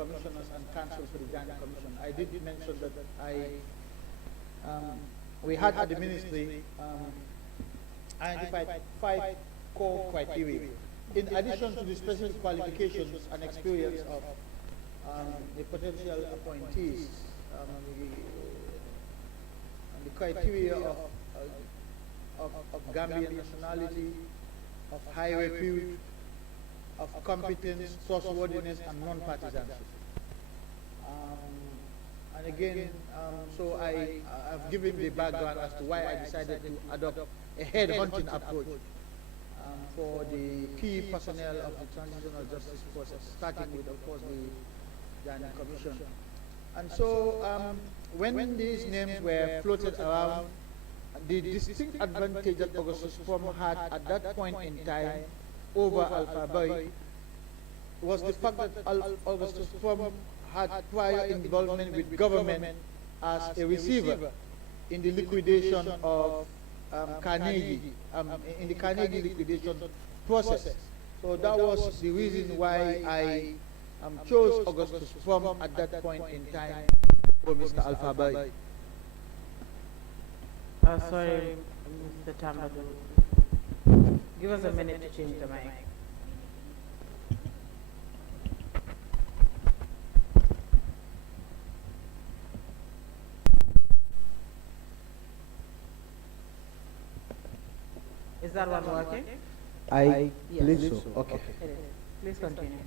commissioners and counsel for the Janneh Commission, I did mention that we had at the ministry identified 5 core criteria. In addition to the specific qualifications and experience of the potential appointees, the criteria of Gambian nationality, of high repute, of competence, trustworthiness, and non-partisanship. And again, so I've given the background as to why I decided to adopt a head-hunting approach for the key personnel of the transitional justice process, starting with, of course, the Janneh Commission. And so when these names were floated around, the distinct advantage that Augustus Pom had at that point in time over Alpha Barry was the fact that Augustus Pom had prior involvement with government as a receiver in the liquidation of Carnegie, in the Carnegie liquidation process. So that was the reason why I chose Augustus Pom at that point in time for Mr. Alpha Barry. Sorry, Mr. Tambadou. Give us a minute to change the mic. Is that one working? I believe so. Okay. Please continue.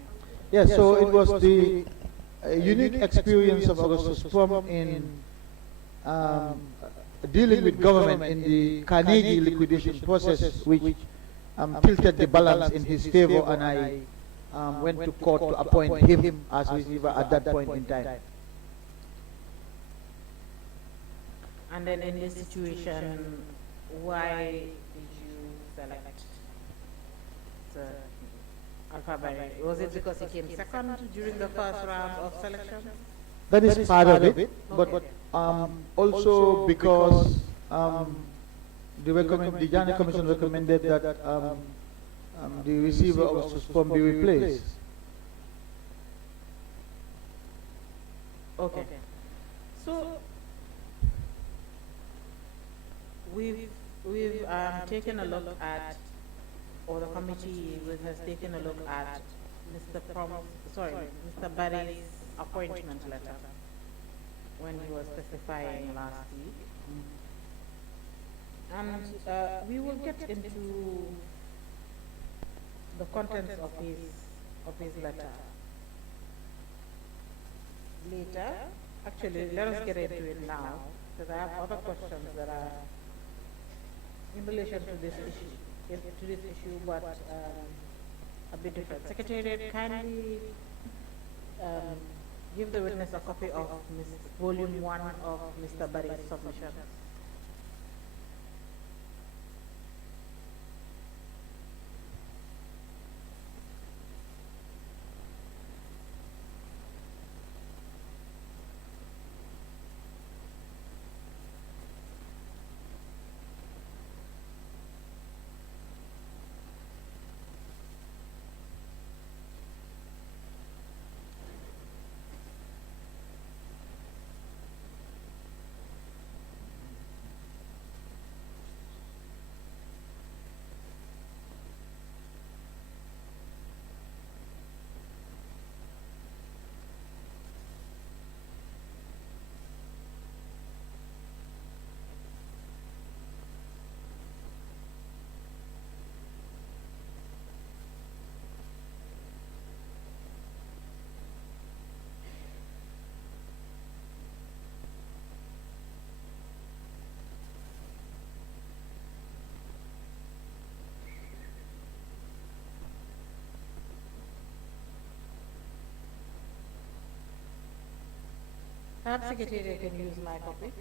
Yes, so it was the unique experience of Augustus Pom in dealing with government in the Carnegie liquidation process, which tilted the balance in his favor, and I went to court to appoint him as receiver at that point in time. And then in this situation, why did you select Alpha Barry? Was it because he came second during the first round of selection? That is part of it, but also because the Janneh Commission recommended that the receiver Augustus Pom be replaced. Okay. So we've taken a look at, or the committee has taken a look at Mr. Barry's appointment letter when he was testifying last week. And we will get into the contents of his letter later. Actually, let us get into it now, because I have other questions that are in relation to this issue, but a bit different. Secretariat, kindly give the witness a copy of Volume 1 of Mr. Barry's submission. Perhaps Secretary can use my copy.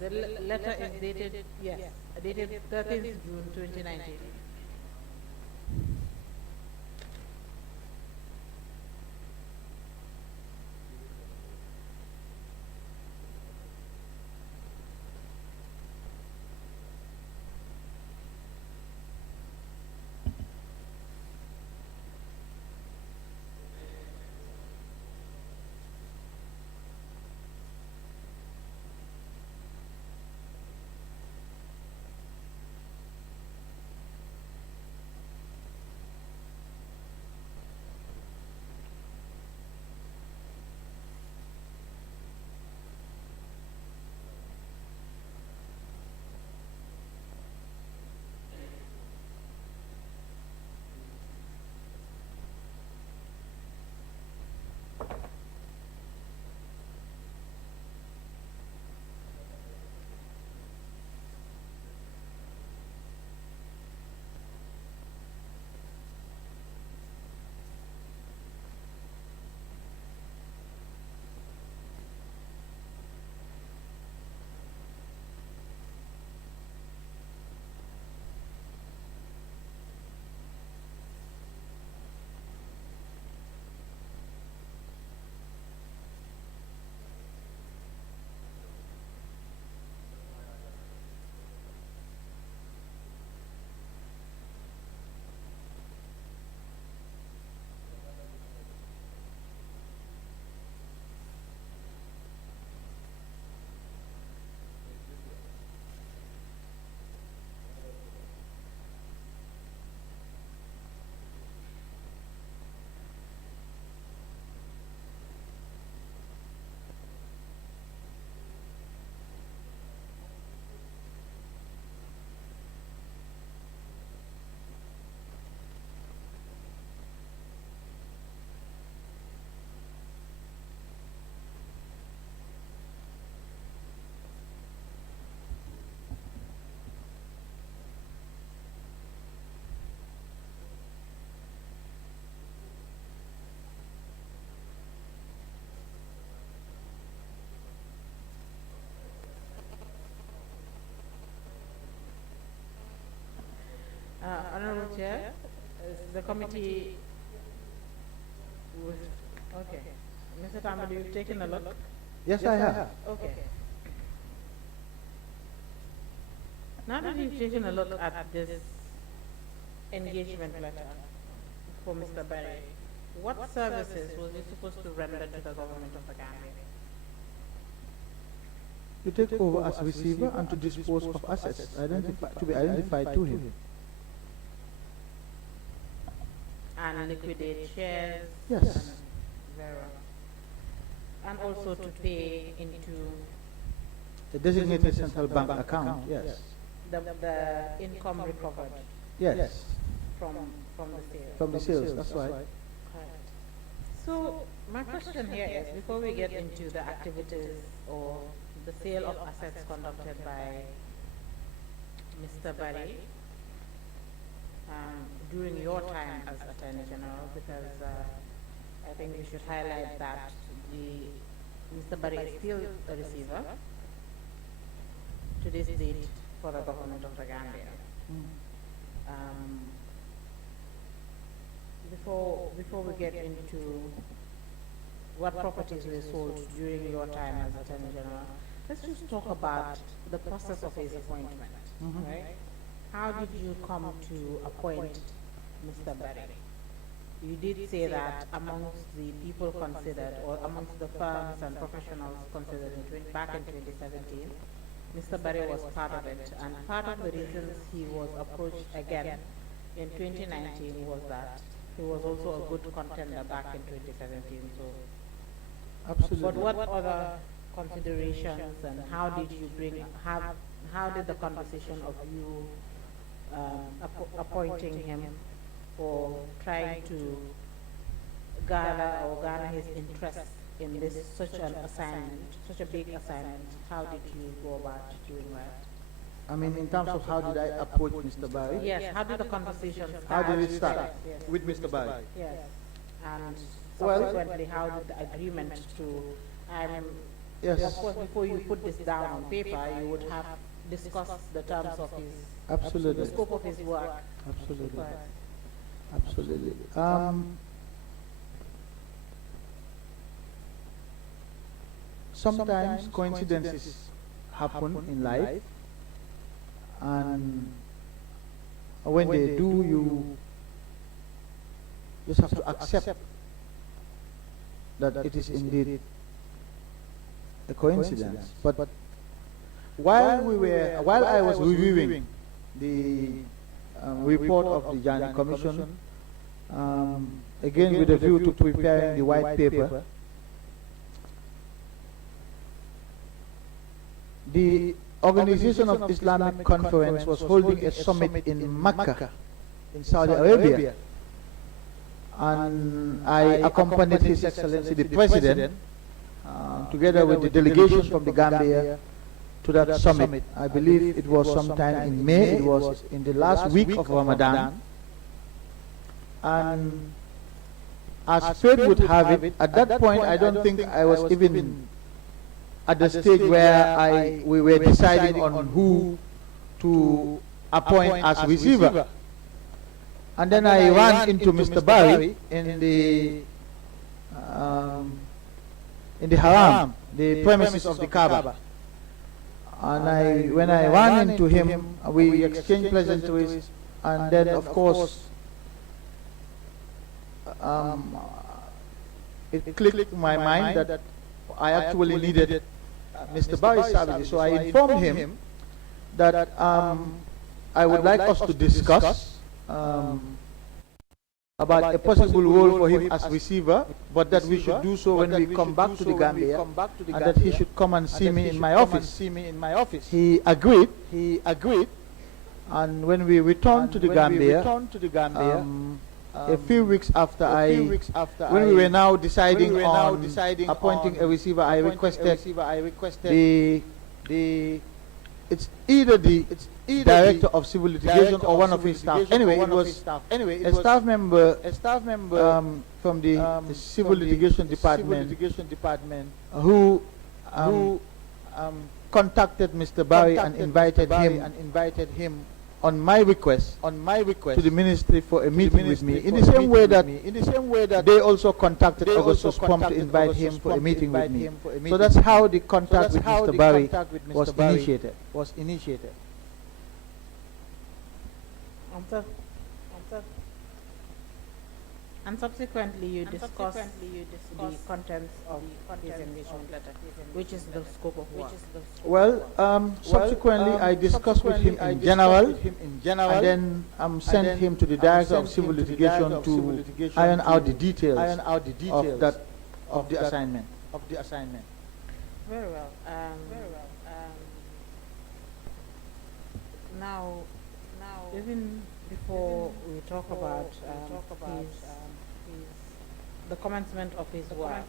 The letter is dated, yes, dated 13th June 2019. Honorable Chair, the committee was, okay. Mr. Tambadou, you've taken a look? Yes, I have. Okay. Now that you've taken a look at this engagement letter for Mr. Barry, what services was he supposed to render to the government of the Gambia? To take over as receiver and to dispose of assets to be identified to him. And liquidate shares? Yes. And also to pay into The designated central bank account, yes. the income recovered Yes, from the sale. from the sales, that's right. Correct. So my question here is, before we get into the activities or the sale of assets conducted by Mr. Barry during your time as Attorney General, because I think we should highlight that Mr. Barry is still a receiver to this date for the government of the Gambia. Before we get into what properties were sold during your time as Attorney General, let's just talk about the process of his appointment, right? How did you come to appoint Mr. Barry? You did say that amongst the people considered, or amongst the firms and professionals considered back in 2017, Mr. Barry was part of it, and part of the reasons he was approached again in 2019 was that he was also a good contender back in 2017. So, Absolutely. but what other considerations and how did you how did the conversation of you appointing him or trying to garner his interest in this such an assignment, such a big assignment, how did you go about doing that? I mean, in terms of how did I approach Mr. Barry? Yes, how did the conversation How start? did it start? Yes. With Mr. Barry? Yes, and Well- subsequently, how did the agreement to Yes. Of course, before you put this down on paper, you would have discussed the terms of his, Absolutely. the scope of his work. Absolutely. Absolutely. Sometimes coincidences happen in life, and when they do, you just have to accept that it is indeed a coincidence. But while I was reviewing the report of the Janneh Commission, again with a view to preparing the white paper, the Organization of Islamic Conference was holding a summit in Mecca, in Saudi Arabia, and I accompanied His Excellency the President, together with the delegation from the Gambia, to that summit. I believe it was sometime in May. It was in the last week of Ramadan. And as fate would have it, at that point I don't think I was even at the stage where we were deciding on who to appoint as receiver. And then I ran into Mr. Barry in the Haram, the premises of the Kaaba. And when I ran into him, we exchanged pleasantries, and then of course it clicked in my mind that I actually needed Mr. Barry's services. So I informed him that I would like us to discuss about a possible role for him as receiver, but that we should do so when we come back to the Gambia, and that he should come and see me in my office. He agreed. And when we returned to the Gambia, a few weeks after when we were now deciding on appointing a receiver, I requested it's either the director of civil litigation or one of his staff. Anyway, it was a staff member from the civil litigation department who contacted Mr. Barry and invited him on my request to the ministry for a meeting with me, in the same way that they also contacted Augustus Pump to invite him for a meeting with me. So that's how the contact with Mr. Barry was initiated. And subsequently, you discuss the contents of his engagement letter, which is the scope of work. Well, subsequently, I discussed with him in general, and then sent him to the director of civil litigation to iron out the details of the assignment. Very well. Now, even before we talk about the commencement of his work,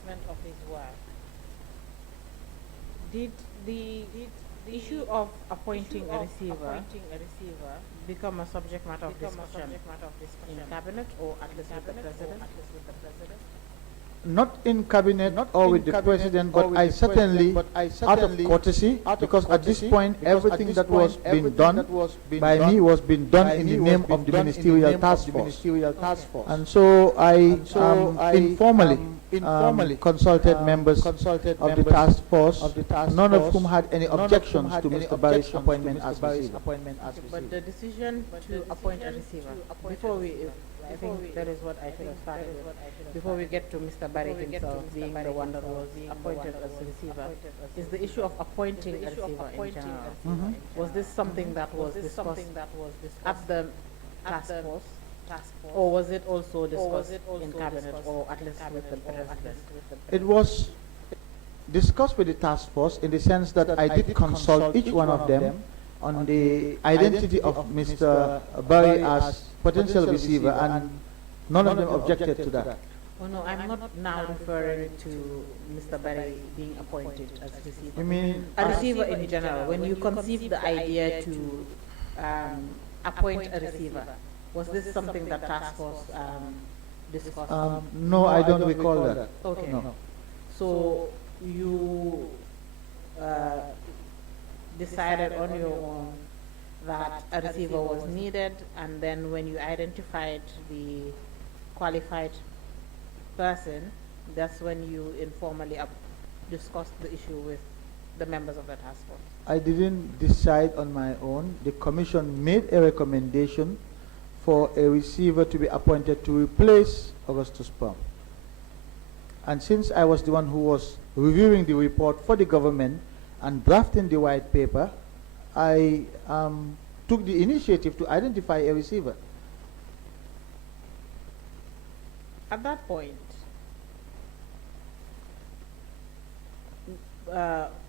did the issue of appointing a receiver become a subject matter of discussion in cabinet, or at least with the president? Not in cabinet or with the president, but I certainly, out of courtesy, because at this point everything that was being done by me was being done in the name of the ministerial task force. And so I informally consulted members of the task force, none of whom had any objections to Mr. Barry's appointment as receiver. But the decision to appoint a receiver, before we, I think that is what I should have started with. Before we get to Mr. Barry himself being the one that was appointed as a receiver, is the issue of appointing a receiver in general. Was this something that was discussed at the task force? Or was it also discussed in cabinet, or at least with the president? It was discussed with the task force in the sense that I did consult each one of them on the identity of Mr. Barry as potential receiver, and none of them objected to that. Oh no, I'm not now referring to Mr. Barry being appointed as receiver. You mean a receiver in general? When you conceived the idea to appoint a receiver, was this something that task force discussed? No, I don't recall that. Okay. No. So you uh, decided on your own that a receiver was needed, and then when you identified the qualified person, that's when you informally discussed the issue with the members of the task force. I didn't decide on my own. The commission made a recommendation for a receiver to be appointed to replace Augustus Palm. And since I was the one who was reviewing the report for the government and drafting the white paper, I took the initiative to identify a receiver. At that point,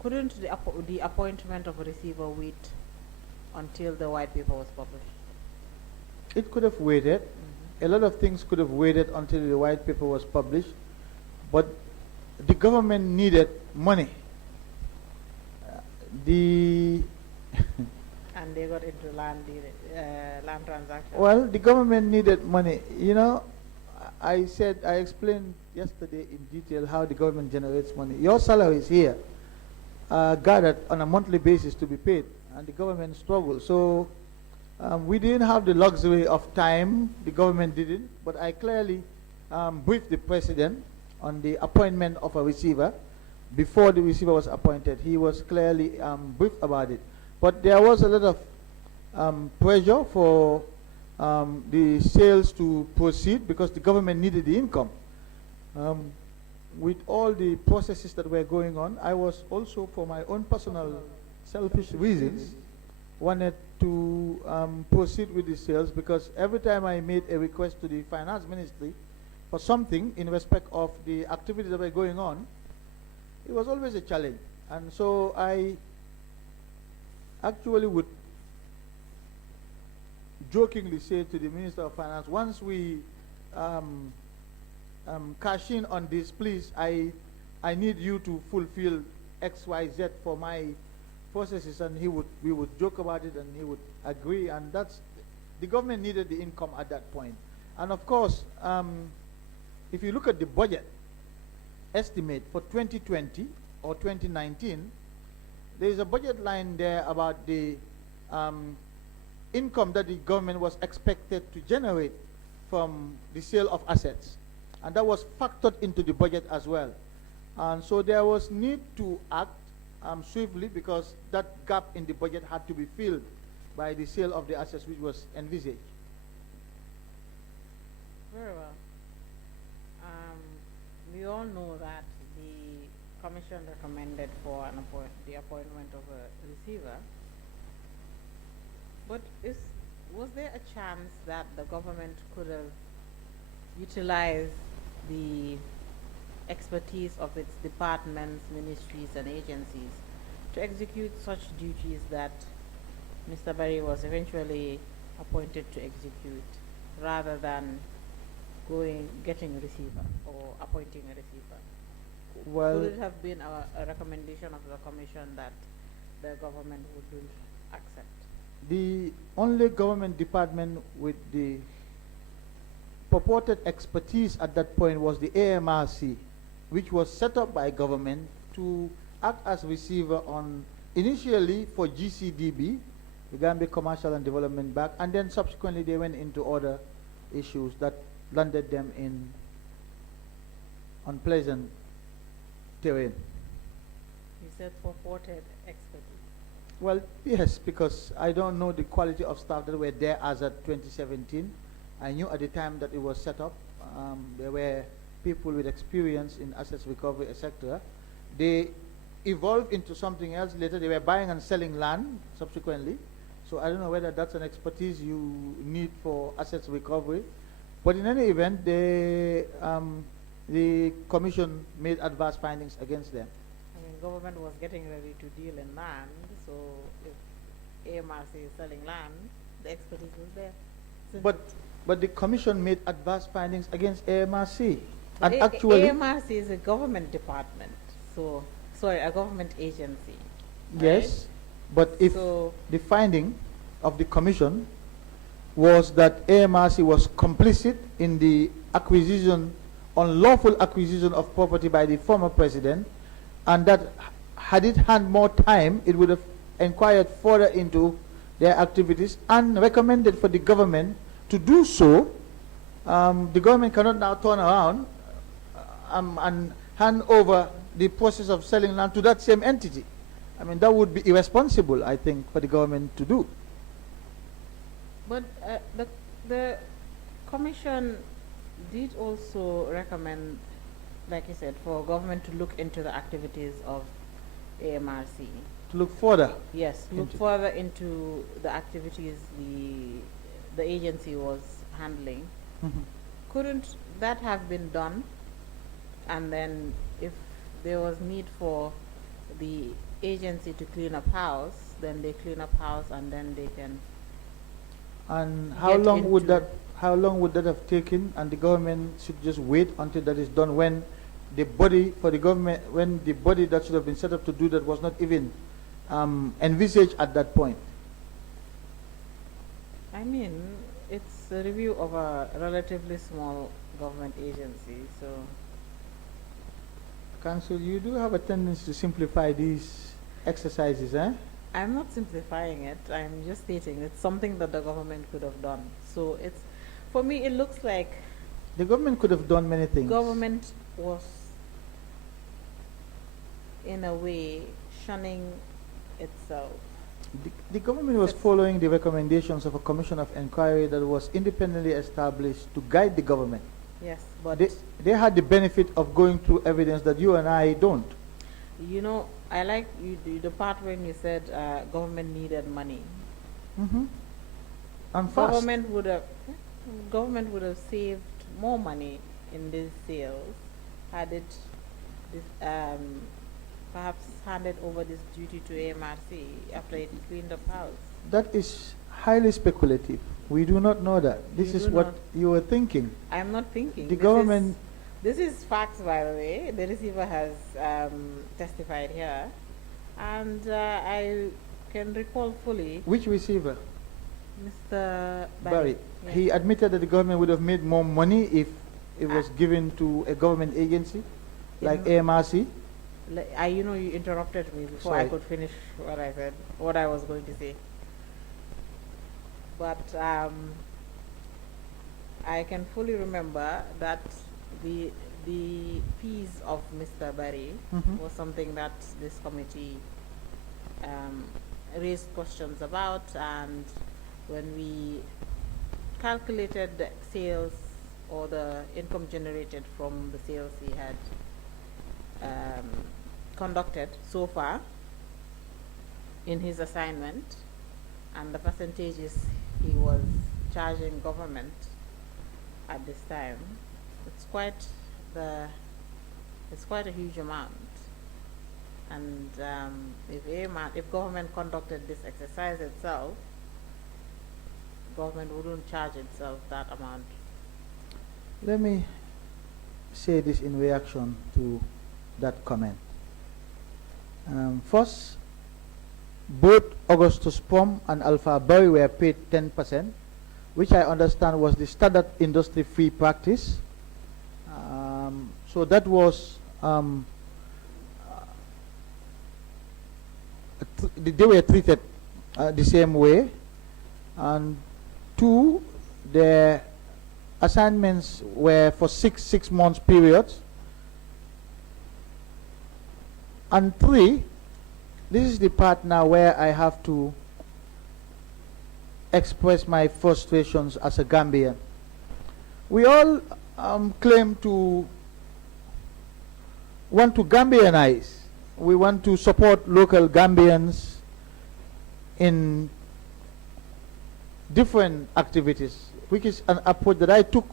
couldn't the appointment of a receiver wait until the white paper was published? It could have waited. A lot of things could have waited until the white paper was published, but the government needed money. And they got into land transactions. Well, the government needed money. You know, I explained yesterday in detail how the government generates money. Your salaries here are gathered on a monthly basis to be paid, and the government struggles. So we didn't have the luxury of time. The government didn't, but I clearly briefed the president on the appointment of a receiver. Before the receiver was appointed, he was clearly briefed about it. But there was a lot of pressure for the sales to proceed because the government needed the income. With all the processes that were going on, I was also, for my own personal selfish reasons, wanted to proceed with the sales, because every time I made a request to the finance ministry for something in respect of the activities that were going on, it was always a challenge. And so I actually would jokingly say to the Minister of Finance, once we cash in on this, please, I need you to fulfill X, Y, Z for my processes, and we would joke about it, and he would agree, and the government needed the income at that point. And of course, if you look at the budget estimate for 2020 or 2019, there is a budget line there about the income that the government was expected to generate from the sale of assets, and that was factored into the budget as well. And so there was need to act swiftly, because that gap in the budget had to be filled by the sale of the assets which was envisaged. Very well. We all know that the commission recommended for the appointment of a receiver, but was there a chance that the government could have utilized the expertise of its departments, ministries, and agencies to execute such duties that Mr. Barry was eventually appointed to execute, rather than getting a receiver or appointing a receiver? Well, would it have been a recommendation of the commission that the government wouldn't accept? the only government department with the purported expertise at that point was the AMRC, which was set up by government to act as receiver on, initially for GCDB, the Gambia Commercial and Development Bank, and then subsequently they went into other issues that landed them in unpleasant terrain. You said purported expertise. Well, yes, because I don't know the quality of staff that were there as at 2017. I knew at the time that it was set up, there were people with experience in assets recovery, etc. They evolved into something else later. They were buying and selling land subsequently. So I don't know whether that's an expertise you need for assets recovery. But in any event, the commission made adverse findings against them. I mean, government was getting ready to deal in land, so if AMRC is selling land, the expertise was there. But the commission made adverse findings against AMRC. But And actually, AMRC is a government department, so, sorry, a government agency. yes, right? but if So, the finding of the commission was that AMRC was complicit in the acquisition, unlawful acquisition of property by the former president, and that had it had more time, it would have inquired further into their activities and recommended for the government to do so. The government cannot now turn around and hand over the process of selling land to that same entity. I mean, that would be irresponsible, I think, for the government to do. But the commission did also recommend, like you said, for government to look into the activities of AMRC. To look further? Yes, look further into the activities the agency was handling. Mm-hmm. Couldn't that have been done? And then if there was need for the agency to clean up house, then they clean up house and then they can. And how long would that have taken? And the government should just wait until that is done, when the body for the government, when the body that should have been set up to do that was not even envisaged at that point. I mean, it's a review of a relatively small government agency, so. Council, you do have a tendency to simplify these exercises, eh? I'm not simplifying it. I'm just stating it's something that the government could have done. So it's, for me, it looks like the government could have done many things. Government was, in a way, shunning itself. The government was following the recommendations of a commission of inquiry that was independently established to guide the government. Yes, but they had the benefit of going through evidence that you and I don't. You know, I like the part when you said government needed money. Mm-hmm. And fast. Government would have saved more money in these sales had it perhaps handed over this duty to AMRC after it cleaned up house. That is highly speculative. We do not know that. This is what you were thinking. I'm not thinking. The government. This is facts, by the way. The receiver has testified here, and I can recall fully. Which receiver? Mr. Barry. Yes. He admitted that the government would have made more money if it was given to a government agency like AMRC. You know, you interrupted me before I could finish what I said, what I was going to say. But I can fully remember that the fees of Mr. Barry was something that this committee raised questions about, and when we calculated the sales or the income generated from the sales he had conducted so far in his assignment and the percentages he was charging government at this time, it's quite a huge amount. And if government conducted this exercise itself, government wouldn't charge itself that amount. Let me say this in reaction to that comment. First, both Augustus Pom and Alpha Berry were paid 10%, which I understand was the standard industry fee practice. So that was, they were treated the same way. And two, their assignments were for six months periods. And three, this is the part now where I have to express my frustrations as a Gambian. We all claim to want to Gambianize. We want to support local Gambians in different activities, which is an approach that I took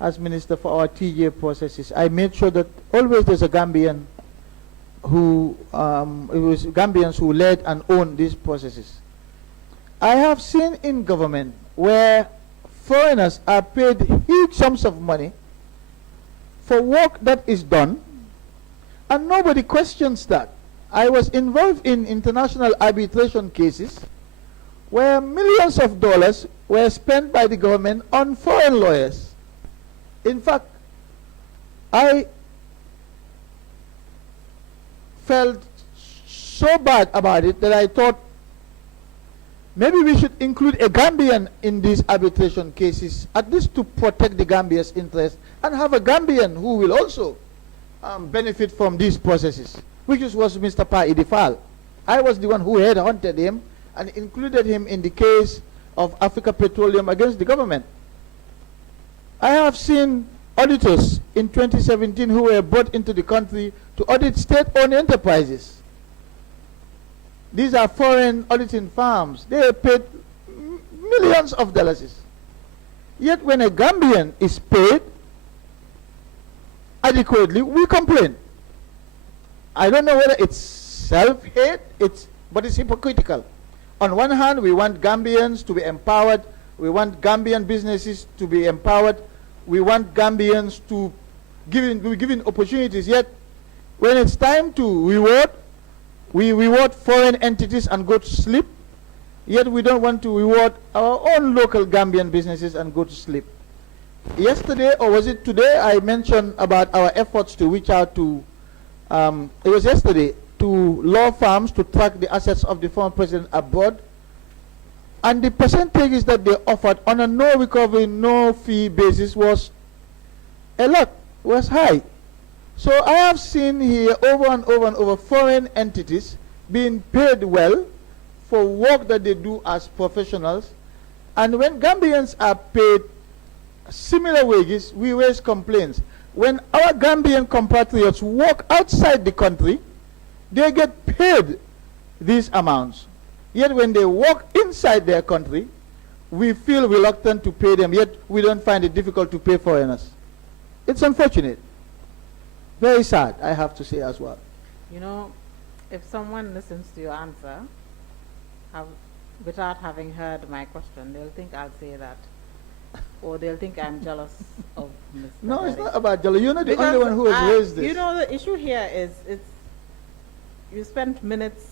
as Minister for our TJ processes. I made sure that always there's a Gambian who, it was Gambians who led and owned these processes. I have seen in government where foreigners are paid huge sums of money for work that is done, and nobody questions that. I was involved in international arbitration cases where millions of dollars were spent by the government on foreign lawyers. In fact, I felt so bad about it that I thought maybe we should include a Gambian in these arbitration cases, at least to protect the Gambia's interest, and have a Gambian who will also benefit from these processes, which was Mr. Pa Idifal. I was the one who had hunted him and included him in the case of Africa Petroleum against the government. I have seen auditors in 2017 who were brought into the country to audit state-owned enterprises. These are foreign auditing firms. They are paid millions of dollars. Yet when a Gambian is paid adequately, we complain. I don't know whether it's self-hate, but it's hypocritical. On one hand, we want Gambians to be empowered. We want Gambian businesses to be empowered. We want Gambians to be given opportunities. Yet, when it's time to reward, we reward foreign entities and go to sleep. Yet we don't want to reward our own local Gambian businesses and go to sleep. Yesterday, or was it today, I mentioned about our efforts to reach out to, it was yesterday, to law firms to track the assets of the former president abroad. And the percentages that they offered on a no recovery, no fee basis was a lot, was high. So I have seen here over and over and over foreign entities being paid well for work that they do as professionals. And when Gambians are paid similar wages, we raise complaints. When our Gambian compatriots work outside the country, they get paid these amounts. Yet when they work inside their country, we feel reluctant to pay them, yet we don't find it difficult to pay foreigners. It's unfortunate. Very sad, I have to say as well. You know, if someone listens to your answer without having heard my question, they'll think I'll say that. Or they'll think I'm jealous of Mr. No, Barry. it's not about jealousy. You're not the Because, only one who has raised this. You know, the issue here is you spent minutes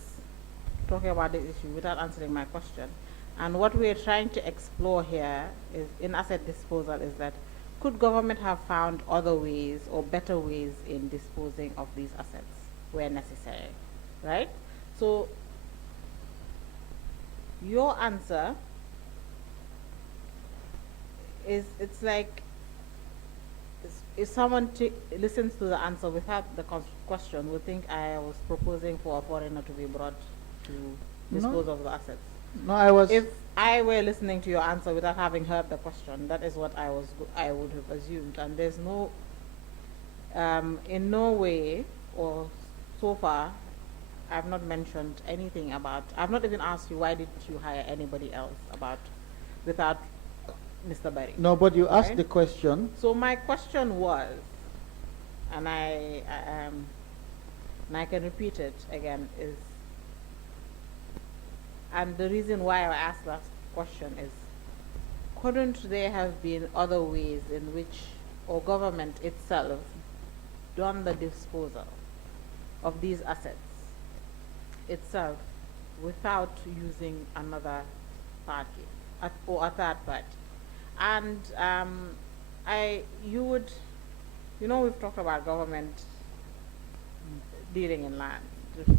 talking about this issue without answering my question. And what we're trying to explore here is in asset disposal is that could government have found other ways or better ways in disposing of these assets where necessary, right? So your answer is, it's like, if someone listens to the answer without the question, would think I was proposing for a foreigner to be brought to dispose of the assets. No, I was. If I were listening to your answer without having heard the question, that is what I would have assumed. And there's no, in no way, or so far, I've not mentioned anything about. I've not even asked you why didn't you hire anybody else without Mr. Barry. No, but you asked right? the question. So my question was, and I can repeat it again, is, and the reason why I asked that question is, couldn't there have been other ways in which, or government itself, done the disposal of these assets itself without using another party or a third party? And you know, we've talked about government dealing in land,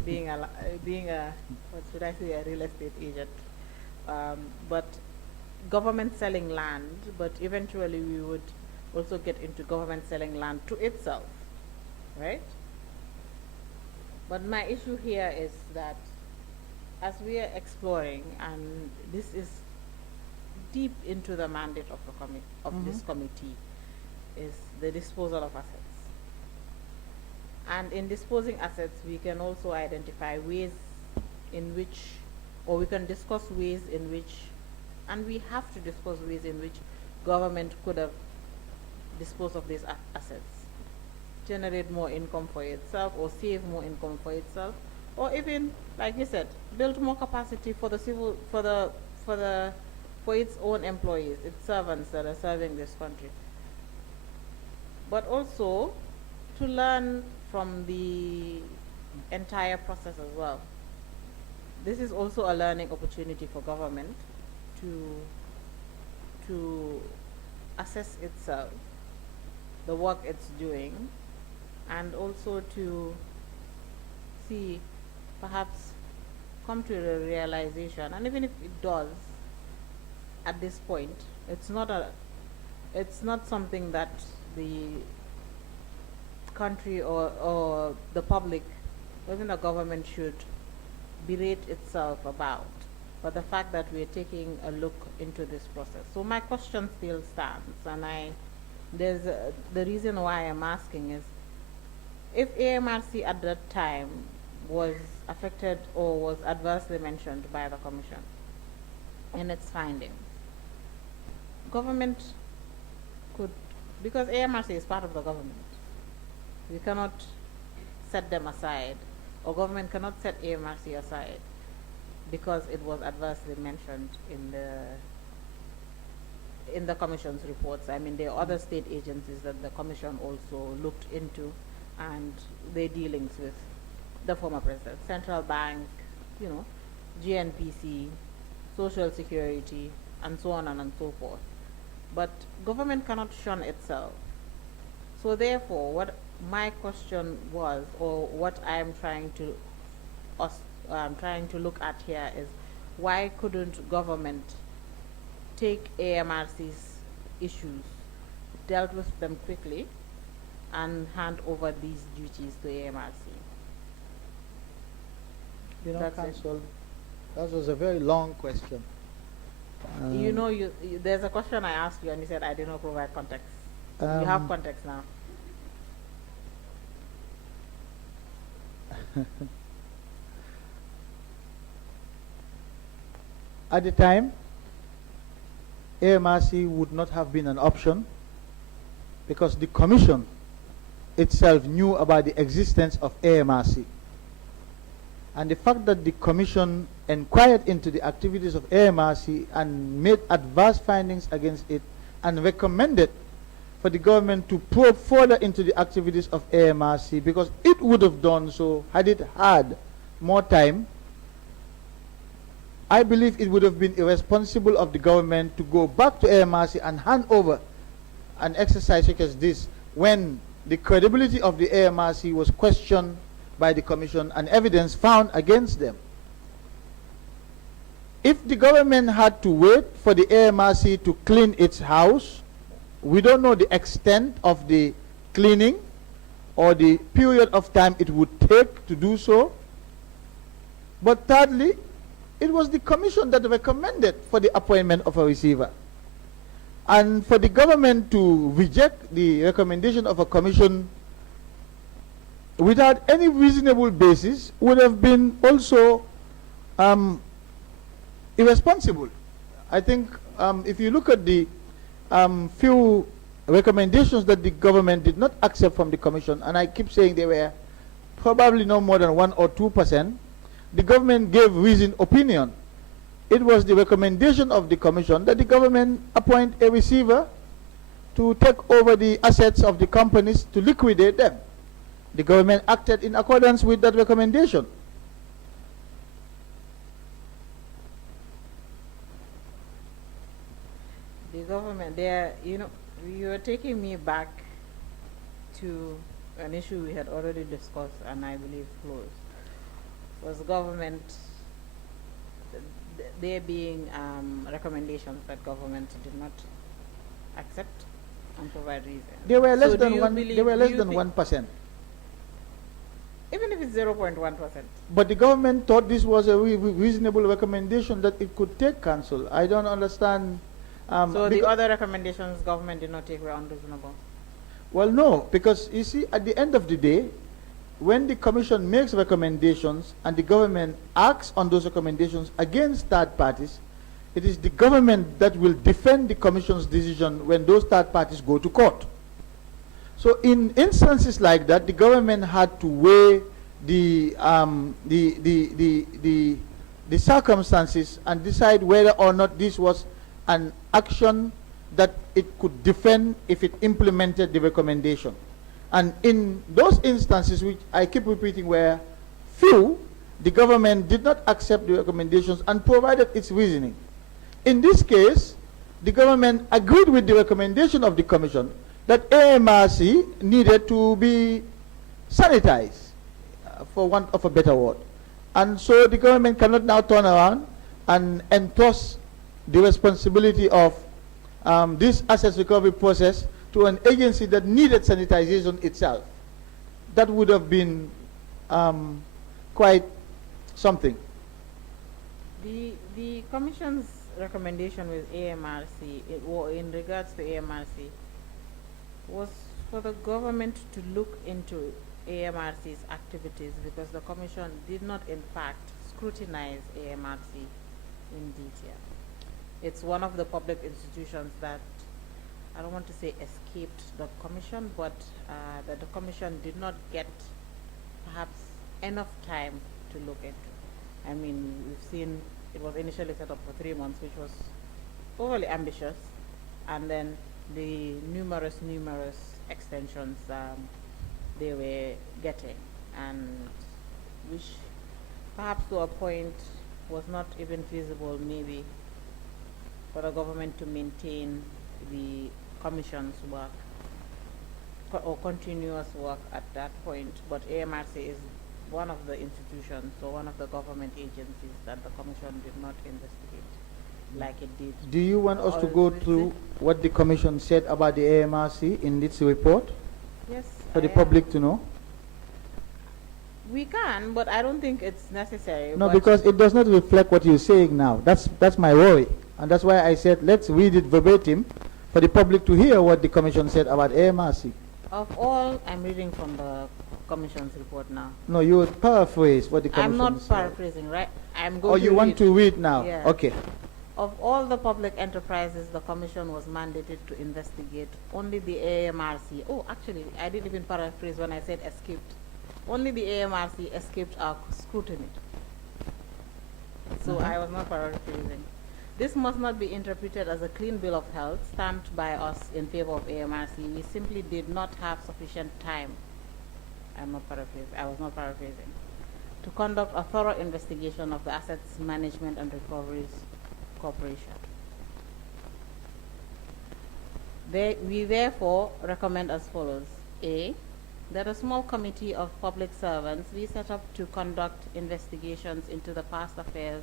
being a what should I say, a real estate agent, but government selling land, but eventually we would also get into government selling land to itself, right? But my issue here is that as we are exploring, and this is deep into the mandate of the this committee, is the disposal of assets. And in disposing assets, we can also identify ways in which, or we can discuss ways in which, and we have to discuss ways in which government could have disposed of these assets, generate more income for itself, or save more income for itself, or even, like you said, build more capacity for the civil, for its own employees, its servants that are serving this country. But also to learn from the entire process as well. This is also a learning opportunity for government to assess itself, the work it's doing, and also to see perhaps come to the realization, and even if it does, at this point, it's not something that the country or the public, or even the government should berate itself about, but the fact that we're taking a look into this process. So my question still stands, and the reason why I'm asking is, if AMRC at that time was affected or was adversely mentioned by the Commission in its findings, government could, because AMRC is part of the government, we cannot set them aside, or government cannot set AMRC aside because it was adversely mentioned in the Commission's reports. I mean, there are other state agencies that the Commission also looked into, and their dealings with the former president, Central Bank, you know, GNPC, Social Security, and so on and so forth. But government cannot shun itself. So therefore, what my question was, or what I'm trying to look at here is, why couldn't government take AMRC's issues, dealt with them quickly, and hand over these duties to AMRC? You know, That's Council, that was a very long question. You know, there's a question I asked you, and you said I did not provide context. You have context now. At the time, AMRC would not have been an option because the Commission itself knew about the existence of AMRC. And the fact that the Commission inquired into the activities of AMRC and made adverse findings against it and recommended for the government to probe further into the activities of AMRC, because it would have done so had it had more time. I believe it would have been irresponsible of the government to go back to AMRC and hand over an exercise such as this when the credibility of the AMRC was questioned by the Commission and evidence found against them. If the government had to wait for the AMRC to clean its house, we don't know the extent of the cleaning or the period of time it would take to do so. But thirdly, it was the Commission that recommended for the appointment of a receiver. And for the government to reject the recommendation of a Commission without any reasonable basis would have been also irresponsible. I think if you look at the few recommendations that the government did not accept from the Commission, and I keep saying they were probably no more than 1 or 2%, the government gave reasoned opinion. It was the recommendation of the Commission that the government appoint a receiver to take over the assets of the companies to liquidate them. The government acted in accordance with that recommendation. The government, you are taking me back to an issue we had already discussed and I believe closed. Was government, there being recommendations that government did not accept and provide reasons. They were less than 1%. Even if it's 0.1%. But the government thought this was a reasonable recommendation that it could take, Council. I don't understand. So the other recommendations government did not take were unreasonable? Well, no, because you see, at the end of the day, when the Commission makes recommendations and the government acts on those recommendations against third parties, it is the government that will defend the Commission's decision when those third parties go to court. So in instances like that, the government had to weigh the circumstances and decide whether or not this was an action that it could defend if it implemented the recommendation. And in those instances, which I keep repeating were few, the government did not accept the recommendations and provided its reasoning. In this case, the government agreed with the recommendation of the Commission that AMRC needed to be sanitized, for want of a better word. And so the government cannot now turn around and entrust the responsibility of this asset recovery process to an agency that needed sanitization itself. That would have been quite something. The Commission's recommendation with AMRC, in regards to AMRC, was for the government to look into AMRC's activities, because the Commission did not in fact scrutinize AMRC in detail. It's one of the public institutions that, I don't want to say escaped the Commission, but that the Commission did not get perhaps enough time to look into. I mean, we've seen it was initially set up for 3 months, which was overly ambitious, and then the numerous extensions they were getting, and which perhaps to a point was not even feasible maybe for the government to maintain the Commission's work or continuous work at that point. But AMRC is one of the institutions or one of the government agencies that the Commission did not investigate like it did. Do you want us to go through what the Commission said about the AMRC in its report? Yes. For the public to know? We can, but I don't think it's necessary. No, because it does not reflect what you're saying now. That's my worry. And that's why I said let's read it verbatim for the public to hear what the Commission said about AMRC. Of all, I'm reading from the Commission's report now. No, you would paraphrase what the Commission said. I'm not paraphrasing, right? I'm going Oh, to you want to read now? Yeah. Okay. Of all the public enterprises the Commission was mandated to investigate, only the AMRC, oh, actually, I didn't even paraphrase when I said escaped. Only the AMRC escaped our scrutiny. So I was not paraphrasing. This must not be interpreted as a clean bill of health stamped by us in favor of AMRC. We simply did not have sufficient time. I was not paraphrasing. To conduct a thorough investigation of the Assets Management and Recoveries Corporation. We therefore recommend as follows. A, that a small committee of public servants be set up to conduct investigations into the past affairs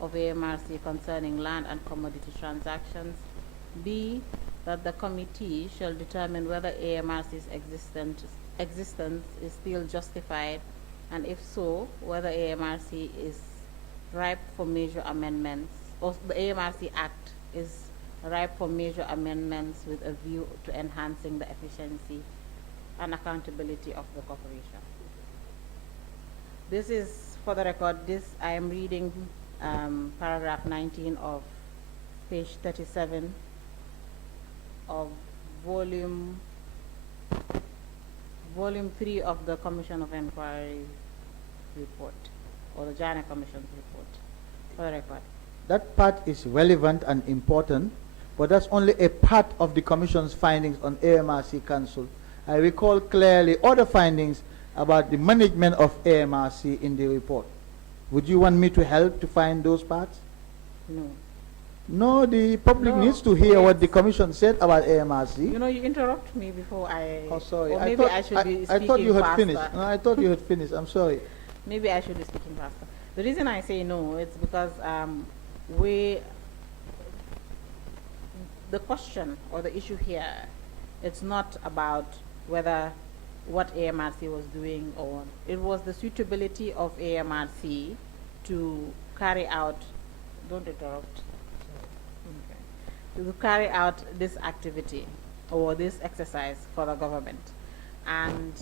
of AMRC concerning land and commodity transactions. B, that the committee shall determine whether AMRC's existence is still justified, and if so, whether AMRC is ripe for major amendments, or the AMRC Act is ripe for major amendments with a view to enhancing the efficiency and accountability of the corporation. This is, for the record, I am reading paragraph 19 of page 37 of volume 3 of the Commission of Inquiry report, or the Janneh Commission's report, for the record. That part is relevant and important, but that's only a part of the Commission's findings on AMRC Council. I recall clearly other findings about the management of AMRC in the report. Would you want me to help to find those parts? No. No, the public needs to hear what the Commission said about AMRC. You know, you interrupt me before I... Oh, sorry. Or maybe I should be speaking I thought you had faster. finished. No, I thought you had finished. I'm sorry. Maybe I should be speaking faster. The reason I say no, it's because the question or the issue here, it's not about whether what AMRC was doing, or it was the suitability of AMRC to carry out, don't interrupt, okay, to carry out this activity or this exercise for the government. And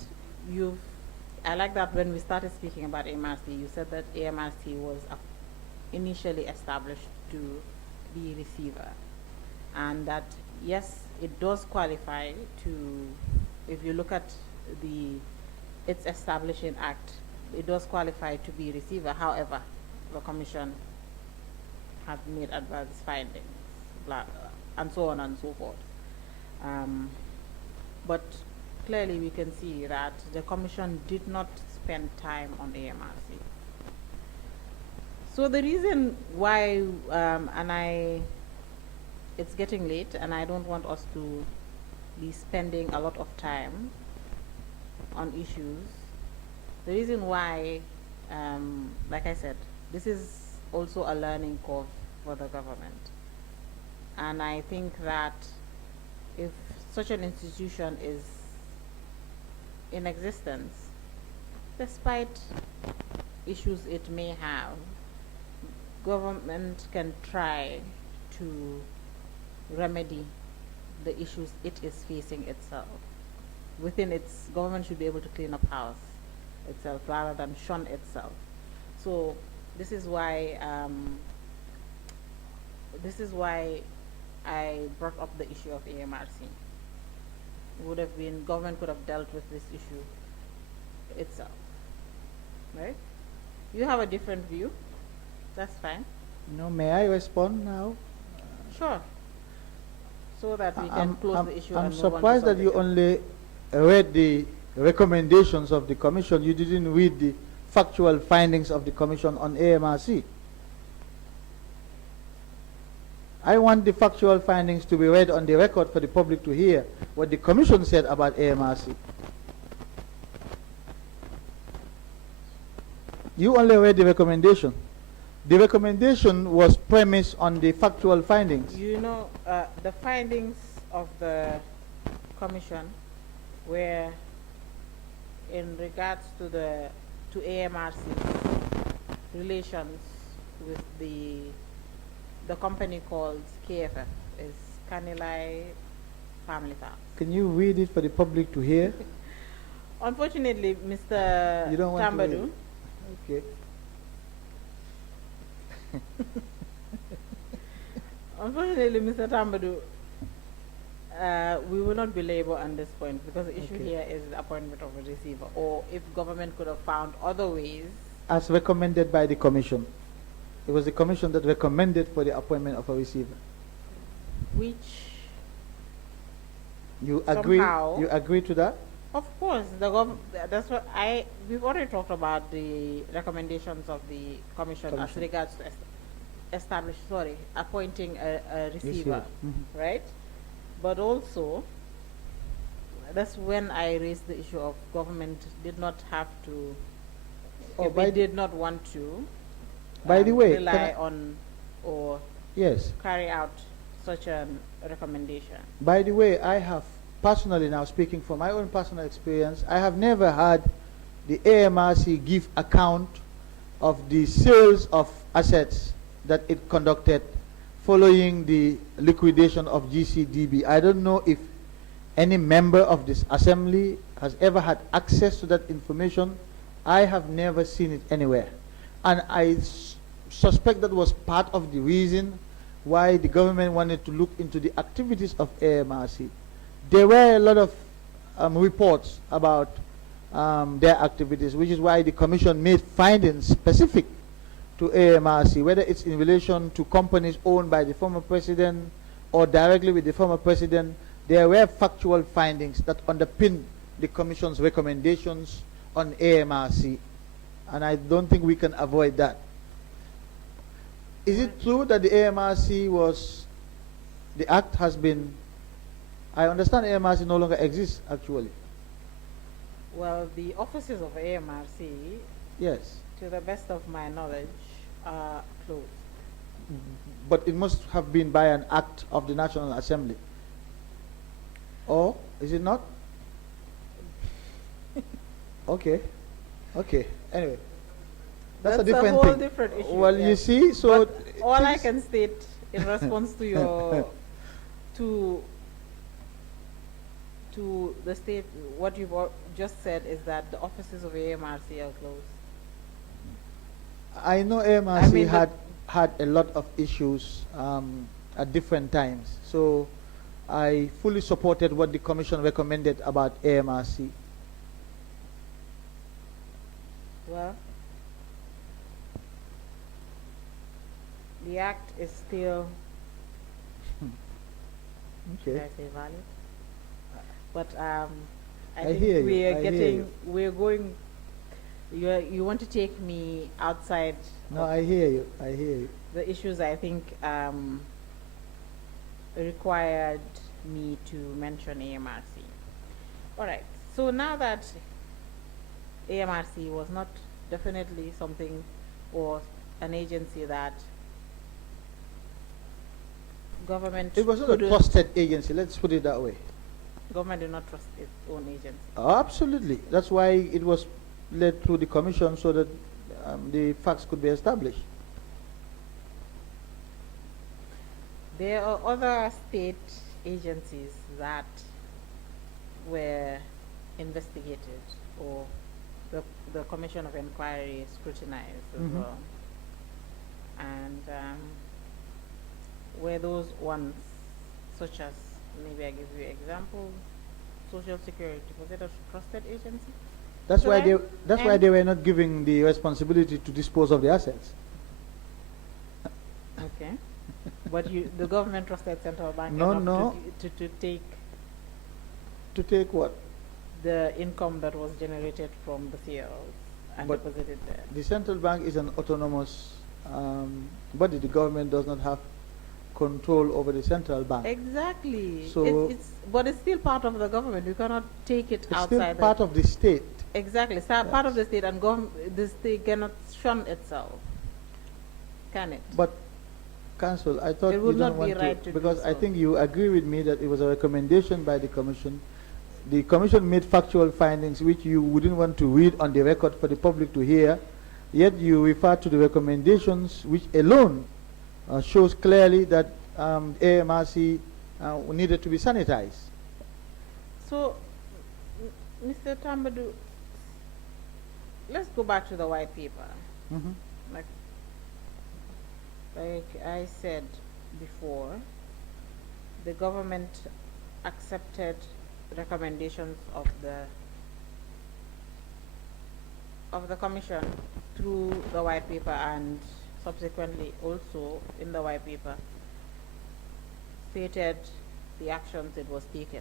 I like that when we started speaking about AMRC, you said that AMRC was initially established to be receiver, and that yes, it does qualify to, if you look at its establishing act, it does qualify to be receiver. However, the Commission has made adverse findings, and so on and so forth. But clearly we can see that the Commission did not spend time on AMRC. So the reason why, it's getting late and I don't want us to be spending a lot of time on issues. The reason why like I said, this is also a learning curve for the government. And I think that if such an institution is in existence, despite issues it may have, government can try to remedy the issues it is facing itself. Within its government should be able to clean up house itself rather than shun itself. So this is why I brought up the issue of AMRC. Would have been government could have dealt with this issue itself, right? You have a different view. That's fine. No, may I respond now? Sure. So that we can close the issue. I'm and move on to surprised that you something else. only read the recommendations of the Commission. You didn't read the factual findings of the Commission on AMRC. I want the factual findings to be read on the record for the public to hear what the Commission said about AMRC. You only read the recommendation. The recommendation was premised on the factual findings. You know, the findings of the Commission were in regards to AMRC's relations with the company called KFF, is Kanilai Family Farms. Can you read it for the public to hear? Unfortunately, Mr. You don't want to read Tambadou, it? Okay. unfortunately, Mr. Tambadou, we will not belabor on this point because the issue Okay. here is the appointment of a receiver, or if government could have found other ways. As recommended by the Commission. It was the Commission that recommended for the appointment of a receiver. Which, You agree? Somehow- You agree to that? of course, that's what we've already talked about the recommendations of the commission as Commission. regards to appointing a receiver, Mhm. right? But also, that's when I raised the issue of government did not have to, Oh, we did not want to by the way, can rely I- on or Yes. carry out such a recommendation. By the way, I have personally, now speaking from my own personal experience, I have never had the AMRC give account of the sales of assets that it conducted following the liquidation of GCDB. I don't know if any member of this assembly has ever had access to that information. I have never seen it anywhere. And I suspect that was part of the reason why the government wanted to look into the activities of AMRC. There were a lot of reports about their activities, which is why the Commission made findings specific to AMRC, whether it's in relation to companies owned by the former president or directly with the former president. There were factual findings that underpin the Commission's recommendations on AMRC, and I don't think we can avoid that. Is it true that the AMRC the act has been, I understand AMRC no longer exists actually. Well, the offices of AMRC, Yes. to the best of my knowledge, are closed. But it must have been by an act of the National Assembly. Or is it not? Okay. Okay. Anyway. That's a different whole thing. different issue. Well, you yes. see, so But all I things- can state in response to your to the state, what you've just said is that the offices of AMRC are closed. I know AMRC mean, had a lot of issues at different times. So I fully supported what the Commission recommended about AMRC. Well, the act is still, should Okay. I say valid? But I I think hear you, we are I hear getting, you. we're going, you want to take me outside No, of I hear you. I hear you. the issues I think required me to mention AMRC. All right. So now that AMRC was not definitely something or an agency that government It was not a couldn't- trusted agency, let's put it that way. government did not trust its own agency. Absolutely. That's why it was led through the commission so that the facts could be established. There are other state agencies that were investigated or the Commission of Inquiry scrutinized as Mhm. well. And were those ones such as, maybe I give you example, Social Security, was it a trusted agency? That's So why then- they that's why and- they were not giving the responsibility to dispose of the assets. Okay. But the government trusted central bank No, enough no. to take To take what? the income that was generated from the sales and But deposit it there. The central bank is an autonomous body. The government does not have control over the central bank. Exactly. So- But it's still part of the government. You cannot take it It's outside. still part of the state. Exactly. So part of the state, and the state cannot shun itself. Can it? But Council, I thought It you would don't not want be right to do because I so. think you agree with me that it was a recommendation by the commission. The commission made factual findings which you wouldn't want to read on the record for the public to hear, yet you refer to the recommendations which alone shows clearly that AMRC needed to be sanitized. So, Mr. Tambadou, let's go back to the white paper. Mhm. Like I said before, the government accepted recommendations of the commission through the white paper, and subsequently also in the white paper stated the actions it was taken.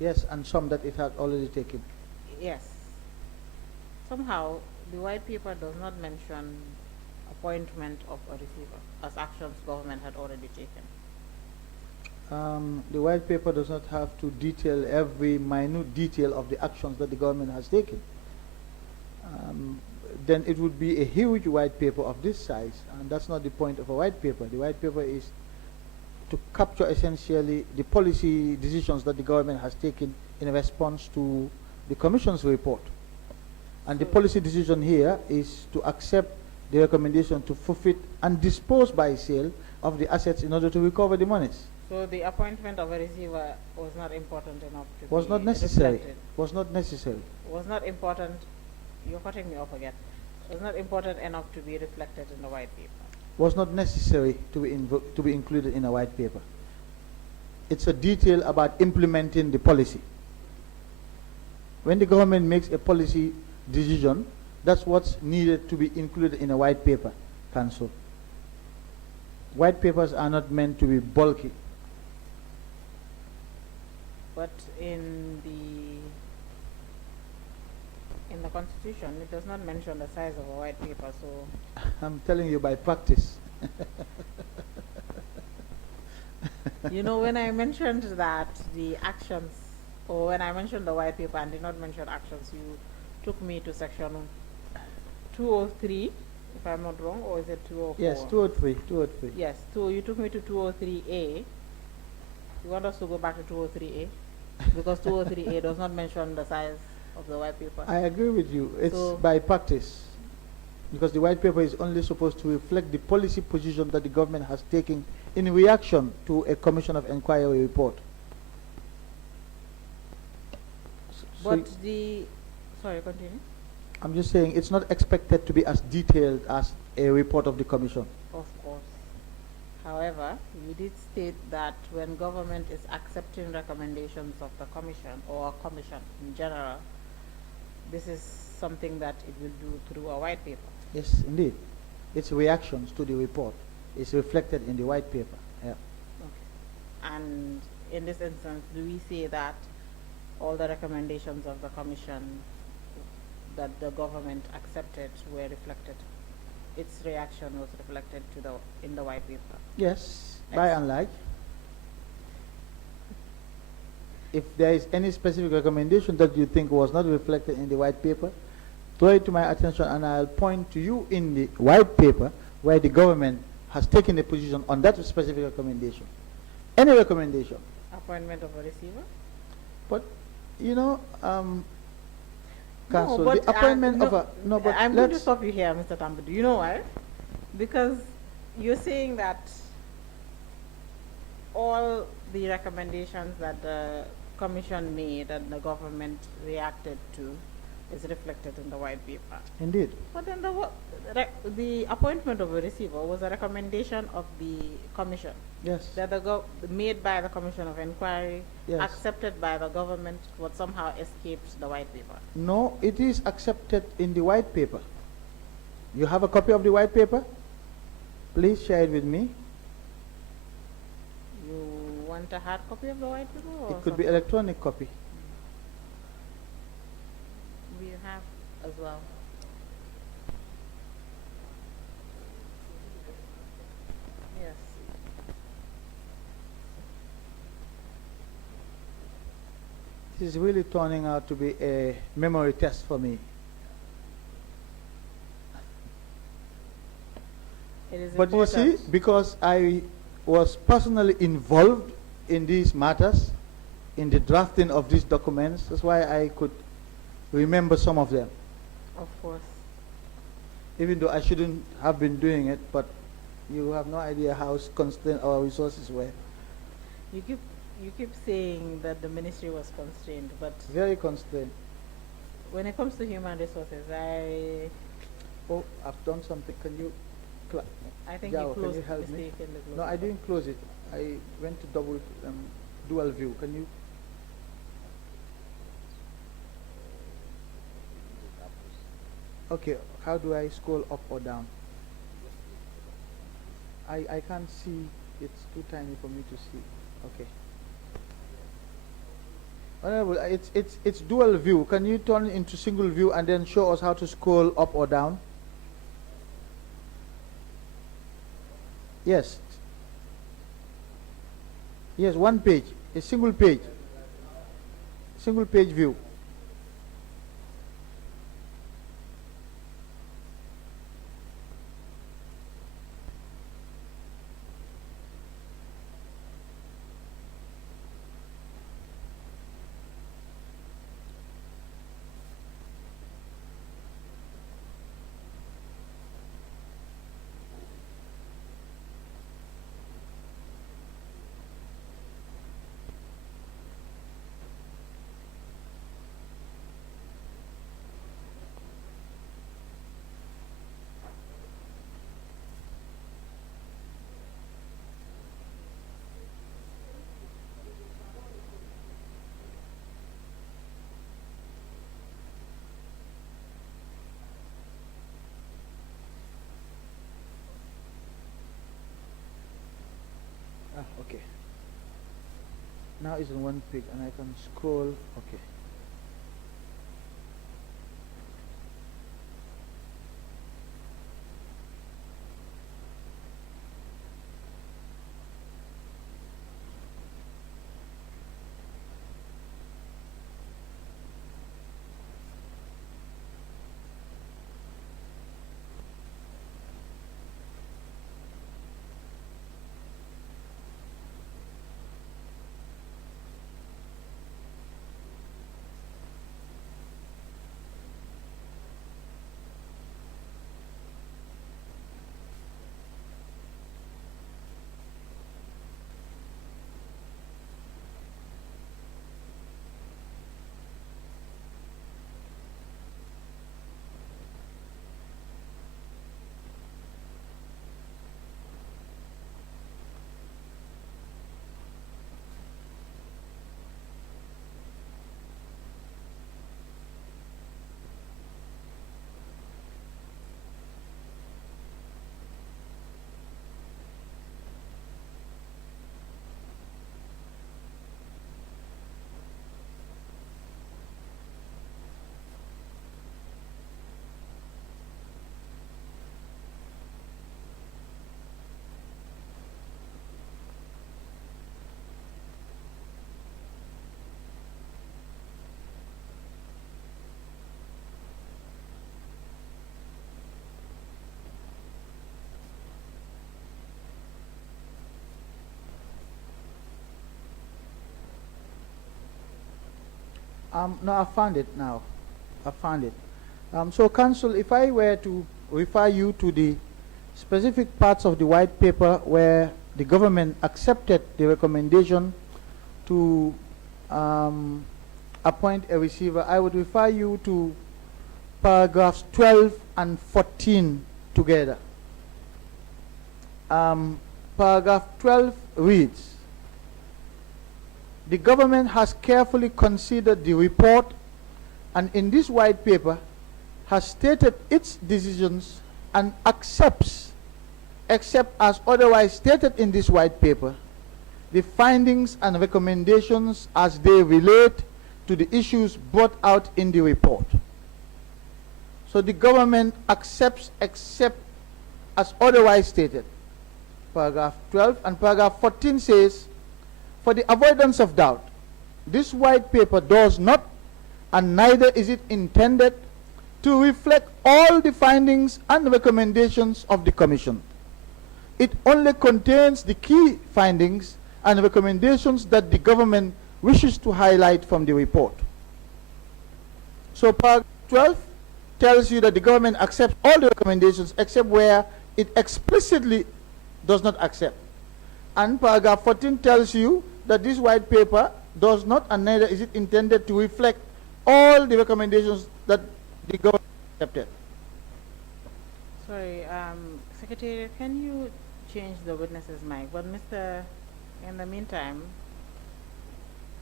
Yes, and some that it had already taken. Yes. Somehow the white paper does not mention appointment of a receiver as actions government had already taken. The white paper does not have to detail every minute detail of the actions that the government has taken. Then it would be a huge white paper of this size, and that's not the point of a white paper. The white paper is to capture essentially the policy decisions that the government has taken in response to the Commission's report. And the So- policy decision here is to accept the recommendation to forfeit and dispose by sale of the assets in order to recover the monies. So the appointment of a receiver was not important enough to Was be not necessary. reflected. Was not necessary. Was not important. You're cutting me off again. Was not important enough to be reflected in the white paper. Was not necessary to be included in a white paper. It's a detail about implementing the policy. When the government makes a policy decision, that's what's needed to be included in a white paper, Council. White papers are not meant to be bulky. But in the Constitution, it does not mention the size of a white paper. So I'm telling you by practice. you know, when I mentioned that the actions, or when I mentioned the white paper and did not mention actions, you took me to section 203, if I'm not wrong, or is it 204? Yes, 203, 203. Yes, you took me to 203A. You want us to go back to 203A? Because 203A does not mention the size of the white paper. I agree with you. It's So- by practice. Because the white paper is only supposed to reflect the policy position that the government has taken in reaction to a Commission of Inquiry report. But sorry, continue. I'm just saying it's not expected to be as detailed as a report of the Commission. Of course. However, you did state that when government is accepting recommendations of the commission or a commission in general, this is something that it will do through a white paper. Yes, indeed. Its reactions to the report is reflected in the white paper. Yeah. Okay. And in this instance, do we say that all the recommendations of the commission that the government accepted were reflected? Its reaction was reflected in the white paper. Yes, by and large. If there is any specific recommendation that you think was not reflected in the white paper, draw it to my attention, and I'll point to you in the white paper where the government has taken a position on that specific recommendation. Any recommendation. Appointment of a receiver? But, you know, Council, No, but, the appointment no, of a... No, but I'm going to stop you here, Mr. Tambadou. You know why? Because you're saying that all the recommendations that the Commission made and the government reacted to is reflected in the white paper. Indeed. But then the appointment of a receiver was a recommendation of the Commission. Yes. That made by the Commission of Inquiry, Yes. accepted by the government, but somehow escaped the white paper. No, it is accepted in the white paper. You have a copy of the white paper? Please share it with me. You want a hard copy of the white paper? Or It could be electronic copy. we have as well. Yes. This is really turning out to be a memory test for me. It is But you see, important. because I was personally involved in these matters, in the drafting of these documents, that's why I could remember some of them. Of course. Even though I shouldn't have been doing it, but you have no idea how constrained our resources were. You keep saying that the ministry was constrained, but Very constrained. when it comes to human resources, Oh, I've done something. Can you... I think Jao, you can closed you help me? mistakenly closed No, I it. didn't close it. I went to dual view. Can you... Okay, how do I scroll up or down? I can't see. It's too tiny for me to see. Okay. Honorable, it's dual view. Can you turn it into single view and then show us how to scroll up or down? Yes. Yes, one page. A single page. Single page view. Okay. Now it's on one page and I can scroll. Okay. No, I found it now. I found it. So, Council, if I were to refer you to the specific parts of the white paper where the government accepted the recommendation to appoint a receiver, I would refer you to paragraphs 12 and 14 together. Paragraph 12 reads, the government has carefully considered the report and in this white paper has stated its decisions and accepts, except as otherwise stated in this white paper, the findings and recommendations as they relate to the issues brought out in the report. So the government accepts except as otherwise stated. Paragraph 12 and paragraph 14 says, for the avoidance of doubt, this white paper does not and neither is it intended to reflect all the findings and recommendations of the Commission. It only contains the key findings and recommendations that the government wishes to highlight from the report. So paragraph 12 tells you that the government accepts all the recommendations except where it explicitly does not accept. And paragraph 14 tells you that this white paper does not and neither is it intended to reflect all the recommendations that the government accepted. Sorry, Secretary, can you change the witness's mic? But Mr. In the meantime,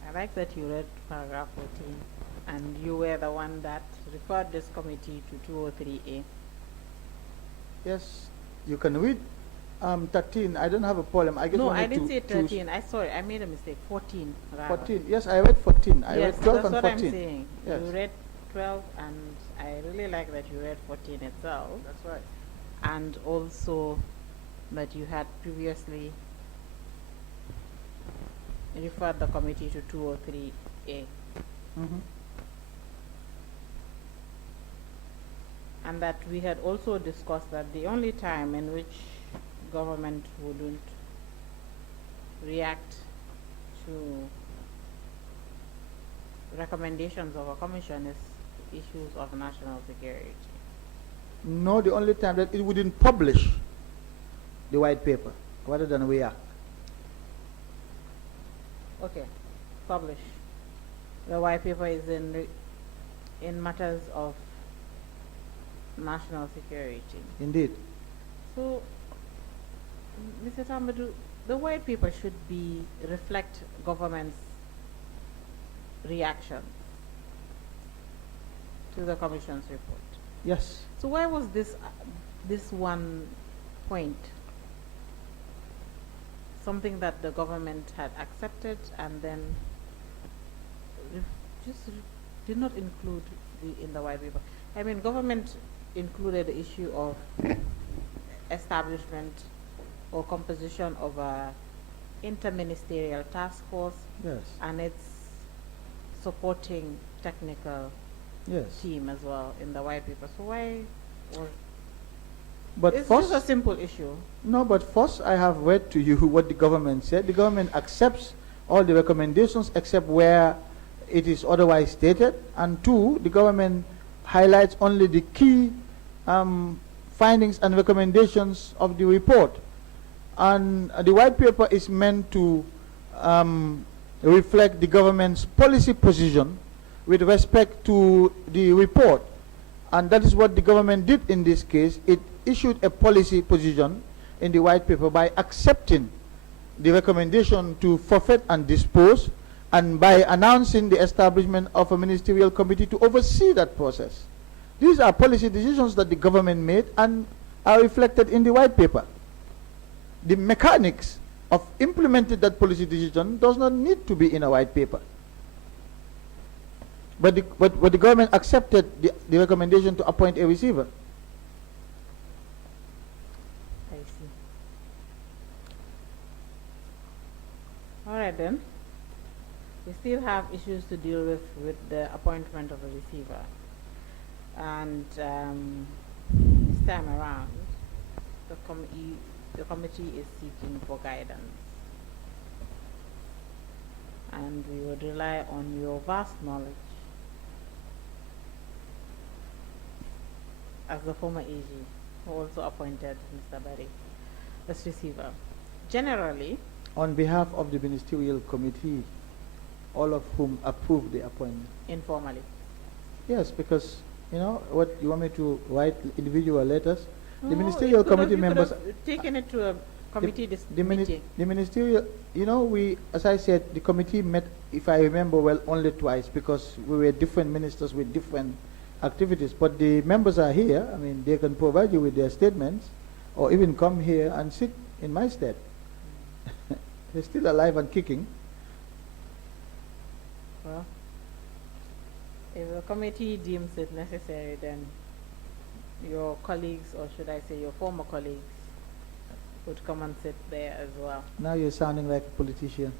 I like that you read paragraph 14 and you were the one that referred this committee to 203A. Yes, you can read 13. I don't have a problem. I just No, wanted I didn't to say 13. Sorry, I made a mistake. 14. Rather. 14. Yes, I read 14. I Yes, read 12 that's and what 14. I'm saying. Yes. You read 12 and I really like that you read 14 itself. That's right. And also that you had previously referred the committee to 203A. Mm-hmm. And that we had also discussed that the only time in which government wouldn't react to recommendations of a commission is issues of national security. No, the only time that it wouldn't publish the white paper rather than react. Okay, publish. The white paper is in matters of national security. Indeed. So, Mr. Tambadou, the white paper should reflect government's reaction to the commission's report. Yes. So why was this one point something that the government had accepted and then did not include in the white paper? I mean, government included the issue of establishment or composition of a interministerial task force. Yes. And its supporting technical team as well in the white paper. So why? But it's first, just a simple issue. No, but first I have read to you what the government said. The government accepts all the recommendations except where it is otherwise stated. And two, the government highlights only the key findings and recommendations of the report. And the white paper is meant to reflect the government's policy position with respect to the report. And that is what the government did in this case. It issued a policy position in the white paper by accepting the recommendation to forfeit and dispose, and by announcing the establishment of a ministerial committee to oversee that process. These are policy decisions that the government made and are reflected in the white paper. The mechanics of implementing that policy decision does not need to be in a white paper. But the government accepted the recommendation to appoint a receiver. I see. All right then. We still have issues to deal with the appointment of a receiver. And this time around, the committee is seeking for guidance. And we would rely on your vast knowledge as the former AG, who also appointed Mr. Barry as receiver. Generally, on behalf of the ministerial committee, all of whom approved the appointment. Informally. Yes, because you know what, you want me to write individual letters? No, the ministerial committee you members. could have taken it to a committee the meeting. ministerial, you know, we, as I said, the committee met, if I remember well, only twice because we were different ministers with different activities. But the members are here. I mean, they can provide you with their statements, or even come here and sit in my stead. They're still alive and kicking. Well, if the committee deems it necessary, then your colleagues, or should I say your former colleagues, would come and sit there as well. Now you're sounding like a politician.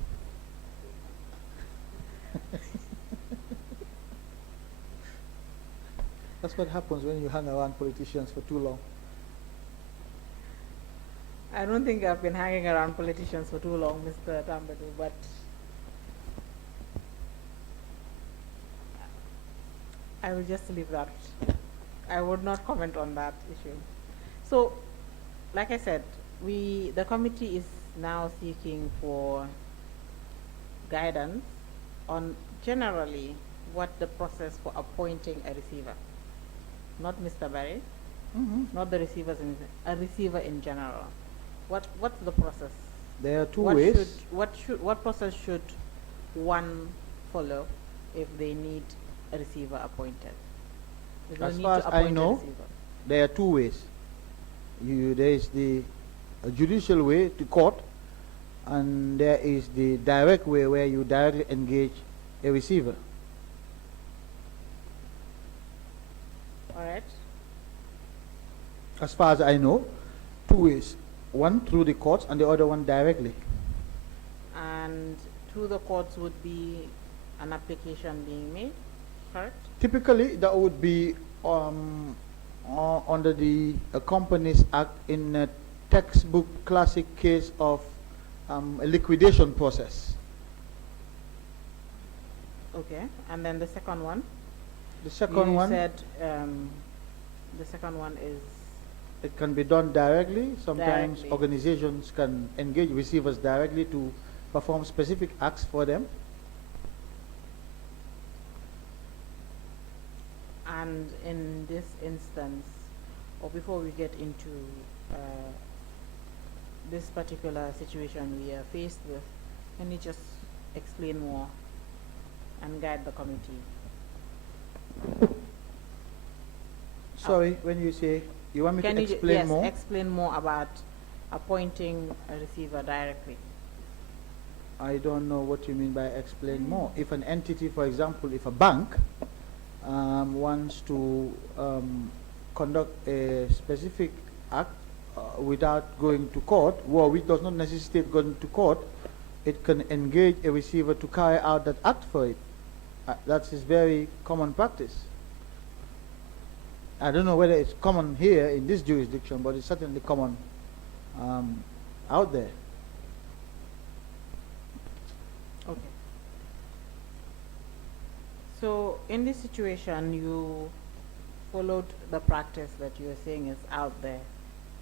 That's what happens when you hang around politicians for too long. I don't think I've been hanging around politicians for too long, Mr. Tambadou, but I will just leave that. I would not comment on that issue. So, like I said, the committee is now seeking for guidance on generally what the process for appointing a receiver, not Mr. Barry, not the receivers, a receiver in general. What's the process? There are two ways. What process should one follow if they need a receiver appointed? As far as I know, there are two ways. There is the judicial way to court, and there is the direct way where you directly engage a receiver. All right. As far as I know, two ways. One through the courts and the other one directly. And through the courts would be an application being made, correct? Typically, that would be under the Companies Act in a textbook classic case of a liquidation process. Okay, and then the second one? The second one, said the second one is? It can be done directly. Sometimes Directly. organizations can engage receivers directly to perform specific acts for them. And in this instance, or before we get into this particular situation we are faced with, can you just explain more and guide the committee? Sorry, when you say, you want me to explain more? Yes, explain more about appointing a receiver directly. I don't know what you mean by explain more. If an entity, for example, if a bank wants to conduct a specific act without going to court, well, which does not necessitate going to court, it can engage a receiver to carry out that act for it. That is very common practice. I don't know whether it's common here in this jurisdiction, but it's certainly common out there. Okay. So in this situation, you followed the practice that you are saying is out there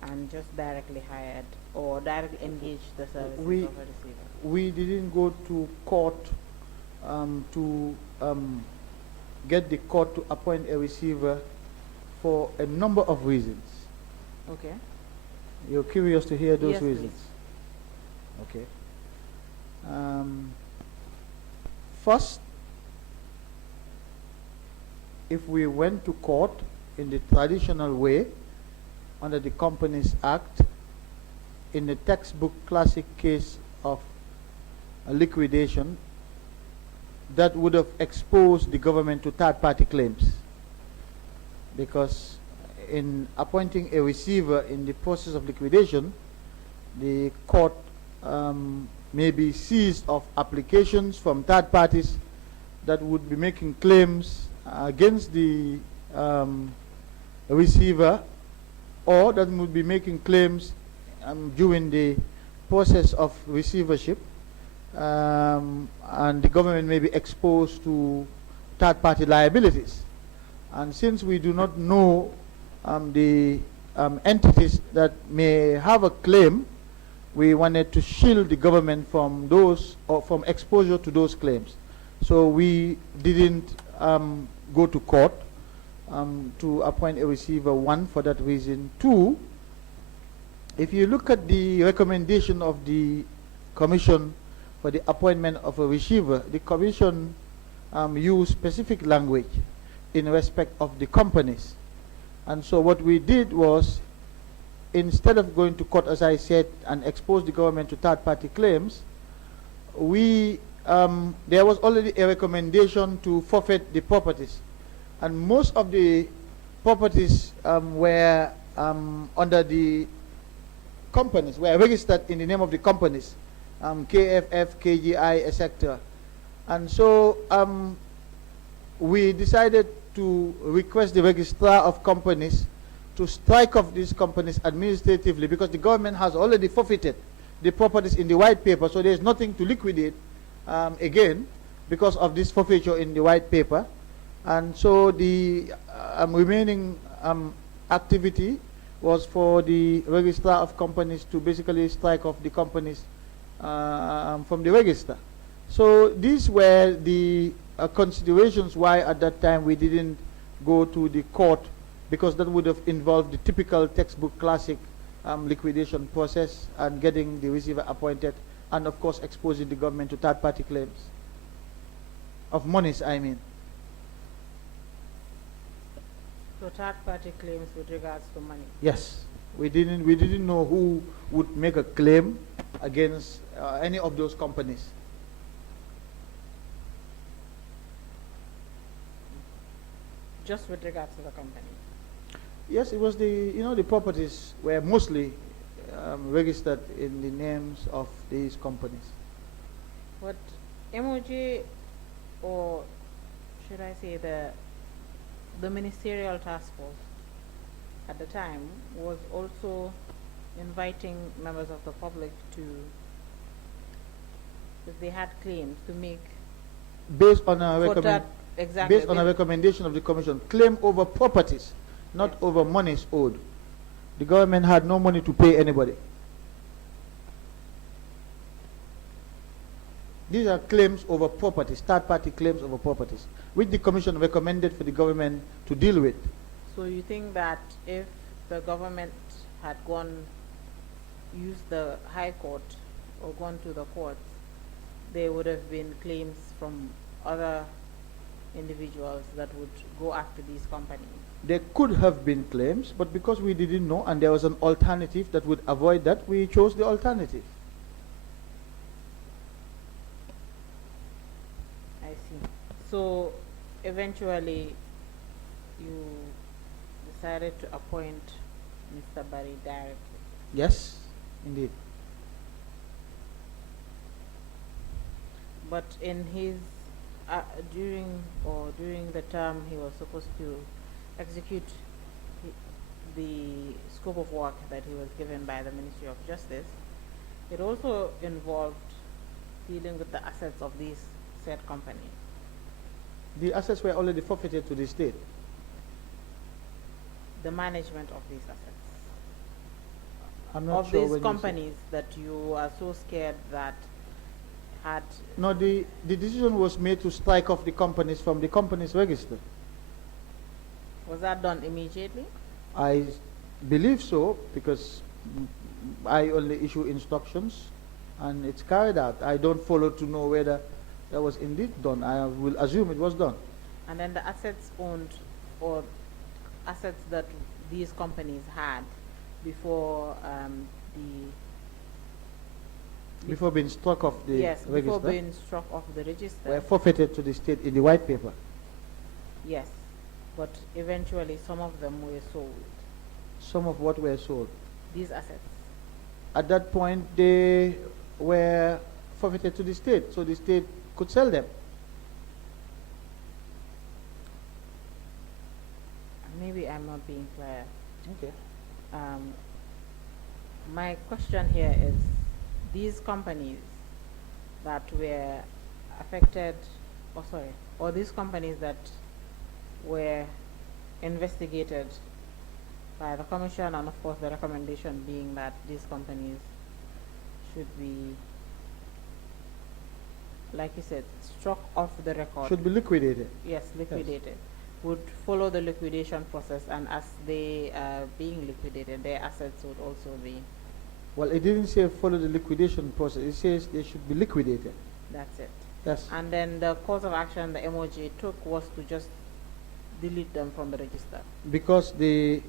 and just directly hired or directly engaged the services of a receiver. We didn't go to court to get the court to appoint a receiver for a number of reasons. Okay. You're curious to hear those Yes, reasons? please. Okay. First, if we went to court in the traditional way under the Companies Act in the textbook classic case of a liquidation, that would have exposed the government to third-party claims, because in appointing a receiver in the process of liquidation, the court may be seized of applications from third parties that would be making claims against the receiver, or that would be making claims during the process of receivership, and the government may be exposed to third-party liabilities. And since we do not know the entities that may have a claim, we wanted to shield the government from those, or from exposure to those claims. So we didn't go to court to appoint a receiver, one, for that reason. Two, if you look at the recommendation of the commission for the appointment of a receiver, the commission used specific language in respect of the companies. And so what we did was, instead of going to court, as I said, and expose the government to third-party claims, we there was already a recommendation to forfeit the properties. And most of the properties were under the companies, were registered in the name of the companies, KFF, KGI, etc. And so we decided to request the registrar of companies to strike off these companies administratively, because the government has already forfeited the properties in the white paper, so there's nothing to liquidate again because of this forfeiture in the white paper. And so the remaining activity was for the registrar of companies to basically strike off the companies from the register. So these were the considerations why at that time we didn't go to the court, because that would have involved the typical textbook classic liquidation process and getting the receiver appointed, and of course exposing the government to third-party claims of monies, I mean. So third-party claims with regards to money? Yes. We didn't know who would make a claim against any of those companies. Just with regards to the company? Yes, it was the properties were mostly registered in the names of these companies. But MOJ, or should I say the ministerial task force at the time, was also inviting members of the public to, if they had claims, to make, based on a exactly, based on a recommendation of the commission, claim over properties, not yes, over monies owed. The government had no money to pay anybody. These are claims over properties, third-party claims over properties, which the commission recommended for the government to deal with. So you think that if the government had used the High Court or gone to the courts, there would have been claims from other individuals that would go after these companies? There could have been claims, but because we didn't know and there was an alternative that would avoid that, we chose the alternative. I see. So eventually you decided to appoint Mr. Barry directly? Yes, indeed. But in his during the term he was supposed to execute the scope of work that he was given by the Ministry of Justice, it also involved dealing with the assets of these said company. The assets were already forfeited to the state. The management of these assets. I'm not of sure these companies that you are so scared that had... No, the decision was made to strike off the companies from the companies register. Was that done immediately? I believe so, because I only issue instructions and it's carried out. I don't follow to know whether that was indeed done. I will assume it was done. And then the assets owned, or assets that these companies had before before being struck off the register? Before being struck off the register. Were forfeited to the state in the white paper. Yes, but eventually some of them were sold. Some of what were sold? These assets. At that point, they were forfeited to the state, so the state could sell them. Maybe I'm not being clear. Okay. My question here is, these companies that were affected, or these companies that were investigated by the Commission, and of course the recommendation being that these companies should be, like you said, struck off the record. Should be liquidated. Yes, liquidated. Would follow the liquidation process, and as they are being liquidated, their assets would also be. Well, it didn't say follow the liquidation process. It says they should be liquidated. That's it. Yes. And then the course of action the MOJ took was to just delete them from the register. Because the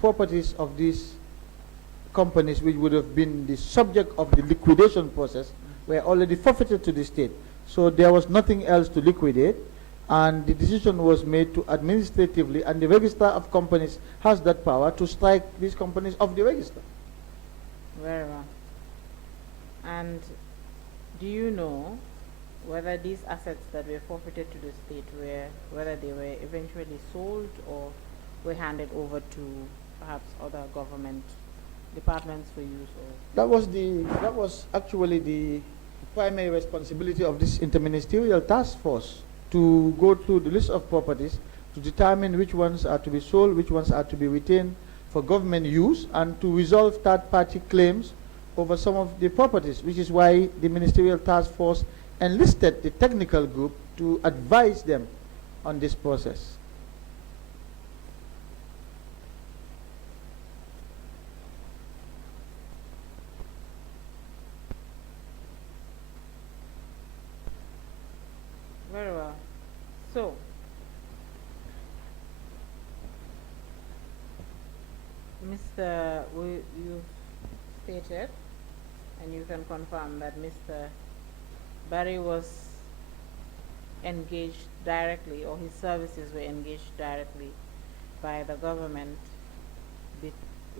properties of these companies, which would have been the subject of the liquidation process, were already forfeited to the state. So there was nothing else to liquidate, and the decision was made to administratively, and the register of companies has that power to strike these companies off the register. Very well. And do you know whether these assets that were forfeited to the state whether they were eventually sold or were handed over to perhaps other government departments for use? Or That was actually the primary responsibility of this interministerial task force, to go through the list of properties to determine which ones are to be sold, which ones are to be retained for government use, and to resolve third-party claims over some of the properties, which is why the ministerial task force enlisted the technical group to advise them on this process. very well. So, you've stated, and you can confirm that Mr. Barry was engaged directly, or his services were engaged directly by the government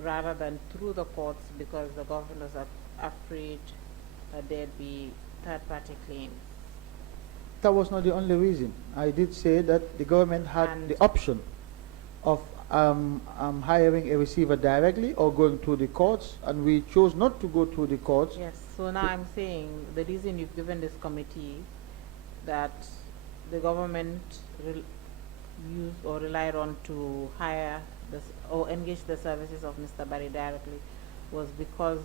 rather than through the courts, because the governors are afraid that there'd be third-party claims. That was not the only reason. I did say that the government had the option of hiring a receiver directly or going through the courts, and we chose not to go through the courts. Yes, so now I'm saying the reason you've given this committee that the government used or relied on to hire or engage the services of Mr. Barry directly was because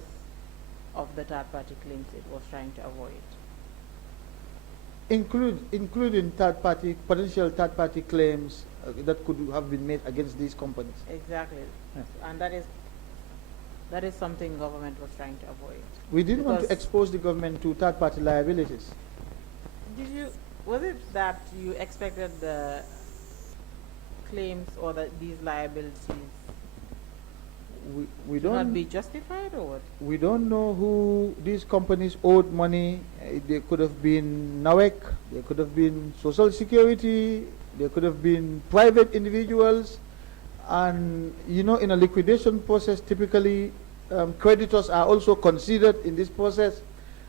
of the third-party claims it was trying to avoid. Including potential third-party claims that could have been made against these companies. Exactly, Yeah. and that is something government was trying to avoid. We didn't want to expose the government to third-party liabilities. Was it that you expected the claims or these liabilities We to don't not be justified, or what? We don't know who these companies owed money. They could have been NAWEC, they could have been Social Security, they could have been private individuals. And you know, in a liquidation process, typically creditors are also considered in this process.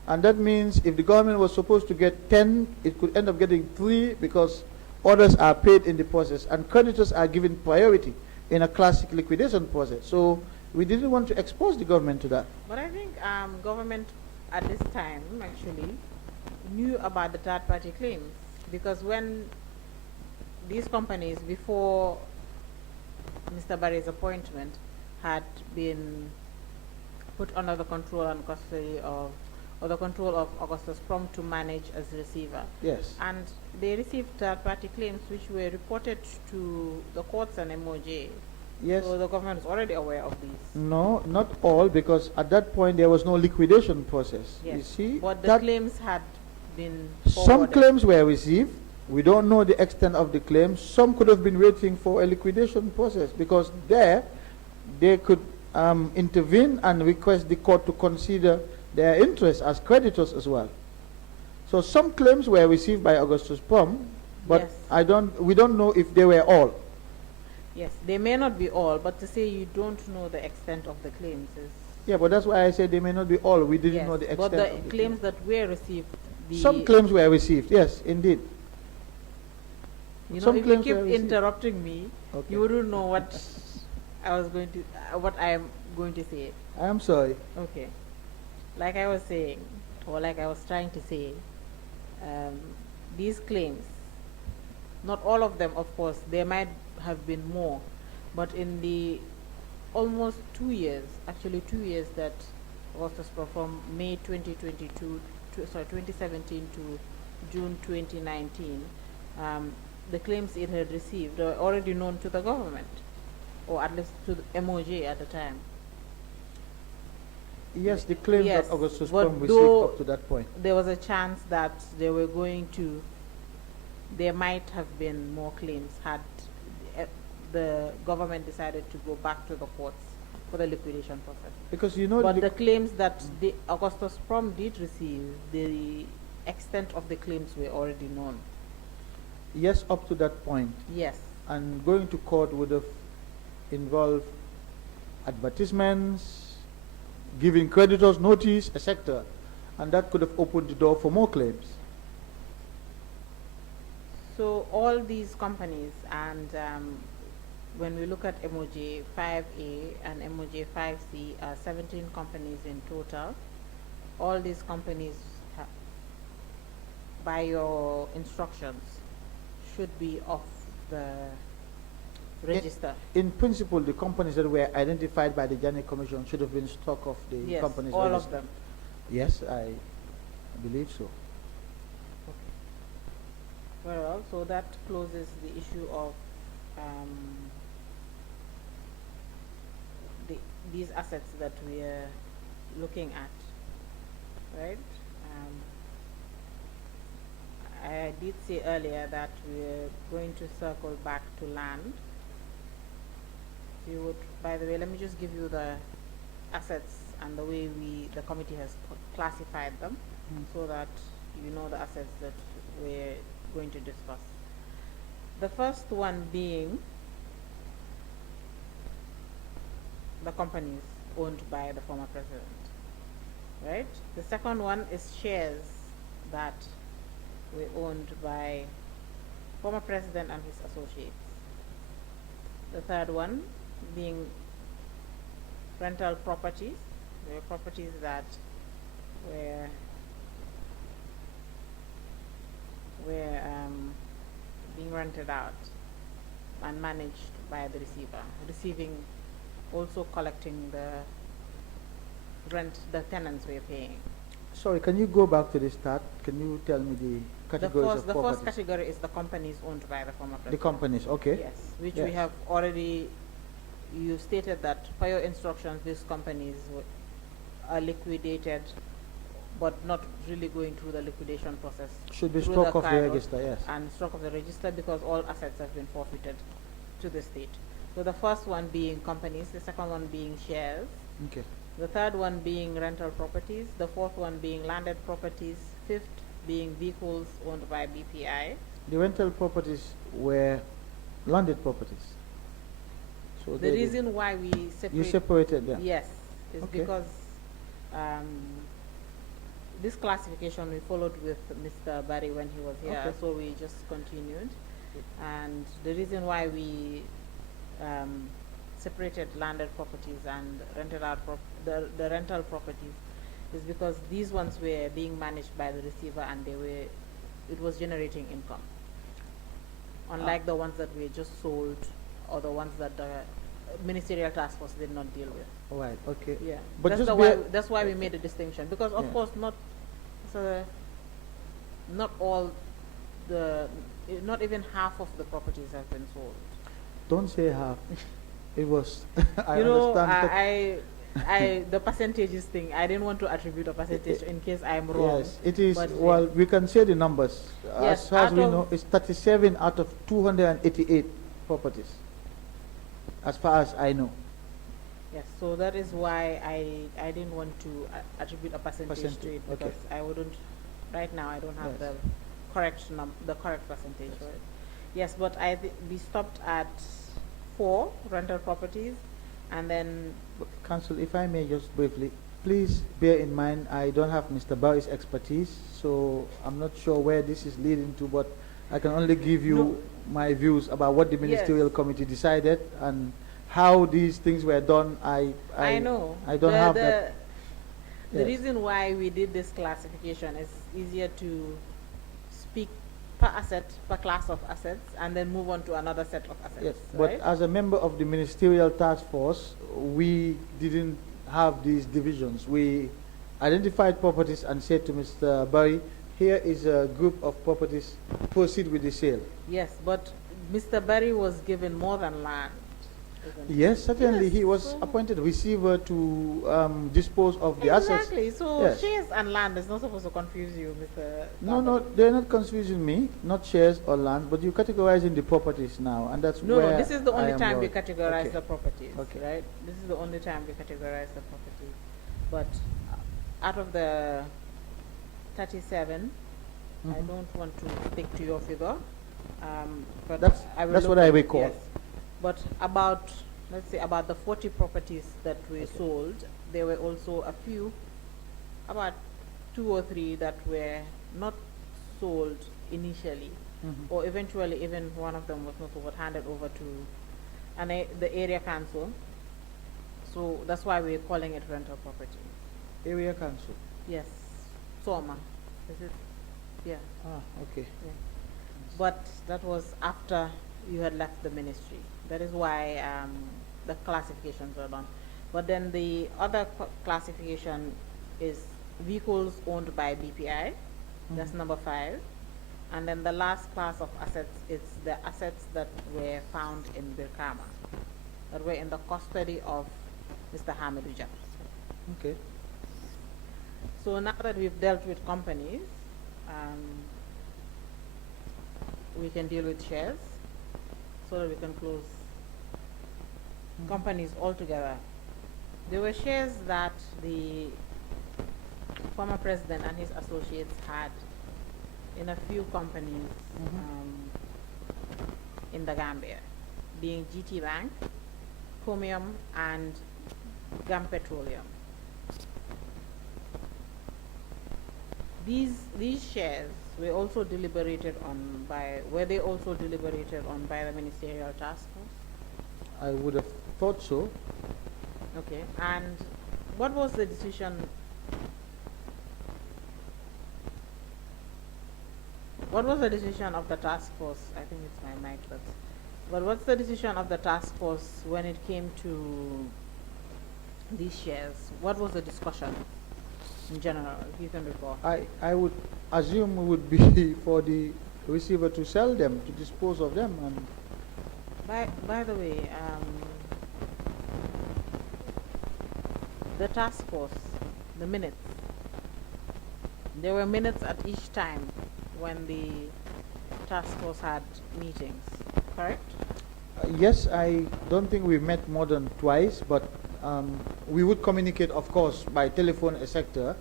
And that means if the government was supposed to get 10, it could end up getting 3, because others are paid in the process, and creditors are given priority in a classic liquidation process. So we didn't want to expose the government to that. But I think government at this time actually knew about the third-party claims, because when these companies, before Mr. Barry's appointment, had been put under the control and custody of, or the control of Augustus Prom to manage as receiver. Yes. And they received third-party claims which were reported to the courts and MOJ. Yes. So the government is already aware of these. No, not all, because at that point there was no liquidation process. Yes. You see, but the claims had been some forwarded. claims were received. We don't know the extent of the claims. Some could have been waiting for a liquidation process, because there they could intervene and request the court to consider their interests as creditors as well. So some claims were received by Augustus Prom, but Yes. we don't know if they were all. Yes, they may not be all, but to say you don't know the extent of the claims is... Yeah, but that's why I said they may not be all. We didn't yes, know the extent but the of the claims that were received... Some claims were received, yes, indeed. You know, Some if you claims keep were received. interrupting me, Okay. you wouldn't know what what I am going to say. I am sorry. Okay. Like I was saying, or like I was trying to say, these claims, not all of them, of course, there might have been more, but in the almost 2 years, actually 2 years that Augustus from May 2017 to June 2019, the claims it had received are already known to the government, or at least to the MOJ at the time. Yes, the claim Yes, that Augustus but Prom received though up to that point. there was a chance that there might have been more claims had the government decided to go back to the courts for the liquidation process. Because you know, But the claims that the Augustus Prom did receive, the extent of the claims were already known. yes, up to that point. Yes. And going to court would have involved advertisements, giving creditors notice, etc. And that could have opened the door for more claims. So all these companies, and when we look at MOJ 5A and MOJ 5C, 17 companies in total. All these companies, by your instructions, should be off the register. In principle, the companies that were identified by the Janneh Commission should have been struck off the Yes, companies all register. of them. Yes, I believe so. Well, so that closes the issue of these assets that we are looking at, right? I did say earlier that we're going to circle back to land. You would, by the way, let me just give you the assets and the way the committee has classified them, so that you know the assets that we're going to discuss. The first one being the companies owned by the former president, right? The second one is shares that were owned by former president and his associates. The third one being rental properties. There were properties that were being rented out and managed by the receiver, also collecting the rent the tenants were paying. Sorry, can you go back to the start? Can you tell me the categories of The properties? first category is the companies owned by the former president. The companies, okay. Yes, which Yes. we have already, you stated that per your instructions, these companies are liquidated, but not really going through the liquidation process. Should be through struck off the Cairo register, yes. And struck off the register because all assets have been forfeited to the state. So the first one being companies, the second one being shares, Okay. the third one being rental properties, the fourth one being landed properties, fifth being vehicles owned by BPI. The rental properties were landed properties. So The reason why we you separated them. yes, is Okay. because this classification we followed with Mr. Barry when he was here, Okay. so we just continued. And the reason why we separated landed properties and rented out the rental properties is because these ones were being managed by the receiver and it was generating income. Unlike the ones that were just sold or the ones that the ministerial task force did not deal with. All right, okay. Yeah, But that's why we made a distinction, because of Yeah. course not all not even half of the properties have been sold. Don't say half. It was, I You know, understand. the percentages thing, I didn't want to attribute a percentage in case I'm wrong. Yes, it is. but Well, we can say the numbers. Yes, as far as out we of- know, it's 37 out of 288 properties. As far as I know. Yes, so that is why I didn't want to attribute a percentage to it, okay. because I wouldn't, right now I don't have Yes. the correct percentage, right? Yes, but we stopped at 4 rental properties, and then Council, if I may just briefly, please bear in mind I don't have Mr. Barry's expertise, so I'm not sure where this is leading to, but I can only give you No. my views about what the ministerial Yes. committee decided and how these things were done. I know I don't have that. the Yes. reason why we did this classification is easier to speak per asset, per class of assets, and then move on to another set of assets. Yes, right? but as a member of the ministerial task force, we didn't have these divisions. We identified properties and said to Mr. Barry, here is a group of properties, proceed with the sale. Yes, but Mr. Barry was given more than land. isn't he? Yes, certainly Yes, he was so- appointed receiver to dispose of the assets. Exactly. So Yes. shares and land is not supposed to confuse you, Mr. No, no, Tambadou. they're not confusing me, not shares or land, but you're categorizing the properties now, and that's No, where no, this is the I only am time we worried. categorize Okay. the properties, Okay. right? This is the only time we categorize the properties. But out of the 37, I Mhm. don't want to stick to your figure. But That's- I will that's look what I at- recall. Yes. But about, let's say, about the 40 properties that we sold, there were also a few, about 2 or 3 that were not sold initially, Mhm. or eventually even one of them was not sold, handed over to the area council. So that's why we're calling it rental property. Area council. Yes, Soma, is it? Yeah. Ah, okay. Yeah. But that was after you had left the ministry. That is why the classifications were done. But then the other classification is vehicles owned by BPI. That's Mhm. number 5. And then the last class of assets is the assets that were found in Birkama, that were in the custody of Mr. Hamidou Jah. Okay. So now that we've dealt with companies, we can deal with shares so that we can close Mhm. companies altogether. There were shares that the former president and his associates had in a few companies in the Gambia, being GT Bank, Chromium, and Gam Petroleum. These shares were also deliberated on were they also deliberated on by the ministerial task force? I would have thought so. Okay, and what was the decision? What was the decision of the task force? I think it's my mic, but what's the decision of the task force when it came to these shares? What was the discussion in general, if you can recall? I would assume it would be for the receiver to sell them, to dispose of them, and By the way, the task force, the minutes, there were minutes at each time when the task force had meetings, correct? yes, I don't think we met more than twice, but we would communicate, of course, by telephone, etc.,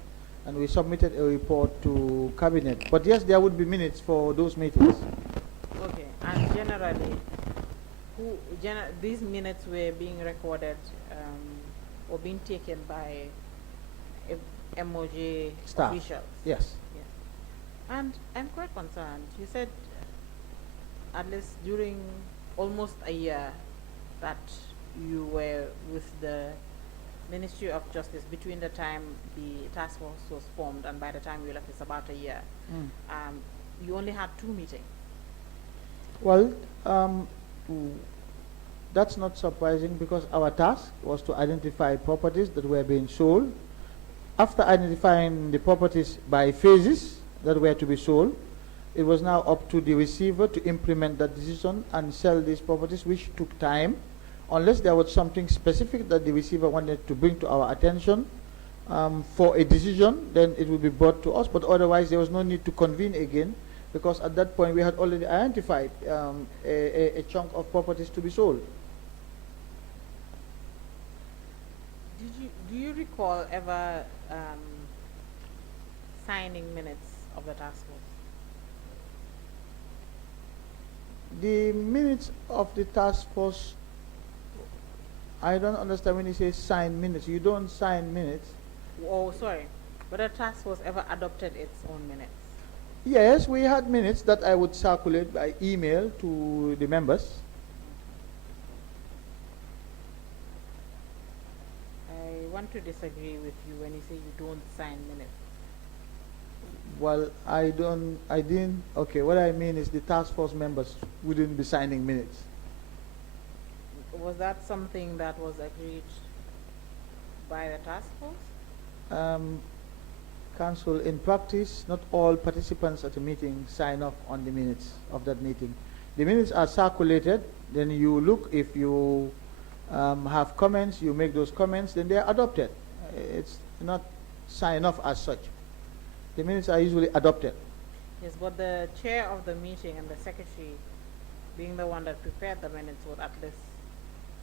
and we submitted a report to cabinet. But yes, there would be minutes for those meetings. Okay, and generally, these minutes were being recorded or being taken by MOJ Staff. officials? Yes. Yes. And I'm quite concerned. You said at least during almost a year that you were with the Ministry of Justice between the time the task force was formed and by the time you left, it's about a year. You only had 2 meetings. Well, that's not surprising because our task was to identify properties that were being sold. After identifying the properties by phases that were to be sold, it was now up to the receiver to implement that decision and sell these properties, which took time. Unless there was something specific that the receiver wanted to bring to our attention for a decision, then it would be brought to us. But otherwise, there was no need to convene again because at that point we had already identified a chunk of properties to be sold. Do you recall ever signing minutes of the task force? The minutes of the task force, I don't understand when you say sign minutes. You don't sign minutes. Oh, sorry. But the task force ever adopted its own minutes? Yes, we had minutes that I would circulate by email to the members. I want to disagree with you when you say you don't sign minutes. Well, I didn't, okay, what I mean is the task force members wouldn't be signing minutes. Was that something that was agreed by the task force? Um, Council, in practice, not all participants at a meeting sign off on the minutes of that meeting. The minutes are circulated, then you look, if you have comments, you make those comments, then they are adopted. It's not sign off as such. The minutes are usually adopted. Yes, but the chair of the meeting and the secretary, being the one that prepared the minutes, would at least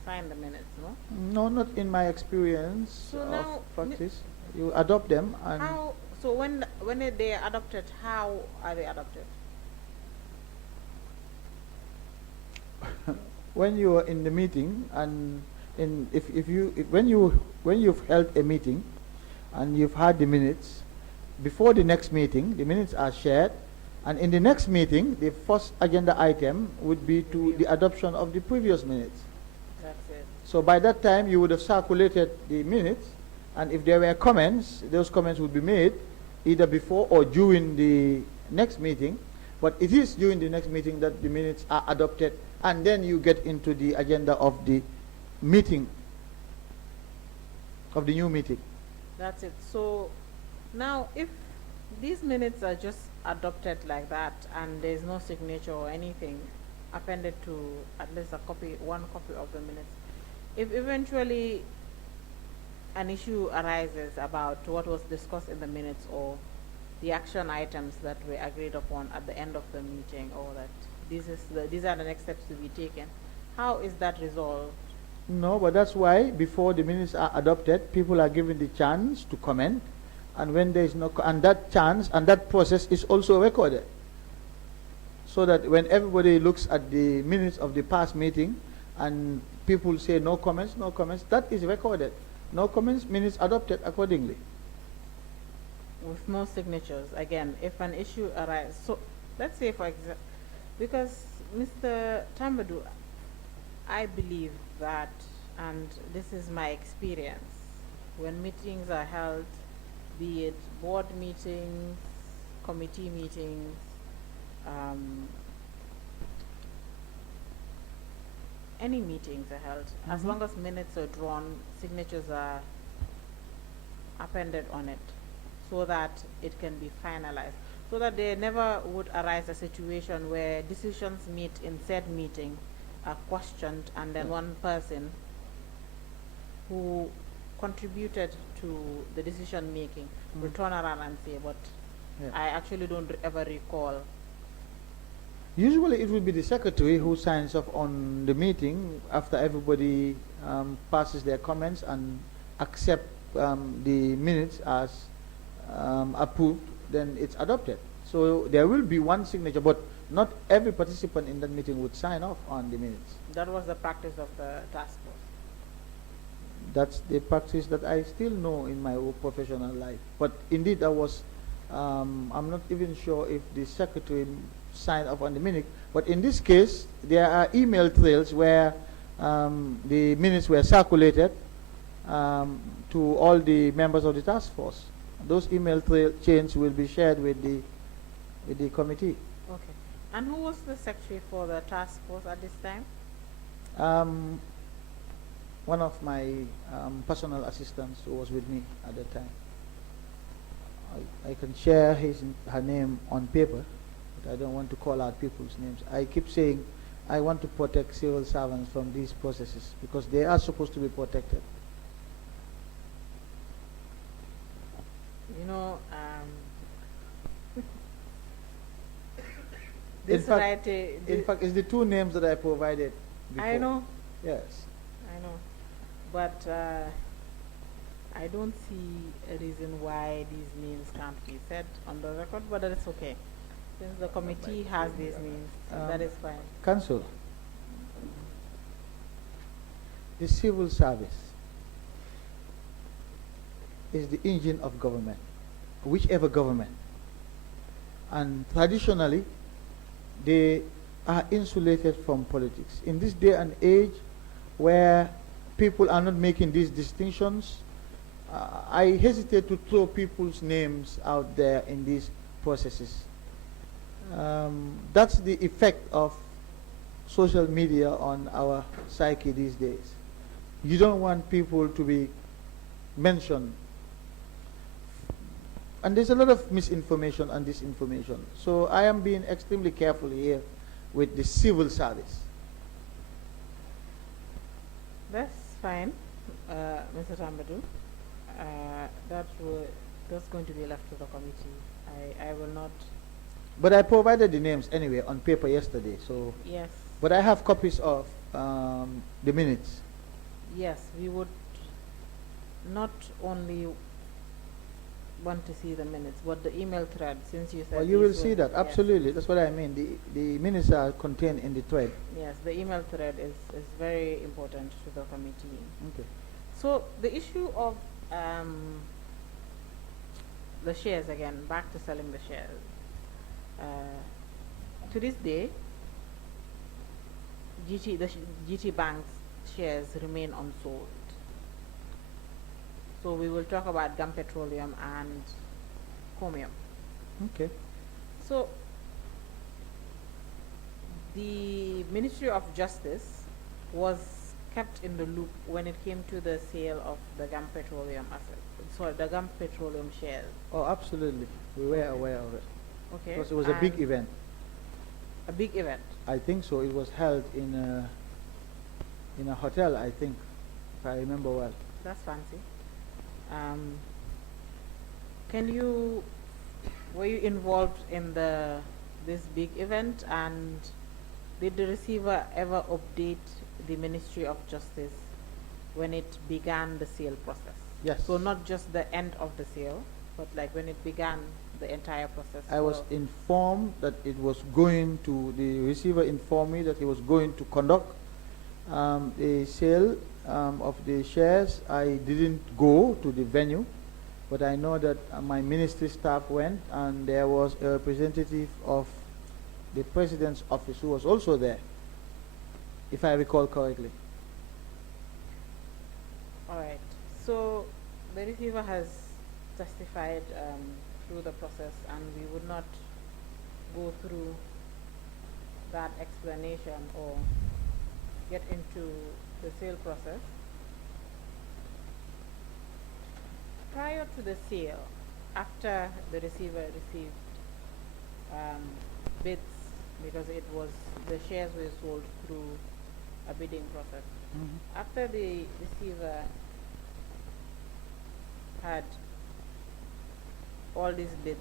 sign the minutes, no? No, not in my experience So of now, practice. You adopt them, and How, so when they are adopted, how are they adopted? when you are in the meeting, and when you've held a meeting and you've had the minutes, before the next meeting the minutes are shared, and in the next meeting the first agenda item would be to the adoption of the previous minutes. That's it. So by that time you would have circulated the minutes, and if there were comments, those comments would be made either before or during the next meeting. But it is during the next meeting that the minutes are adopted, and then you get into the agenda of the meeting, of the new meeting. That's it. So now, if these minutes are just adopted like that, and there's no signature or anything appended to at least one copy of the minutes, if eventually an issue arises about what was discussed in the minutes, or the action items that were agreed upon at the end of the meeting, or that these are the next steps to be taken, how is that resolved? No, but that's why before the minutes are adopted, people are given the chance to comment, and when there is no, and that chance and that process is also recorded, so that when everybody looks at the minutes of the past meeting and people say no comments, that is recorded. No comments, minutes adopted accordingly. With no signatures, again, if an issue arises. So let's say, for example, because Mr. Tambadou, I believe that, and this is my experience, when meetings are held, be it board meetings, committee meetings, any meetings are held, as long as minutes are drawn, signatures are appended on it, so that it can be finalized, so that there never would arise a situation where decisions meet in said meeting are questioned, and then one person who contributed to the decision making will turn around and say, but I actually don't ever recall. Usually it will be the secretary who signs off on the meeting after everybody passes their comments and accept the minutes as approved, then it's adopted. So there will be one signature, but not every participant in that meeting would sign off on the minutes. That was the practice of the task force. That's the practice that I still know in my professional life. But indeed, I was, I'm not even sure if the secretary signed off on the minute. But in this case, there are email trails where the minutes were circulated to all the members of the task force. Those email trail chains will be shared with the committee. Okay. And who was the secretary for the task force at this time? One of my personal assistants who was with me at that time. I can share her name on paper, but I don't want to call out people's names. I keep saying I want to protect civil servants from these processes because they are supposed to be protected. You know, in fact, it's the two names that I provided before. I know. Yes. I know. But I don't see a reason why these names can't be said on the record, but that's okay. Since the committee has these names, that is fine. Council, the civil service is the engine of government, whichever government. And traditionally, they are insulated from politics. In this day and age where people are not making these distinctions, I hesitate to throw people's names out there in these processes. That's the effect of social media on our psyche these days. You don't want people to be mentioned. And there's a lot of misinformation and disinformation. So I am being extremely careful here with the civil service. That's fine, Mr. Tambadou. That's going to be left to the committee. I will not. But I provided the names anyway on paper yesterday. So. Yes. But I have copies of the minutes. Yes, we would not only want to see the minutes, but the email thread, since you said. Well, you will see that, yes. absolutely. That's what I mean. The minutes are contained in the thread. Yes, the email thread is very important to the committee. Okay. So the issue of the shares, again, back to selling the shares. To this day, GT Bank's shares remain unsold. So we will talk about Gum Petroleum and Comium. Okay. So the Ministry of Justice was kept in the loop when it came to the sale of the Gum Petroleum assets. Sorry, the Gum Petroleum shares. Oh, absolutely. We were aware of it. Okay. Because it was a big event. A big event. I think so. It was held in a hotel, I think, if I remember well. That's fancy. Were you involved in this big event, and did the receiver ever update the Ministry of Justice when it began the sale process? Yes. So not just the end of the sale, but like when it began the entire process. I was informed that it was going to, the receiver informed me that he was going to conduct a sale of the shares. I didn't go to the venue, but I know that my ministry staff went, and there was a representative of the President's office who was also there, if I recall correctly. All right. So the receiver has testified through the process, and we would not go through that explanation or get into the sale process. Prior to the sale, after the receiver received bids, because the shares were sold through a bidding process. Mm-hmm. After the receiver had all these bids,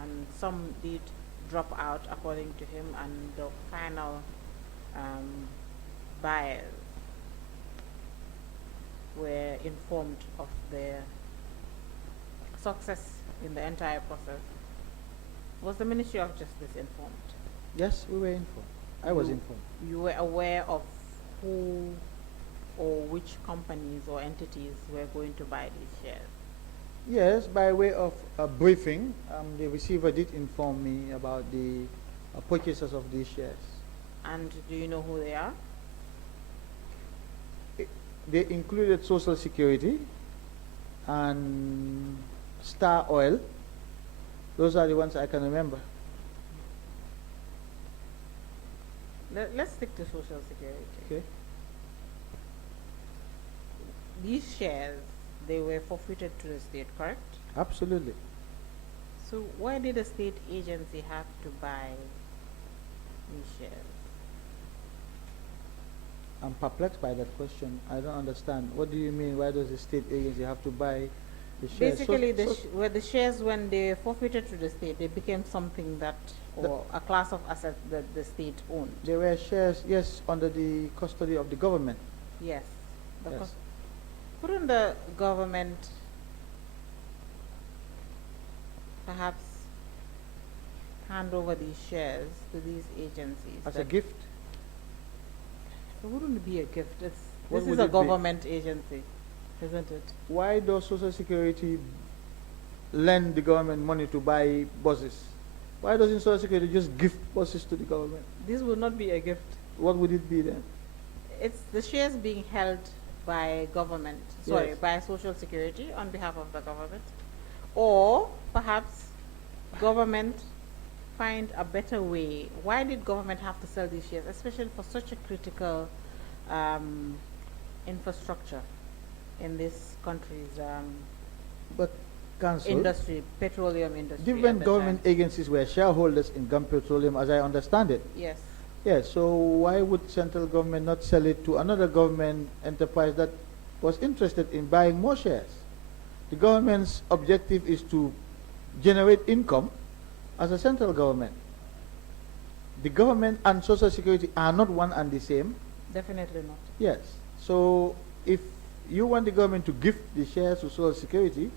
and some did drop out according to him, and the final buyers were informed of their success in the entire process. Was the Ministry of Justice informed? Yes, we were informed. I was informed. You were aware of who or which companies or entities were going to buy these shares? Yes, by way of a briefing, the receiver did inform me about the purchasers of these shares. And do you know who they are? They included Social Security and Star Oil. Those are the ones I can remember. Let's stick to Social Security. Okay. These shares, they were forfeited to the state, correct? Absolutely. So why did a state agency have to buy these shares? I'm perplexed by that question. I don't understand. What do you mean? Why does the state agency have to buy the shares? Basically, the shares, when they forfeited to the state, they became something that, or a class of assets that the state owned. They were shares, yes, under the custody of the government. Yes. Yes. Couldn't the government perhaps hand over these shares to these agencies? As a gift? It wouldn't be a gift. This What is would a it be? government agency, isn't it? Why does Social Security lend the government money to buy buses? Why doesn't Social Security just give buses to the government? This would not be a gift. What would it be then? It's the shares being held by government, sorry, Yes. by Social Security on behalf of the government, or perhaps government find a better way. Why did government have to sell these shares, especially for such a critical um, infrastructure in this country's But Council, industry, petroleum industry? different at the government time? agencies were shareholders in Gum Petroleum, as I understand it. Yes. Yes, so why would central government not sell it to another government enterprise that was interested in buying more shares? The government's objective is to generate income as a central government. The government and Social Security are not one and the same. Definitely not. Yes. So if you want the government to gift the shares to Social Security,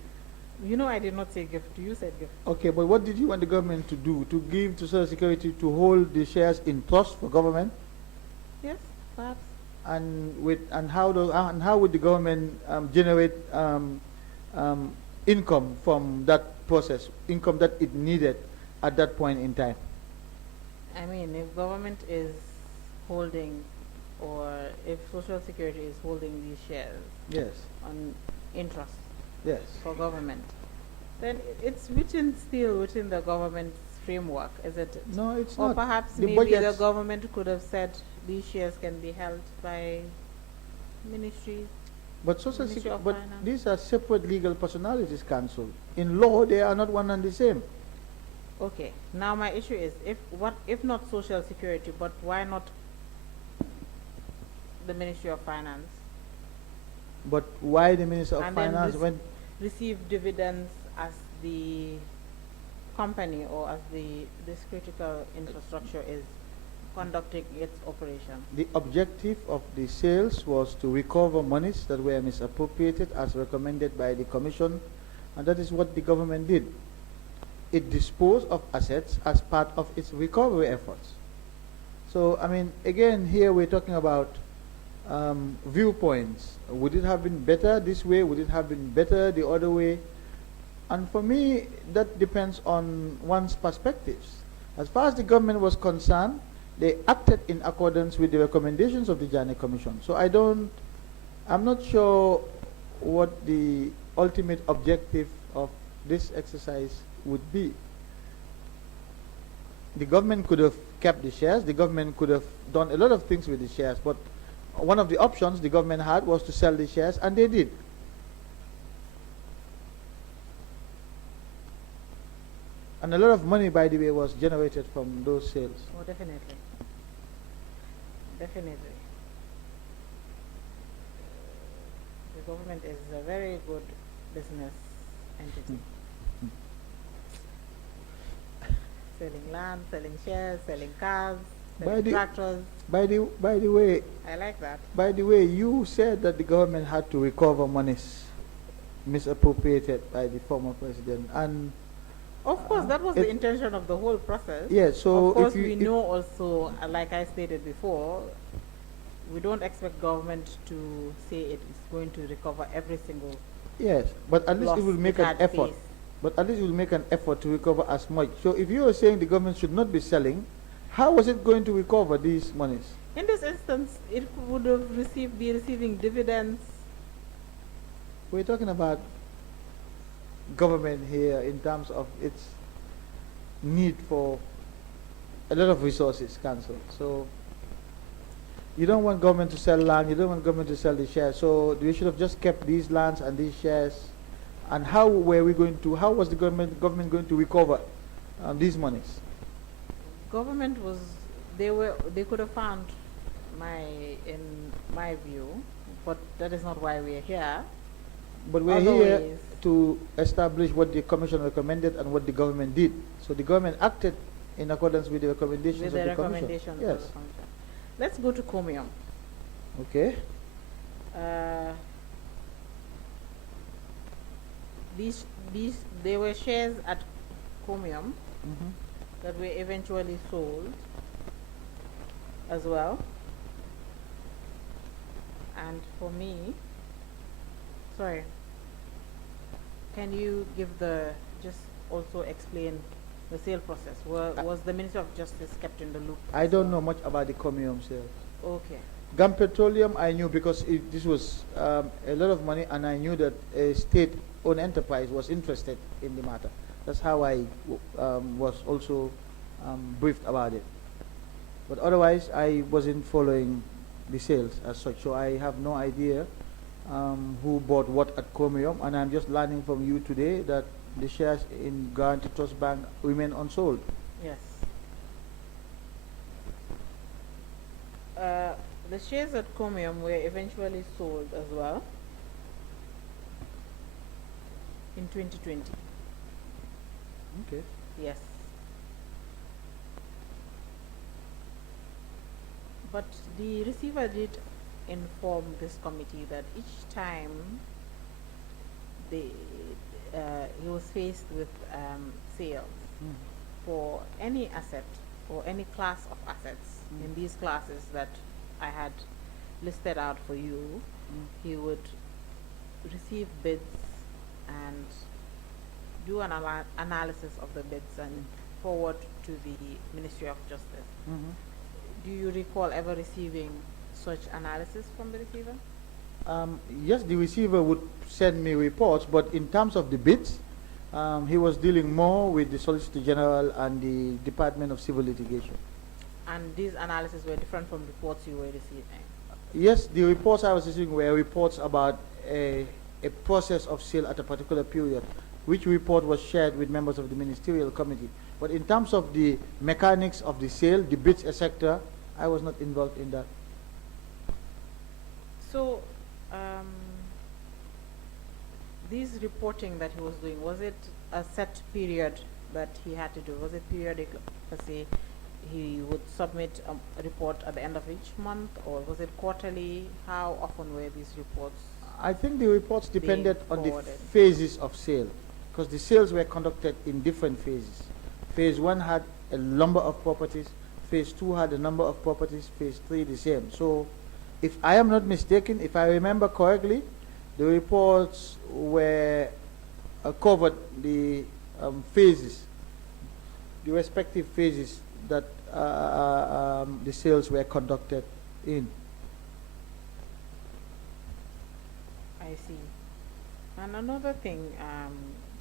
You know, I did not say gift. You said gift. okay, but what did you want the government to do? To give to Social Security to hold the shares in trust for government? Yes, perhaps. And how would the government generate income from that process, income that it needed at that point in time? I mean, if government is holding, or if Social Security is holding these shares Yes, on interest yes. for government, then it's still within the government's framework, isn't it? No, it's Or not. perhaps The maybe the budgets- government could have said these shares can be held by ministries. But Ministry of but Finance. these are separate legal personalities, Council. In law, they are not one and the same. Okay, now my issue is, if not Social Security, but why not the Ministry of Finance? But why the Minister of And then Finance when receive dividends as the company, or as this critical infrastructure is conducting its operation? the objective of the sales was to recover monies that were misappropriated as recommended by the Commission, and that is what the government did. It disposed of assets as part of its recovery efforts. So, I mean, again, here we're talking about viewpoints. Would it have been better this way? Would it have been better the other way? And for me, that depends on one's perspectives. As far as the government was concerned, they acted in accordance with the recommendations of the Janneh Commission. So I'm not sure what the ultimate objective of this exercise would be. The government could have kept the shares, the government could have done a lot of things with the shares, but one of the options the government had was to sell the shares, and they did. And a lot of money, by the way, was generated from those sales. Oh, definitely. Definitely. The government is a very good business entity. Selling land, selling shares, selling cars, By selling the- tractors. By the way, I like that. you said that the government had to recover monies misappropriated by the former president, and Of course, that was it- the intention of the whole process. yeah. So Of course, if you, we know also, like I stated before, we don't expect government to say it is going to recover every single yes, but at least loss it will make it an had effort. faced. But at least it will make an effort to recover as much. So if you are saying the government should not be selling, how was it going to recover these monies? In this instance, it would have be receiving dividends. We're talking about government here in terms of its need for a lot of resources, Council. So you don't want government to sell land, you don't want government to sell the shares. So we should have just kept these lands and these shares. And how was the government going to recover these monies? Government they could have found in my view, but that is not why we are here. But we're Other here ways. to establish what the Commission recommended and what the government did. So the government acted in accordance with the recommendations With of the the Commission. recommendations Yes. of the Commission. Let's go to Comium. Okay. They were shares at Comium Mhm. that were eventually sold as well. And for me, sorry, can you just also explain the sale process? Was the Minister of Justice kept in the loop? I as don't well? know much about the Comium sales. Okay. Gum Petroleum, I knew because this was a lot of money, and I knew that a state-owned enterprise was interested in the matter. That's how I was also briefed about it. But otherwise, I wasn't following the sales as such, so I have no idea who bought what at Comium, and I'm just learning from you today that the shares in Guaranty Trust Bank remain unsold. Yes. The shares at Comium were eventually sold as well in 2020. Okay. Yes. But the receiver did inform this committee that each time he was faced with sales for any asset or any class of assets in these classes that I had listed out for you, he would receive bids and do an analysis of the bids and forward to the Ministry of Justice. Do you recall ever receiving such analysis from the receiver? Yes, the receiver would send me reports, but in terms of the bids, he was dealing more with the Solicitor General and the Department of Civil Litigation. And these analyses were different from reports you were receiving? Yes, the reports I was receiving were reports about a process of sale at a particular period, which report was shared with members of the Ministerial Committee. But in terms of the mechanics of the sale, the bids, etc., I was not involved in that. So, this reporting that he was doing, was it a set period that he had to do? Was it periodic, per se? He would submit a report at the end of each month, or was it quarterly? How often were these reports? I think the reports depended on the forwarded? phases of sale, because the sales were conducted in different phases. Phase 1 had a number of properties, Phase 2 had a number of properties, Phase 3 the same. So, if I am not mistaken, if I remember correctly, the reports were covered the phases, the respective phases that the sales were conducted in. I see. And another thing,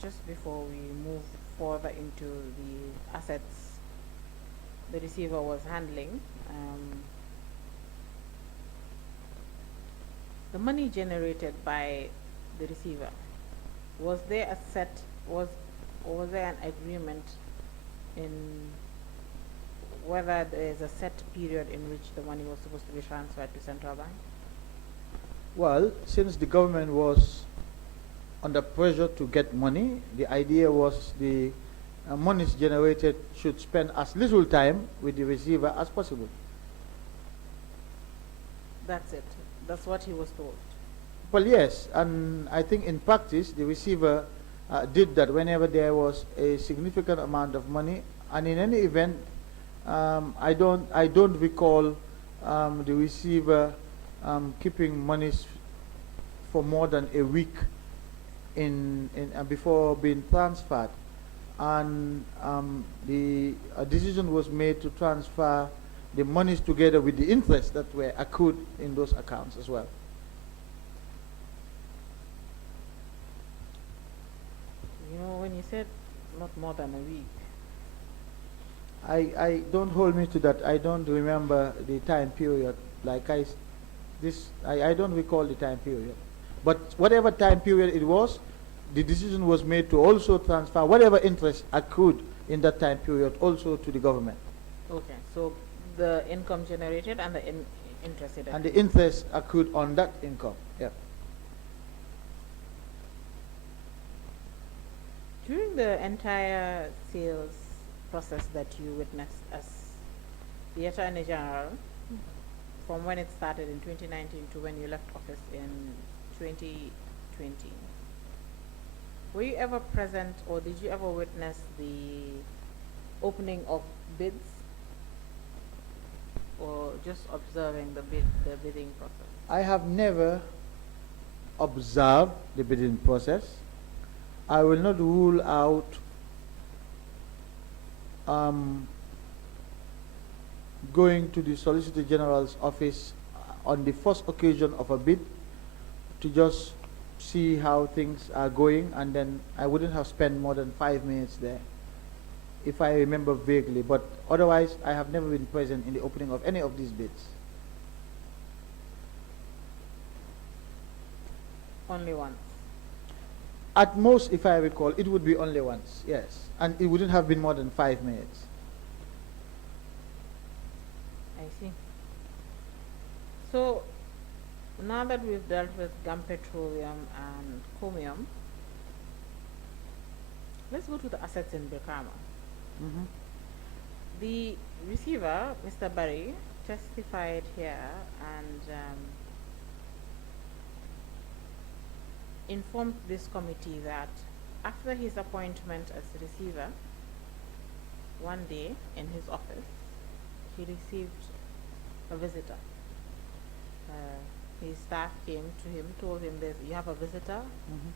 just before we move further into the assets the receiver was handling, the money generated by the receiver, was there was there an agreement in whether there is a set period in which the money was supposed to be transferred to central bank? Well, since the government was under pressure to get money, the idea was the monies generated should spend as little time with the receiver as possible. That's it. That's what he was told. Well, yes, and I think in practice the receiver did that whenever there was a significant amount of money, and in any event, I don't recall the receiver keeping monies for more than a week before being transferred, and the decision was made to transfer the monies together with the interest that were accrued in those accounts as well. You know, when you said not more than a week, I don't hold me to that. I don't remember the time period. I don't recall the time period. But whatever time period it was, the decision was made to also transfer whatever interest accrued in that time period also to the government. okay, so the income generated and the interest it And the interest accrued on that income. Yeah. During the entire sales process that you witnessed as the Attorney General, from when it started in 2019 to when you left office in 2020, were you ever present or did you ever witness the opening of bids, or just observing the bidding process? I have never observed the bidding process. I will not rule out going to the Solicitor General's office on the first occasion of a bid to just see how things are going, and then I wouldn't have spent more than 5 minutes there, if I remember vaguely. But otherwise, I have never been present in the opening of any of these bids. Only once. At most, if I recall, it would be only once, yes. And it wouldn't have been more than 5 minutes. I see. So, now that we've dealt with Gum Petroleum and Comium, let's go to the assets in Birkama. Mm-hmm. The receiver, Mr. Barry, testified here and informed this committee that after his appointment as receiver, one day in his office, he received a visitor. His staff came to him, told him, you have a visitor. Mm-hmm.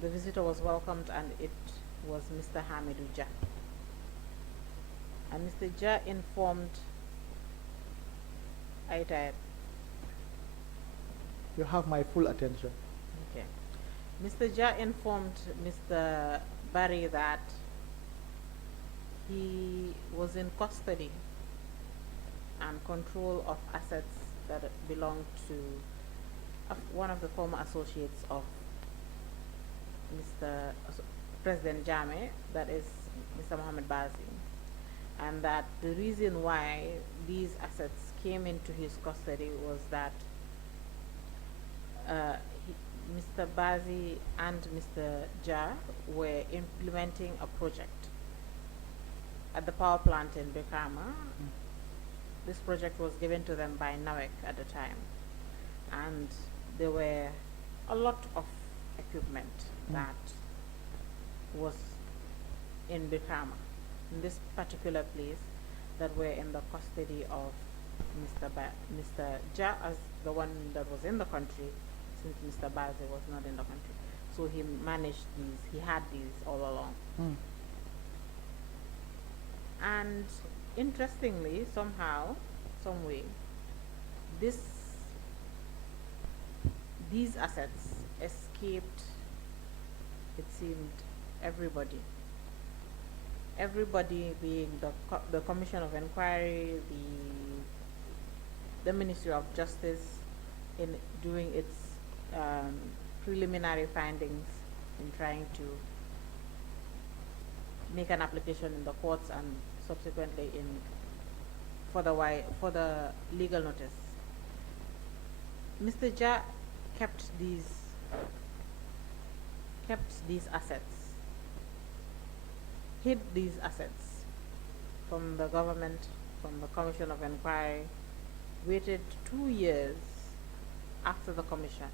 The visitor was welcomed, and it was Mr. Hamidou Jah. And Mr. Jah informed You have my full attention. Okay. Mr. Jah informed Mr. Barry that he was in custody and control of assets that belonged to one of the former associates of President Janneh, that is Mr. Mohammed Bazi, and that the reason why these assets came into his custody was that Mr. Bazi and Mr. Jah were implementing a project at the power plant in Birkama. This project was given to them by NAWEC at the time, and there were a lot of equipment that was in Birkama, in this particular place, that were in the custody of Mr. Jah as the one that was in the country, since Mr. Bazi was not in the country. So he managed these, he had these all along. And interestingly, somehow, some way, these assets escaped, it seemed, everybody. Everybody being the Commission of Inquiry, the Ministry of Justice, in doing its preliminary findings in trying to make an application in the courts and subsequently for the legal notice. Mr. Jah kept these assets, hid these assets from the government, from the Commission of Inquiry, waited 2 years after the commission,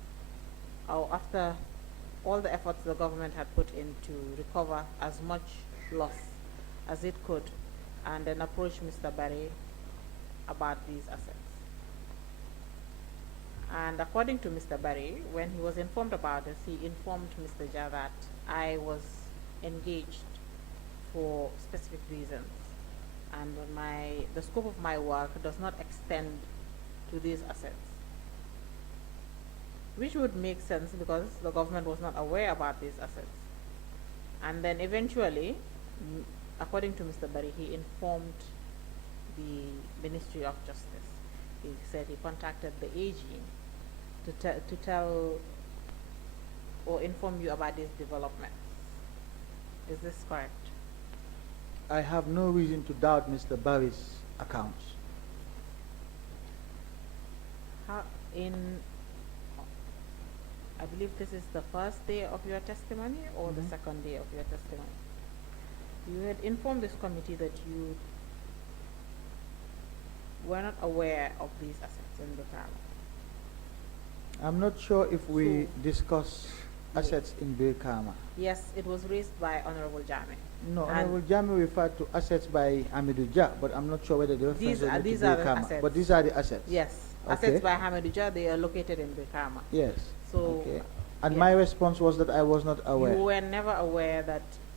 or after all the efforts the government had put in to recover as much loss as it could, and then approached Mr. Barry about these assets. And according to Mr. Barry, when he was informed about this, he informed Mr. Jah that I was engaged for specific reasons, and the scope of my work does not extend to these assets, which would make sense because the government was not aware about these assets. And then eventually, according to Mr. Barry, he informed the Ministry of Justice. He said he contacted the AG to tell or inform you about these developments. Is this correct? I have no reason to doubt Mr. Barry's accounts. I believe this is the first day of your testimony or the second day of your testimony. You had informed this committee that you were not aware of these assets in Birkama. I'm not sure if we discuss assets in Birkama. Yes, it was raised by Honorable Janneh. No, Honorable Janneh referred to assets by Hamidou Jah, but I'm not sure whether the reference was to Birkama. But these are the assets. Yes, okay. Assets by Hamidou Jah, they are located in Birkama. Yes. So, okay. And yes, my response was that I was not aware. You were never aware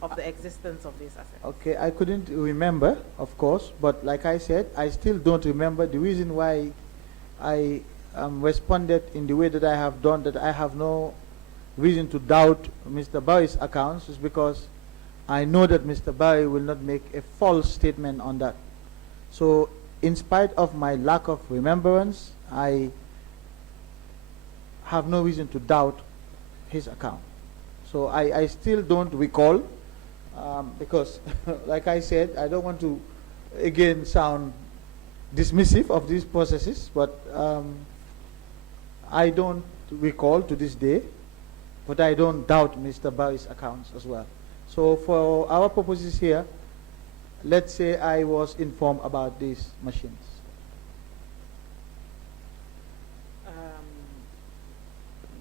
of the existence of these assets. Okay, I couldn't remember, of course, but like I said, I still don't remember the reason why I responded in the way that I have done, that I have no reason to doubt Mr. Barry's accounts, is because I know that Mr. Barry will not make a false statement on that. So in spite of my lack of remembrance, I have no reason to doubt his account. So I still don't recall, because like I said, I don't want to again sound dismissive of these processes, but I don't recall to this day, but I don't doubt Mr. Barry's accounts as well. So for our purposes here, let's say I was informed about these machines.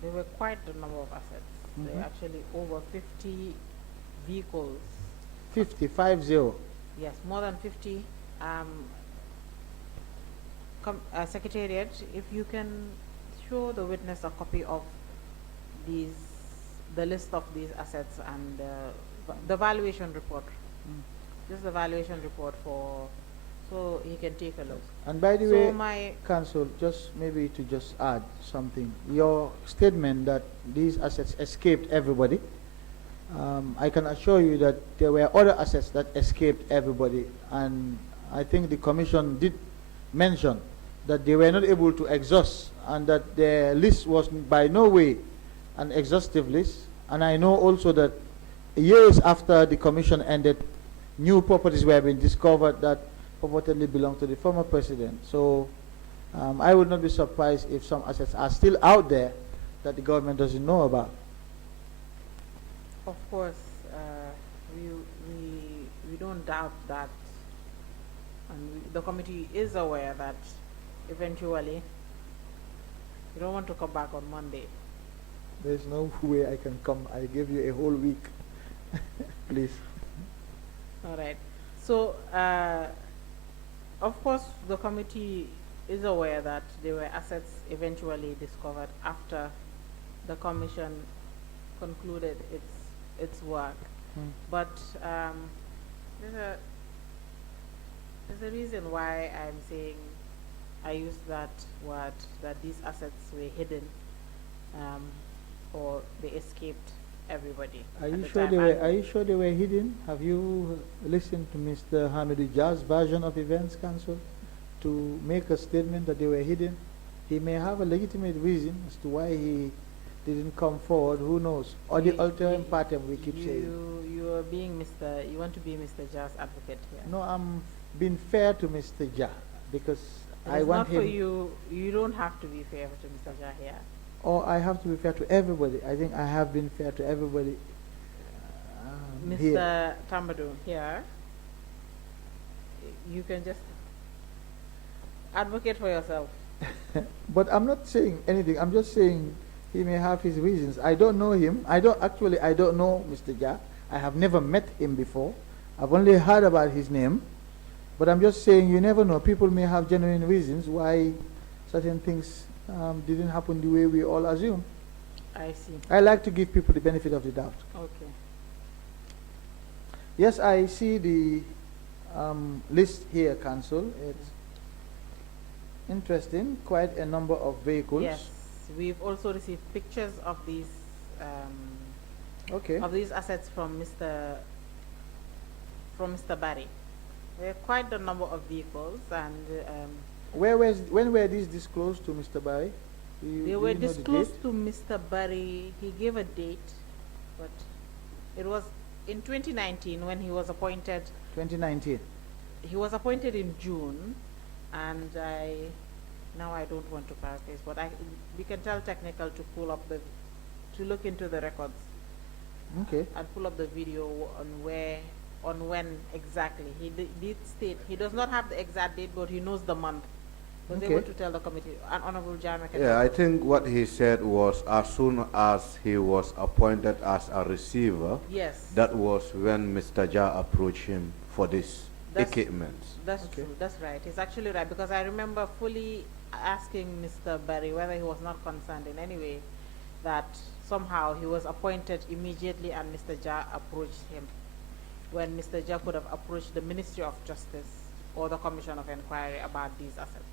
There were quite a number of assets. There are actually over 50 vehicles. 50, 50. Yes, more than 50. Secretariat, if you can show the witness a copy of the list of these assets and the valuation report. Just the valuation report so he can take a look. And by the way, Council, just maybe to just add something. Your statement that these assets escaped everybody, I can assure you that there were other assets that escaped everybody, and I think the Commission did mention that they were not able to exhaust, and that their list was by no way an exhaustive list. And I know also that years after the Commission ended, new properties were being discovered that purportedly belonged to the former president. So I would not be surprised if some assets are still out there that the government doesn't know about. Of course, we don't doubt that, and the committee is aware that eventually you don't want to come back on Monday. There's no way I can come. I give you a whole week. Please. All right. So, of course, the committee is aware that there were assets eventually discovered after the commission concluded its work. But there's a reason why I'm saying I use that word, that these assets were hidden, or they escaped everybody. Are you sure they were hidden? Have you listened to Mr. Hamidou Dia's version of events, Council, to make a statement that they were hidden? He may have a legitimate reason as to why he didn't come forward. Who knows? Or the altering pattern we keep saying. You want to be Mr. Dia's advocate here. No, I'm being fair to Mr. Dia, because I want him. Not for you. You don't have to be fair to Mr. Dia here. Or I have to be fair to everybody. I think I have been fair to everybody. Mr. Tambadou, here, you can just advocate for yourself. But I'm not saying anything. I'm just saying he may have his reasons. I don't know him. I don't know Mr. Dia. I have never met him before. I've only heard about his name. But I'm just saying, you never know. People may have genuine reasons why certain things didn't happen the way we all assume. I see. I like to give people the benefit of the doubt. Okay. Yes, I see the list here, Council. It's interesting. Quite a number of vehicles. Yes, we've also received pictures of these assets from Mr. Barry. There are quite a number of vehicles, and when were these disclosed to Mr. Barry? They were disclosed to Mr. Barry. He gave a date, but it was in 2019 when he was appointed. 2019. He was appointed in June, and I don't want to paraphrase, but we can tell technical to look into the records. Okay. And pull up the video on when exactly. He did state he does not have the exact date, but he knows the month. Was able to tell the committee. And Honorable Janneh. Yeah, I think what he said was as soon as he was appointed as a receiver, yes, that was when Mr. Dia approached him for this equipment. That's true. That's right. He's actually right, because I remember fully asking Mr. Barry whether he was not concerned in any way that somehow he was appointed immediately and Mr. Dia approached him, when Mr. Dia could have approached the Ministry of Justice or the Commission of Inquiry about these assets.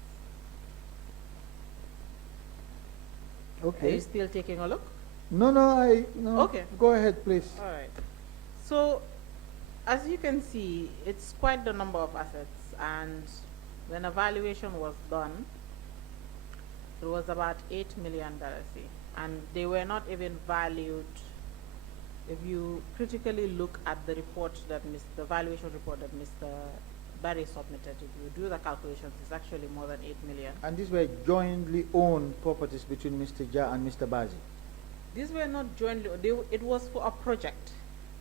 Are Okay. you still taking a look? No, no. Okay. Go ahead, please. All right. So, as you can see, it's quite the number of assets, and when a valuation was done, it was about $8 million, and they were not even valued. If you critically look at the report that the valuation report that Mr. Barry submitted, if you do the calculations, it's actually more than 8 million. And these were jointly owned properties between Mr. Ja and Mr. Bazi. These were not jointly, it was for a project.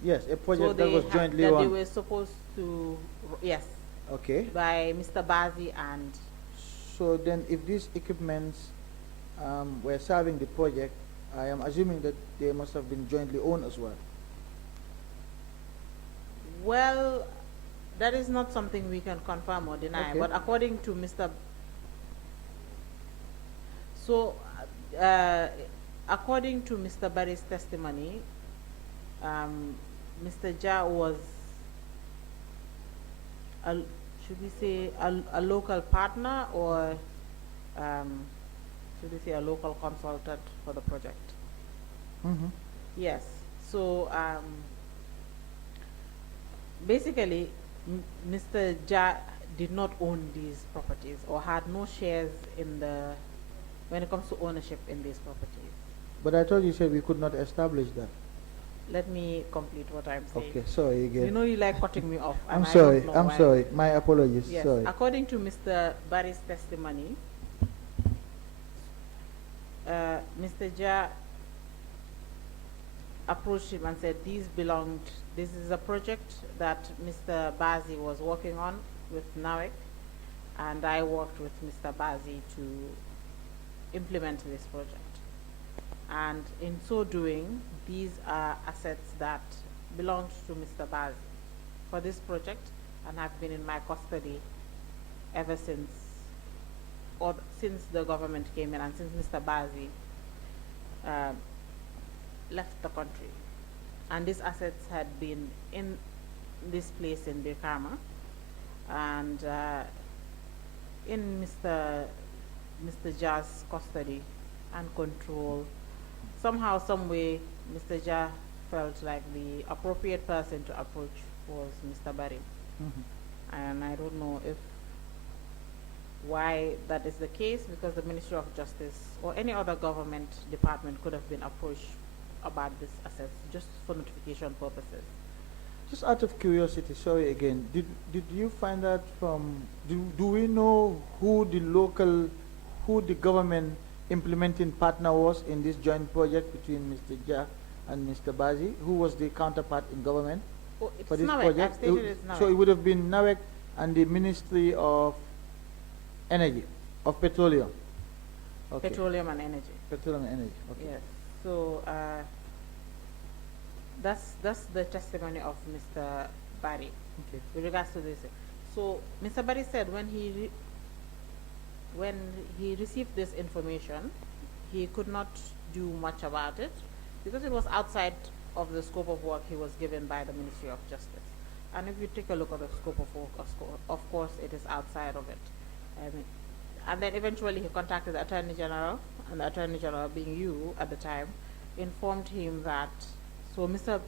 Yes, a project So that was jointly that owned. they were supposed to, yes, Okay. by Mr. Bazi and So then, if these equipments were serving the project, I am assuming that they must have been jointly owned as well. well, that is not something we can confirm or deny. Okay. But according to according to Mr. Barry's testimony, Mr. Ja was, should we say, a local partner, or should we say a local consultant for the project? Mm-hmm. Yes. So basically, Mr. Ja did not own these properties or had no shares in when it comes to ownership in these properties. But I thought you said we could not establish that. Let me complete what I'm saying. Okay, sorry again. You know you like cutting me off. I'm and I sorry. don't know I'm why. sorry. My apologies. Yes. Sorry. According to Mr. Barry's testimony, Mr. Ja approached him and said, this is a project that Mr. Bazi was working on with NAWEC, and I worked with Mr. Bazi to implement this project. And in so doing, these are assets that belonged to Mr. Bazi for this project and have been in my custody ever since, or since the government came in and since Mr. Bazi left the country. And these assets had been in this place in Birkama, and in Mr. Ja's custody and control. Somehow, some way, Mr. Ja felt like the appropriate person to approach was Mr. Barry. Mm-hmm. And I don't know why that is the case, because the Ministry of Justice or any other government department could have been approached about these assets just for notification purposes. Just out of curiosity, sorry again, did you find out from, do we know who the government implementing partner was in this joint project between Mr. Ja and Mr. Bazi? Who was the counterpart in government It's for this NAWEC. project? I've stated it's NAWEC. So it would have been NAWEC and the Ministry of Energy, of Petroleum. Okay. Petroleum and Energy. Petroleum and Energy. Okay. Yes. So that's the testimony of Mr. Barry Okay. with regards to this. So Mr. Barry said when he received this information, he could not do much about it because it was outside of the scope of work he was given by the Ministry of Justice. And if you take a look at the scope of work, of course, it is outside of it. And then eventually he contacted the Attorney General, and the Attorney General, being you at the time, informed him that, so Mr.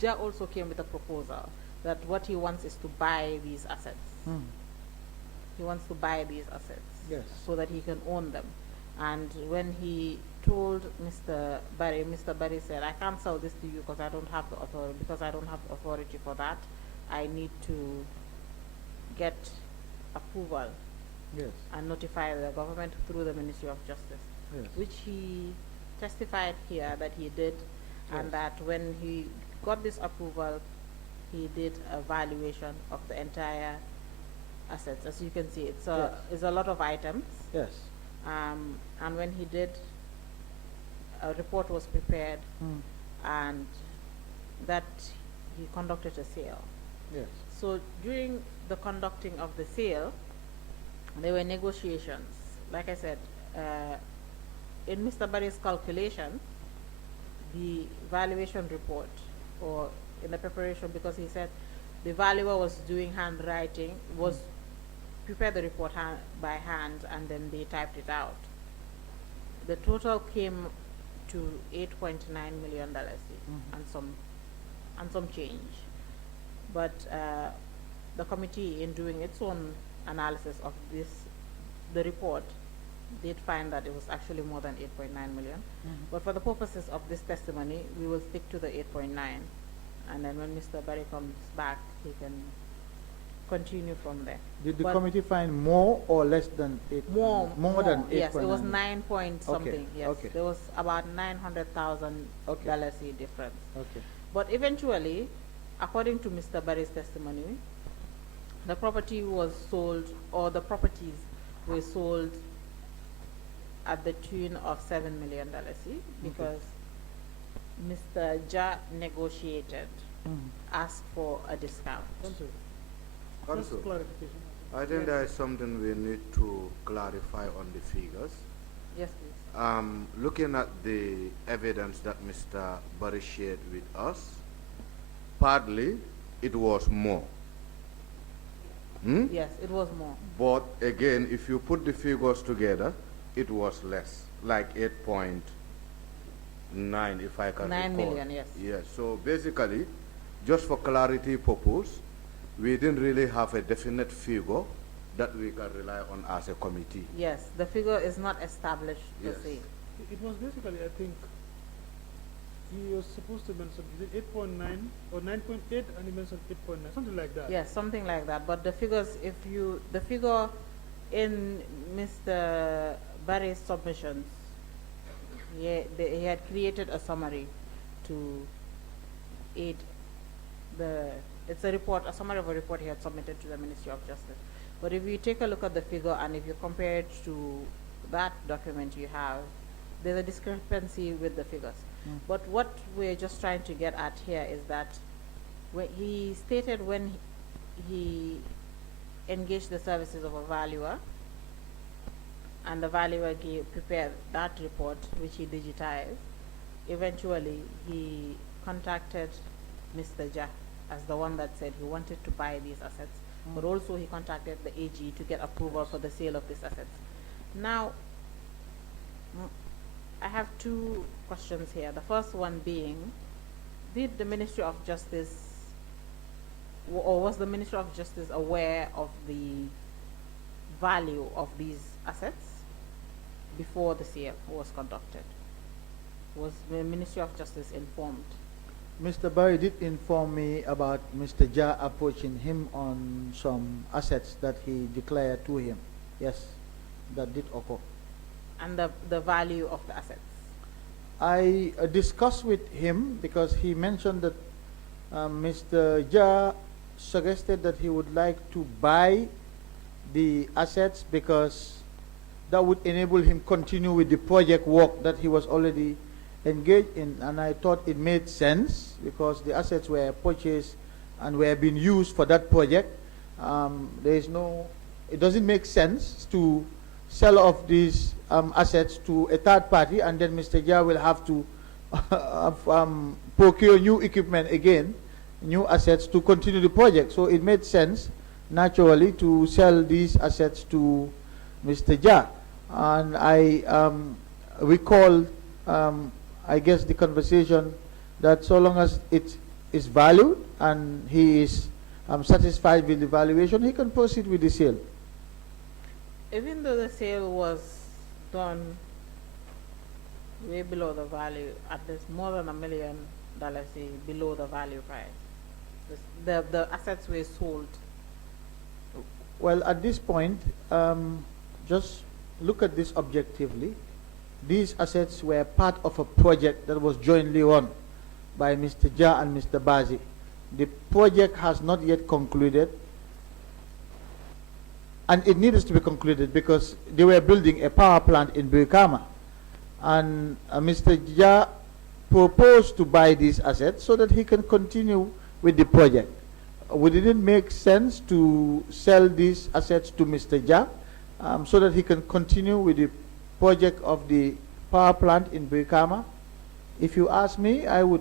Ja also came with a proposal that what he wants is to buy these assets. Hmm. He wants to buy these assets Yes. so that he can own them. And when he told Mr. Barry said, I can't sell this to you because I don't have the authority for that. I need to get approval Yes. and notify the government through the Ministry of Justice, Yes. which he testified here that he did, Yes. and that when he got this approval, he did a valuation of the entire assets. As you can see, it's a lot of items, Yes. and when he did, a report was prepared, Hmm. and that he conducted a sale. Yes. So during the conducting of the sale, there were negotiations. Like I said, in Mr. Barry's calculation, the valuation report, or in the preparation, because he said the valuer was doing handwriting, was prepared the report by hand, and then they typed it out. the total came to $8.9 million and some change. But the committee, in doing its own analysis of the report, did find that it was actually more than 8.9 million. But for the purposes of this testimony, we will stick to the 8.9. And then when Mr. Barry comes back, he can continue from there. Did the committee find more or less than 8? More than 8.9? Yes, it was 9 point something. Okay. Yes, Okay. there was about $900,000 difference. Okay. But eventually, according to Mr. Barry's testimony, the property was sold, or the properties were sold at the tune of $7 million because Mr. Ja negotiated, asked for a discount. Also, I think there is something we need to clarify on the figures. Yes, please. Looking at the evidence that Mr. Barry shared with us, partly it was more. Yes, it was more. But again, if you put the figures together, it was less, like 8.9, if I can 9 recall. million, yes. Yes, so basically, just for clarity purpose, we didn't really have a definite figure that we can rely on as a committee. Yes, the figure is not established per Yes. se. It was basically, I think, he was supposed to mention 8.9 or 9.8, and he mentioned 8.9, something like that. Yes, something like that. But the figures, the figure in Mr. Barry's submissions, he had created a summary to aid it's a report, a summary of a report he had submitted to the Ministry of Justice. But if you take a look at the figure and if you compare it to that document you have, there's a discrepancy with the figures. But what we're just trying to get at here is that when he stated when he engaged the services of a valuer, and the valuer prepared that report, which he digitized. Eventually, he contacted Mr. Ja as the one that said he wanted to buy these assets, but also he contacted the AG to get approval for the sale of these assets. Now, I have two questions here. The first one being, did the Ministry of Justice, or was the Ministry of Justice aware of the value of these assets before the sale was conducted? Was the Ministry of Justice informed? Mr. Barry did inform me about Mr. Ja approaching him on some assets that he declared to him. Yes, that did occur. And the value of the assets? I discussed with him because he mentioned that Mr. Ja suggested that he would like to buy the assets because that would enable him continue with the project work that he was already engaged in, and I thought it made sense because the assets were purchased and were being used for that project. It doesn't make sense to sell off these assets to a third party and then Mr. Ja will have to procure new equipment again, new assets to continue the project. So it made sense naturally to sell these assets to Mr. Ja. And I recall I guess the conversation that so long as it is valued and he is satisfied with the valuation, he can proceed with the sale. Even though the sale was done way below the value, at least more than $1 million below the value price, the assets were sold. Well, at this point, just look at this objectively. These assets were part of a project that was jointly run by Mr. Ja and Mr. Bazi. The project has not yet concluded, and it needs to be concluded because they were building a power plant in Birkama, and Mr. Ja proposed to buy these assets so that he can continue with the project. Would it make sense to sell these assets to Mr. Ja so that he can continue with the project of the power plant in Birkama? If you ask me, I would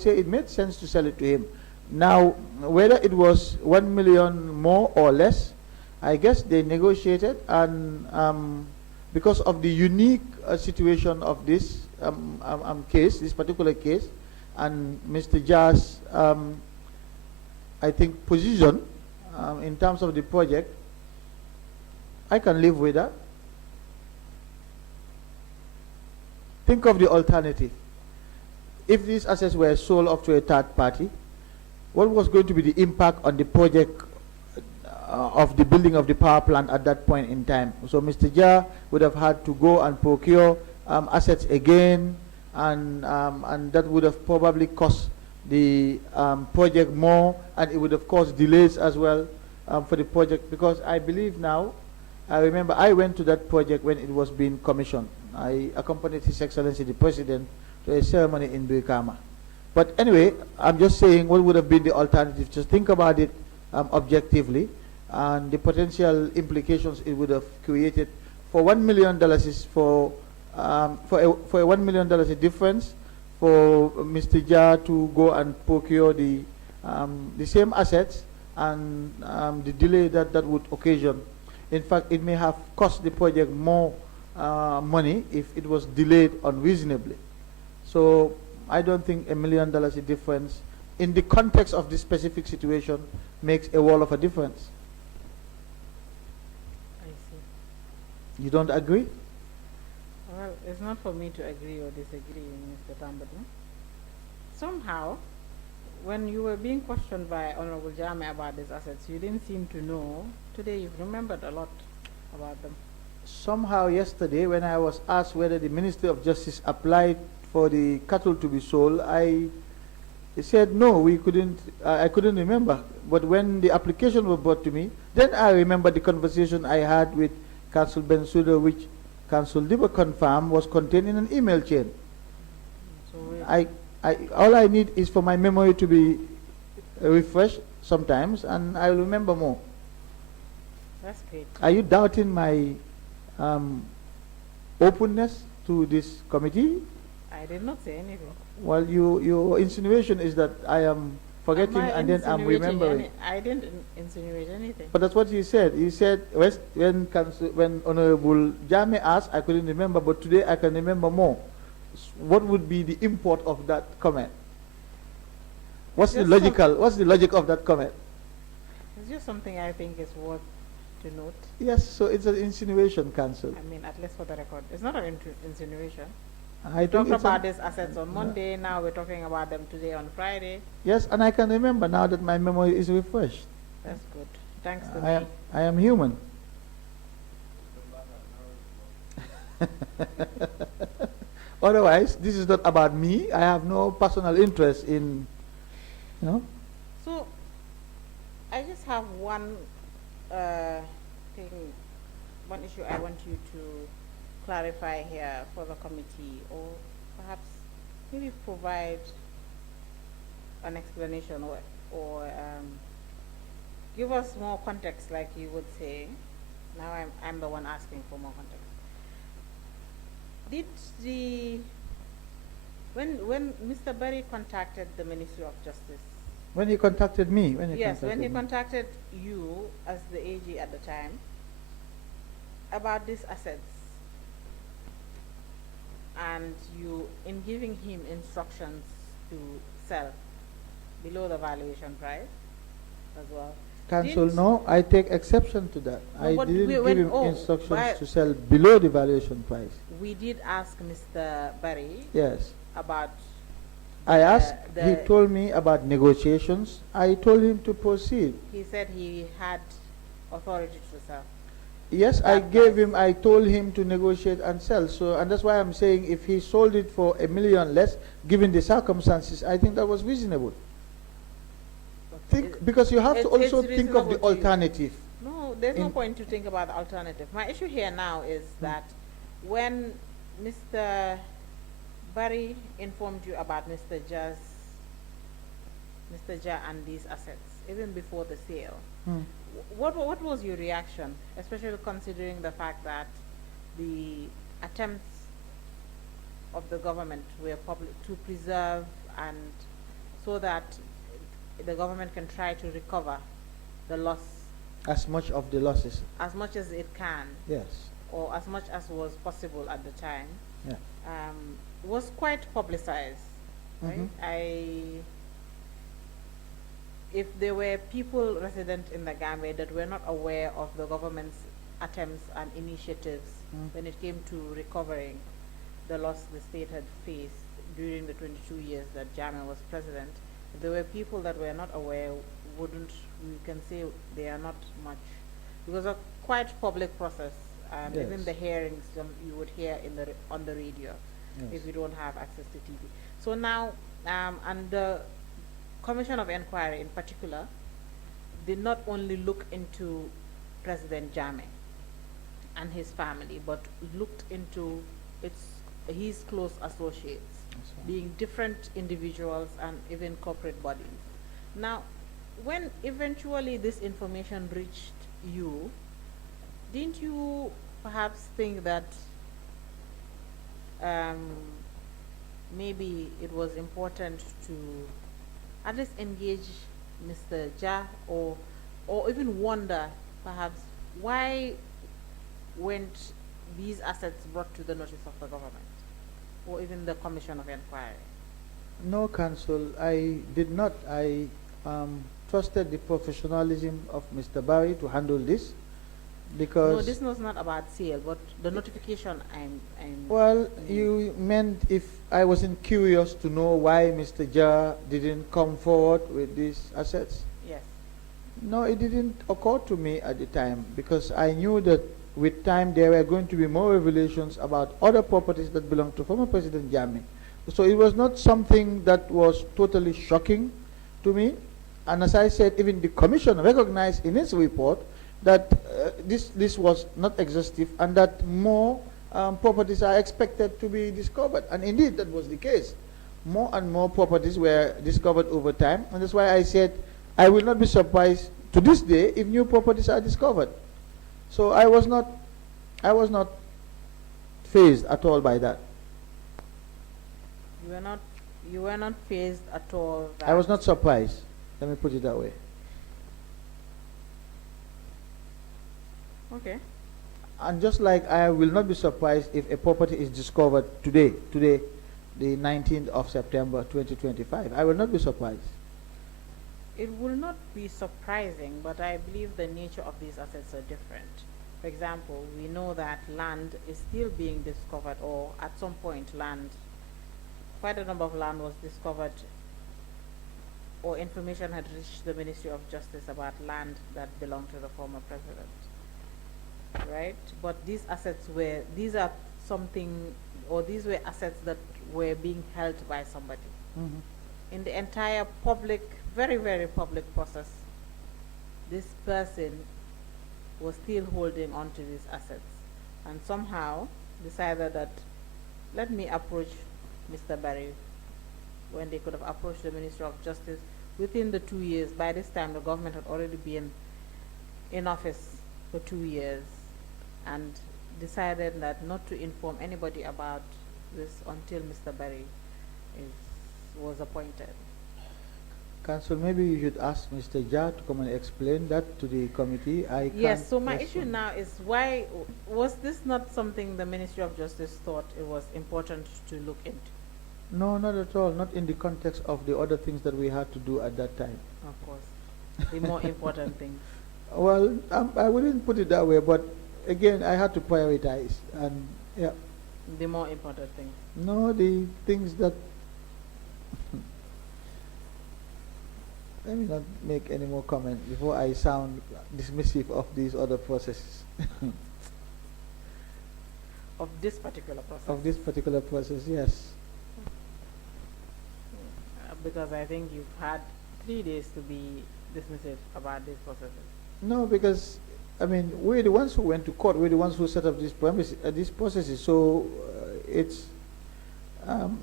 say it made sense to sell it to him. Now, whether it was 1 million more or less, I guess they negotiated, and because of the unique situation of this case, this particular case, and Mr. Jazz, I think, position in terms of the project, I can live with that. Think of the alternative. If these assets were sold off to a third party, what was going to be the impact on the project of the building of the power plant at that point in time? So Mr. Jah would have had to go and procure assets again, and that would have probably cost the project more, and it would have caused delays as well for the project, because I believe now, I remember I went to that project when it was being commissioned. I accompanied His Excellency the President to a ceremony in Birkama. But anyway, I'm just saying what would have been the alternative. Just think about it objectively, and the potential implications it would have created. For $1 million is for a $1 million a difference for Mr. Jah to go and procure the same assets, and the delay that would occasion. In fact, it may have cost the project more money if it was delayed unreasonably. So I don't think $1 million a difference in the context of this specific situation makes a world of a difference. I see. You don't agree? Well, it's not for me to agree or disagree, Mr. Tambadou. Somehow, when you were being questioned by Honorable Janneh about these assets, you didn't seem to know. Today you've remembered a lot about them. Somehow yesterday, when I was asked whether the Ministry of Justice applied for the cattle to be sold, I said no, we couldn't. I couldn't remember. But when the application was brought to me, then I remember the conversation I had with Council Bensouda, which Council Diba confirmed was contained in an email chain. So all I need is for my memory to be refreshed sometimes, and I'll remember more. That's great. Are you doubting my openness to this committee? I did not say anything. Well, your insinuation is that I am forgetting and then I'm remembering. I didn't insinuate anything. But that's what you said. You said when Honorable Janneh asked, I couldn't remember, but today I can remember more. What would be the import of that comment? What's the logic of that comment? It's just something I think is worth to note. Yes, so it's an insinuation, Council. I mean, at least for the record. It's not an insinuation. I We talked think about these assets on Monday, now we're talking about them today on Friday. yes, and I can remember now that my memory is refreshed. That's good. Thanks to me. I am human. Otherwise, this is not about me. I have no personal interest in, you know. So, I just have one thing, one issue I want you to clarify here for the committee, or perhaps maybe provide an explanation or give us more context, like you would say. Now I'm the one asking for more context. Did when Mr. Barry contacted the Ministry of Justice? When he contacted me, When he contacted you as the AG at the time about these assets, and you, in giving him instructions to sell below the valuation price as well. Council, no, I take exception to that. No, I but didn't give him instructions to sell below the valuation price. We did ask Mr. Barry Yes. about. I asked, he told me about negotiations. I told him to proceed. He said he had authority to sell. Yes, I told him to negotiate and sell. So, and that's why I'm saying if he sold it for $1 million less, given the circumstances, I think that was reasonable. Because you have to also think of the alternative. No, there's no point to think about the alternative. My issue here now is that when Mr. Barry informed you about Mr. Jah and these assets, even before the sale, what was your reaction, especially considering the fact that the attempts of the government were to preserve and so that the government can try to recover the loss as much of the losses as much as it can. Yes. or as much as was possible at the time, Yeah. was quite publicized. Right? Mhm. If there were people resident in the Gambia that were not aware of the government's attempts and initiatives when it came to recovering the loss the state had faced during the 22 years that Janneh was president, if there were people that were not aware, we can say they are not much, because of quite public process, and even Yes. the hearings you would hear on the radio if Yes. you don't have access to TV. So now, and the Commission of Inquiry in particular did not only look into President Janneh and his family, but looked into his close associates, That's right. being different individuals and even corporate bodies. Now, when eventually this information reached you, didn't you perhaps think that maybe it was important to at least engage Mr. Ja, or even wonder perhaps why weren't these assets brought to the notice of the government or even the Commission of Inquiry? No, Council, I did not. I trusted the professionalism of Mr. Barry to handle this because... No, this was not about sale, but the notification I'm Well, you meant if I wasn't curious to know why Mr. Ja didn't come forward with these assets? yes. No, it didn't occur to me at the time because I knew that with time there were going to be more revelations about other properties that belonged to former President Jammeh. So it was not something that was totally shocking to me. And as I said, even the Commission recognized in its report that this was not exhaustive and that more properties are expected to be discovered. And indeed, that was the case. More and more properties were discovered over time. And that's why I said I will not be surprised to this day if new properties are discovered. So I was not fazed at all by that. You were not fazed at all. I was not surprised. Let me put it that way. Okay. And just like I will not be surprised if a property is discovered today, the 19th of September 2025. I will not be surprised. It will not be surprising, but I believe the nature of these assets are different. For example, we know that land is still being discovered, or at some point quite a number of land was discovered, or information had reached the Ministry of Justice about land that belonged to the former president. Right? But these assets these were assets that were being held by somebody. In the entire public, very, very public process, this person was still holding on to these assets and somehow decided that let me approach Mr. Barry when they could have approached the Ministry of Justice within the 2 years. By this time, the government had already been in office for 2 years and decided that not to inform anybody about this until Mr. Barry was appointed. Council, maybe you should ask Mr. Ja to come and explain that to the committee. Yes, so my issue now is why was this not something the Ministry of Justice thought it was important to look into? No, not at all. Not in the context of the other things that we had to do at that time. Of course, the more important things. Well, I wouldn't put it that way, but again, I had to prioritize. And yeah. The more important things. No, the things that... Let me not make any more comment before I sound dismissive of these other processes. Of this particular process? Of this particular process, yes. Because I think you've had 3 days to be dismissive about these processes. No, because, I mean, we're the ones who went to court. We're the ones who set up these processes. So it's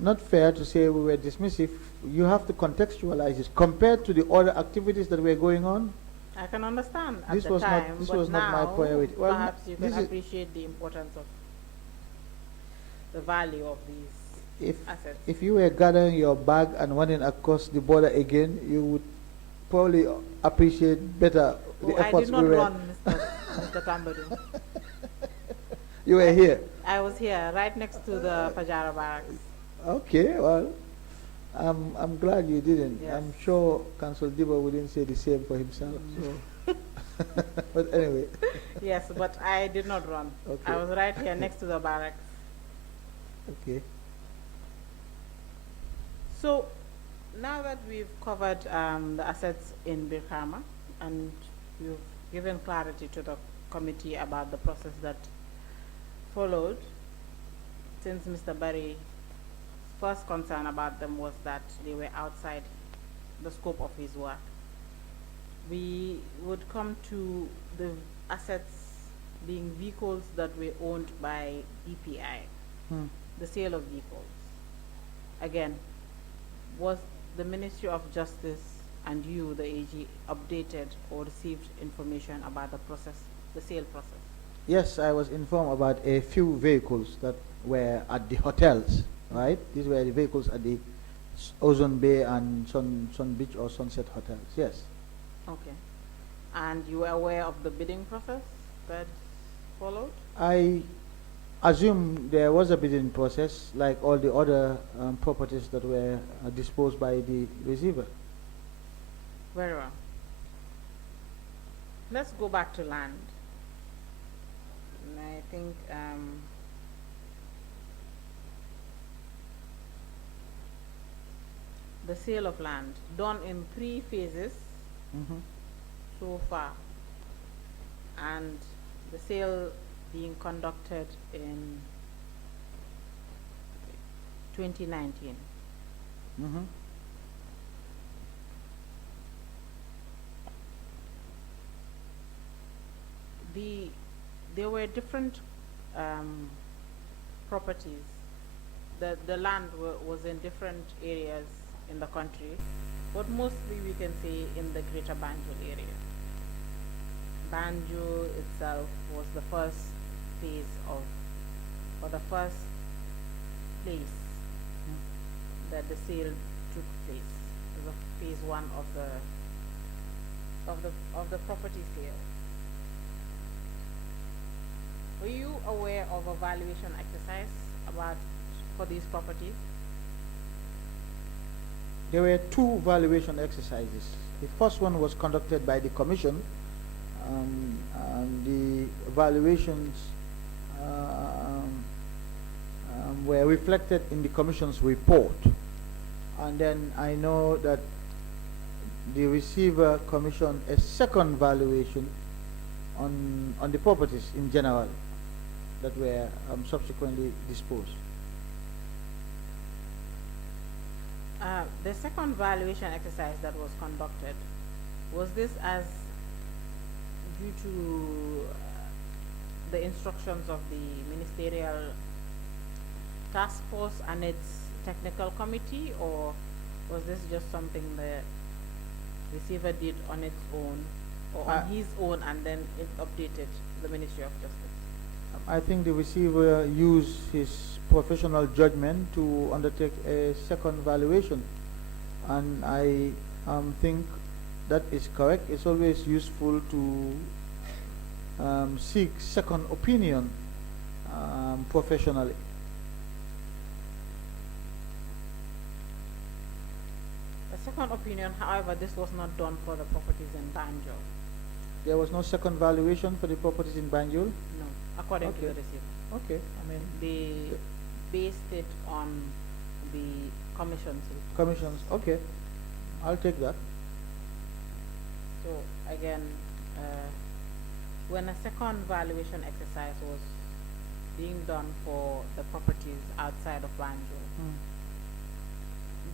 not fair to say we were dismissive. You have to contextualize it compared to the other activities that were going on. I can understand at This the was time, not. This but was now not my priority. Well, perhaps you can this is- appreciate the importance of the value of these assets. If you were gathering your bag and running across the border again, you would probably appreciate better the I efforts did not we were. run, Mr. Tambadou. You were here. I was here, right next to the Pajara barracks. Okay, well, I'm glad you didn't. Yes. I'm sure Council Diba wouldn't say the same for himself. So, but anyway. Yes, but I did not run. Okay. I was right here next to the barracks. Okay. So now that we've covered the assets in Birkama and you've given clarity to the committee about the process that followed, since Mr. Barry's first concern about them was that they were outside the scope of his work, we would come to the assets being vehicles that were owned by DPI, the sale of vehicles. Again, was the Ministry of Justice and you, the AG, updated or received information about the process, the sale process? Yes, I was informed about a few vehicles that were at the hotels, right? These were the vehicles at the Ozone Bay and Sun Beach or Sunset hotels, yes. Okay. And you were aware of the bidding process that followed? I assume there was a bidding process like all the other properties that were disposed by the receiver. Very well. Let's go back to land. And I think the sale of land done in 3 phases so far, and the sale being conducted in 2019. There were different properties. The land was in different areas in the country, but mostly we can say in the Greater Banjul area. Banjul itself was the first phase of, or the first place that the sale took place. It was phase 1 of the property sale. Were you aware of a valuation exercise for these properties? There were 2 valuation exercises. The first one was conducted by the commission, and the valuations were reflected in the commission's report. And then I know that the receiver commissioned a second valuation on the properties in general that were subsequently disposed. The second valuation exercise that was conducted, was this as due to the instructions of the ministerial task force and its technical committee, or was this just something the receiver did on its own or on his own and then it updated the Ministry of Justice? I think the receiver used his professional judgment to undertake a second valuation, and I think that is correct. It's always useful to seek second opinion professionally. A second opinion, however, this was not done for the properties in Banjul. There was no second valuation for the properties in Banjul? No, according to the receiver. Okay, I mean, They based it on the commission's report. commissions, okay. I'll take that. So again, when a second valuation exercise was being done for the properties outside of Banjul,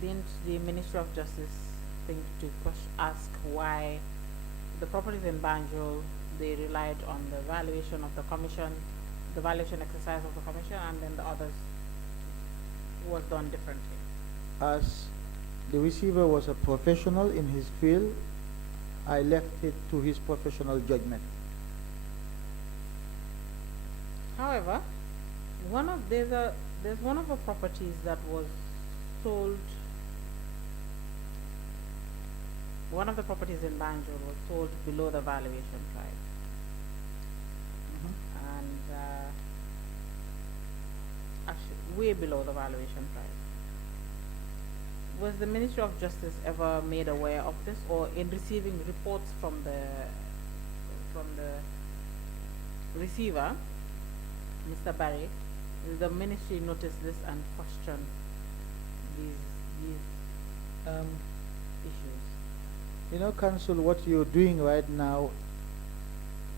didn't the Ministry of Justice think to ask why the properties in Banjul, they relied on the valuation of the commission, the valuation exercise of the commission, and then the others was done differently? As the receiver was a professional in his field, I left it to his professional judgment. However, there's one of the properties that was sold. One of the properties in Banjul was sold below the valuation price, and actually way below the valuation price. Was the Ministry of Justice ever made aware of this, or in receiving reports from the receiver, Mr. Barry, did the ministry notice this and question these issues? You know, Council, what you're doing right now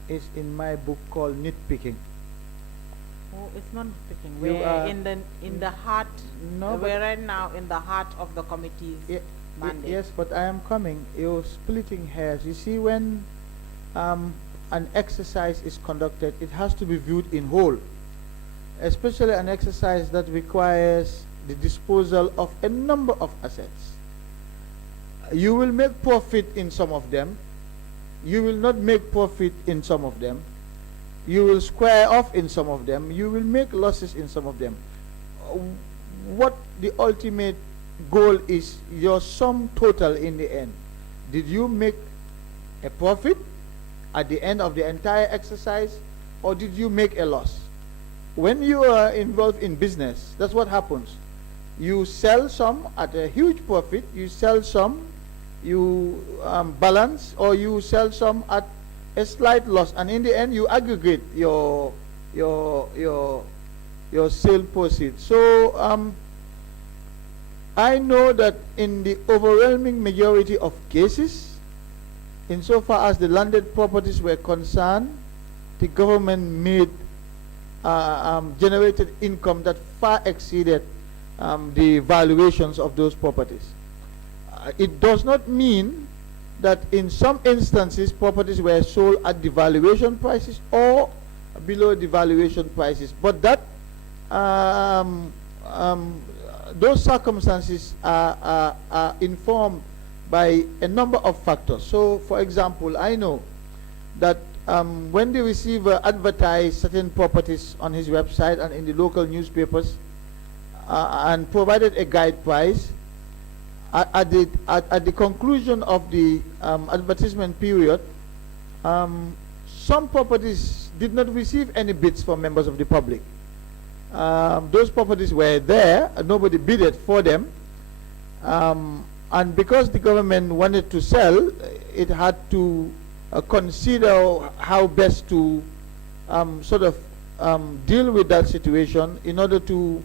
is in my book called nitpicking. Oh, it's not picking. You We're are- in the heart. No, but- we're right now in the heart of the committee's mandate. Yes, but I am coming. You're splitting hairs. You see, when an exercise is conducted, it has to be viewed in whole, especially an exercise that requires the disposal of a number of assets. You will make profit in some of them. You will not make profit in some of them. You will square off in some of them. You will make losses in some of them. What the ultimate goal is, your sum total in the end. Did you make a profit at the end of the entire exercise, or did you make a loss? When you are involved in business, that's what happens. You sell some at a huge profit, you sell some, you balance, or you sell some at a slight loss, and in the end you aggregate your sale proceeds. So I know that in the overwhelming majority of cases, insofar as the landed properties were concerned, the government made generated income that far exceeded the valuations of those properties. It does not mean that in some instances properties were sold at the valuation prices or below the valuation prices, but that those circumstances are informed by a number of factors. So, for example, I know that when the receiver advertised certain properties on his website and in the local newspapers and provided a guide price, at the conclusion of the advertisement period, some properties did not receive any bids from members of the public. Those properties were there, nobody bidded for them, and because the government wanted to sell, it had to consider how best to sort of deal with that situation in order to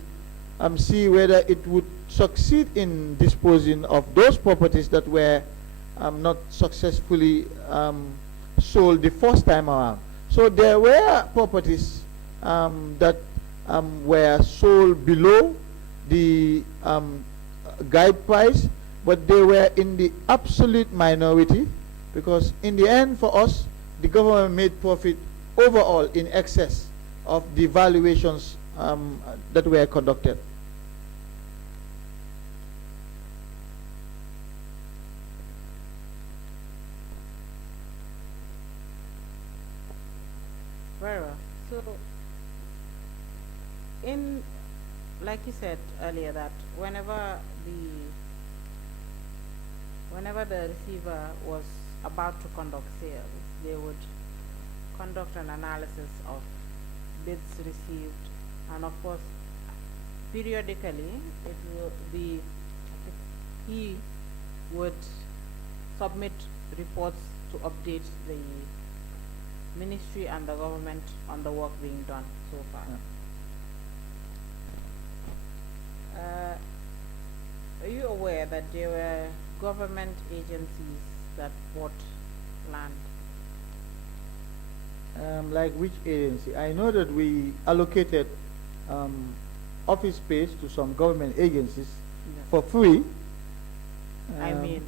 see whether it would succeed in disposing of those properties that were not successfully sold the first time around. So there were properties that were sold below the guide price, but they were in the absolute minority, because in the end for us, the government made profit overall in excess of the valuations that were conducted. Very well. So, like you said earlier, that whenever the receiver was about to conduct sales, they would conduct an analysis of bids received, and of course, periodically, it will be, he would submit reports to update the ministry and the government on the work being done so far. Yeah. Are you aware that there were government agencies that bought land? Like which agency? I know that we allocated office space to some government agencies for free. I mean,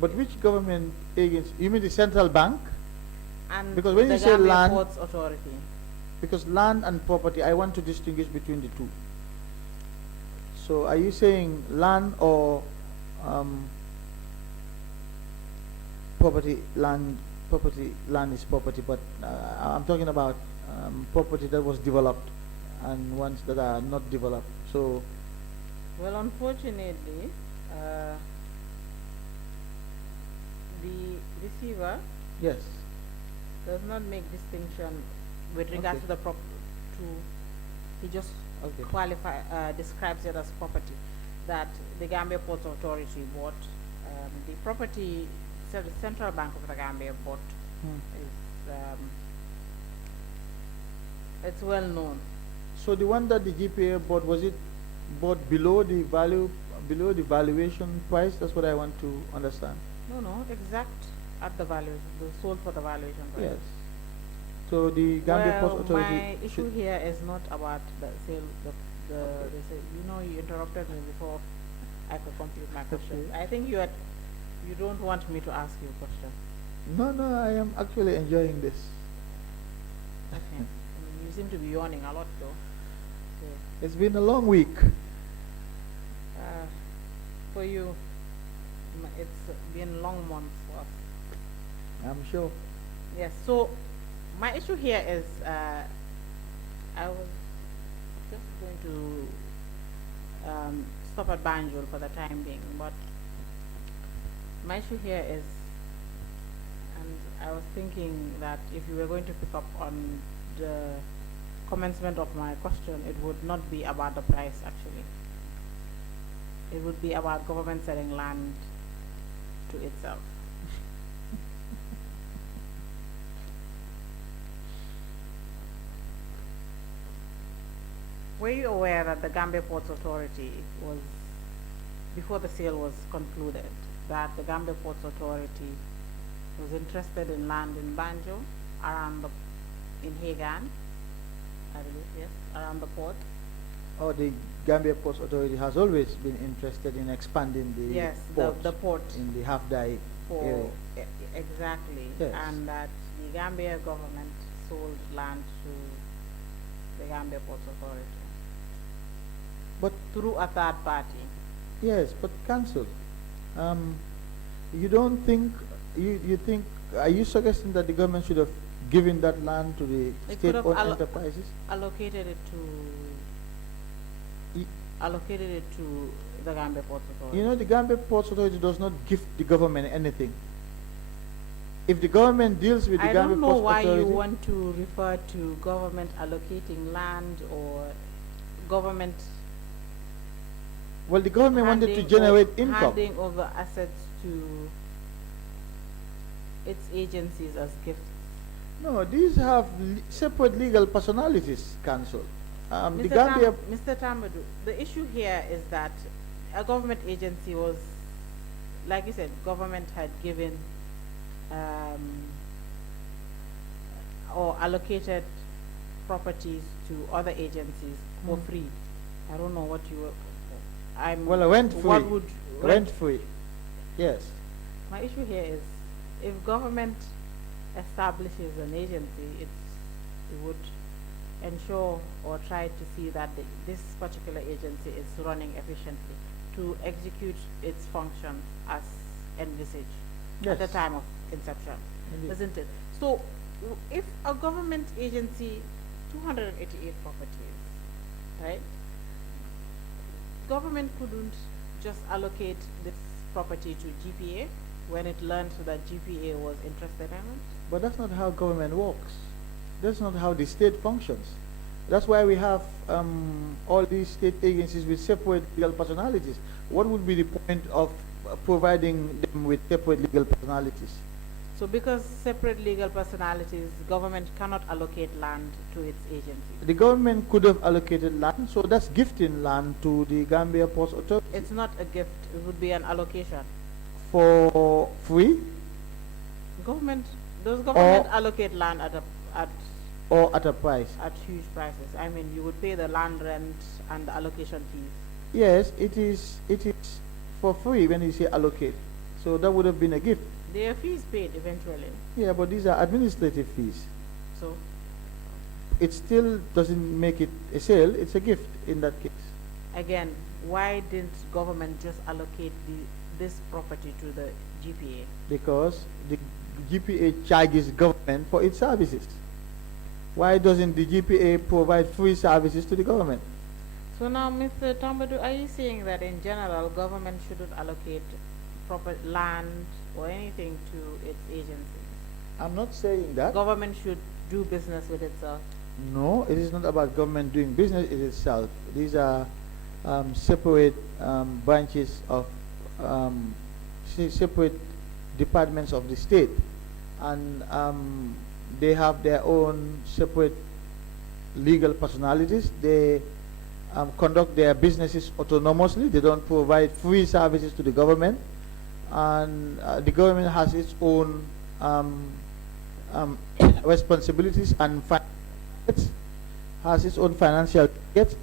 but which government agency? You mean the central bank? and Because when the you say Gambia land- Ports Authority. Because land and property, I want to distinguish between the two. So are you saying land or property? Land is property, but I'm talking about property that was developed and ones that are not developed. So Well, unfortunately, the receiver yes, does not make distinction with regards Okay. to the He just Okay. describes it as property that the Gambia Ports Authority bought. The property, so the Central Bank of the Gambia bought Hmm. is it's well known. So the one that the GPA bought, was it bought below the value, below the valuation price? That's what I want to understand. No, exact at the valuation, sold for the valuation price. Yes. So the Gambia Well, Ports my Authority issue here is not about the sale, they say, you interrupted me before I could complete my question. Okay. I think you don't want me to ask you a question. No, I am actually enjoying this. Okay. You seem to be yawning a lot though. So, It's been a long week. for you, it's been a long month for us. I'm sure. Yes, so my issue here is I was just going to stop at Banjul for the time being, but my issue here is, and I was thinking that if you were going to pick up on the commencement of my question, it would not be about the price actually. It would be about government selling land to itself. Were you aware that the Gambia Ports Authority was, before the sale was concluded, that the Gambia Ports Authority was interested in land in Banjo, around the, in Hagan, I believe, yes, around the port? Oh, the Gambia Ports Authority has always been interested in expanding the Yes, ports the port in the half-die for, area. exactly, Yes. and that the Gambia government sold land to the Gambia Ports Authority But through a third party. yes, but council, you don't think, you think, are you suggesting that the government should have given that land to the It could have state-owned enterprises? allocated it to Y- allocated it to the Gambia Ports Authority. You know, the Gambia Ports Authority does not give the government anything. If the government deals with the I Gambia don't know Ports why Authority, you want to refer to government allocating land or government well, the government wanted to handing generate o- income. handing over assets to its agencies as gifts. No, these have separate legal personalities, council. The Gambia, Mr. Tambadou, the issue here is that a government agency was, like you said, government had given or allocated properties to other agencies for free. I don't know what you were. well, rent free. What would Rent free. Yes. My issue here is, if government establishes an agency, it would ensure or try to see that this particular agency is running efficiently to execute its functions as envisaged at the Yes. time of inception, Indeed. isn't it? So, if a government agency, 288 properties, right? Government couldn't just allocate this property to GPA when it learned that GPA was interested in it? But that's not how government works. That's not how the state functions. That's why we have all these state agencies with separate legal personalities. What would be the point of providing them with separate legal personalities? So because separate legal personalities, government cannot allocate land to its agencies. The government could have allocated land, so that's gifting land to the Gambia Ports Authority It's not a gift, it would be an allocation. for free Does government allocate land or at a price. at huge prices? I mean, you would pay the land rent and the allocation fees. Yes, it is for free when you say allocate. So that would have been a gift. There are fees paid eventually. Yeah, but these are administrative fees. So, It still doesn't make it a sale, it's a gift in that case. again, why didn't government just allocate this property to the GPA? Because the GPA charges government for its services. Why doesn't the GPA provide free services to the government? So now, Mr. Tambadou, are you saying that in general, government shouldn't allocate proper land or anything to its agencies? I'm not saying that. Government should do business with itself. No, it is not about government doing business in itself. These are separate branches of separate departments of the state, and they have their own separate legal personalities. They conduct their businesses autonomously. They don't provide free services to the government, and the government has its own responsibilities and has its own financial targets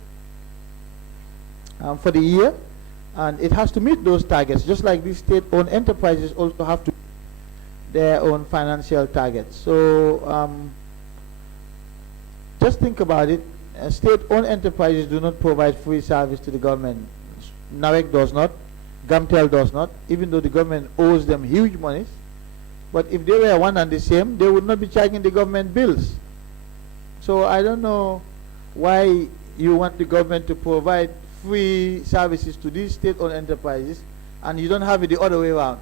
for the year, and it has to meet those targets, just like these state-owned enterprises also have to meet their own financial targets. So just think about it. State-owned enterprises do not provide free service to the government. NAREC does not, GAMTEL does not, even though the government owes them huge monies. But if they were one and the same, they would not be charging the government bills. So I don't know why you want the government to provide free services to these state-owned enterprises and you don't have it the other way around.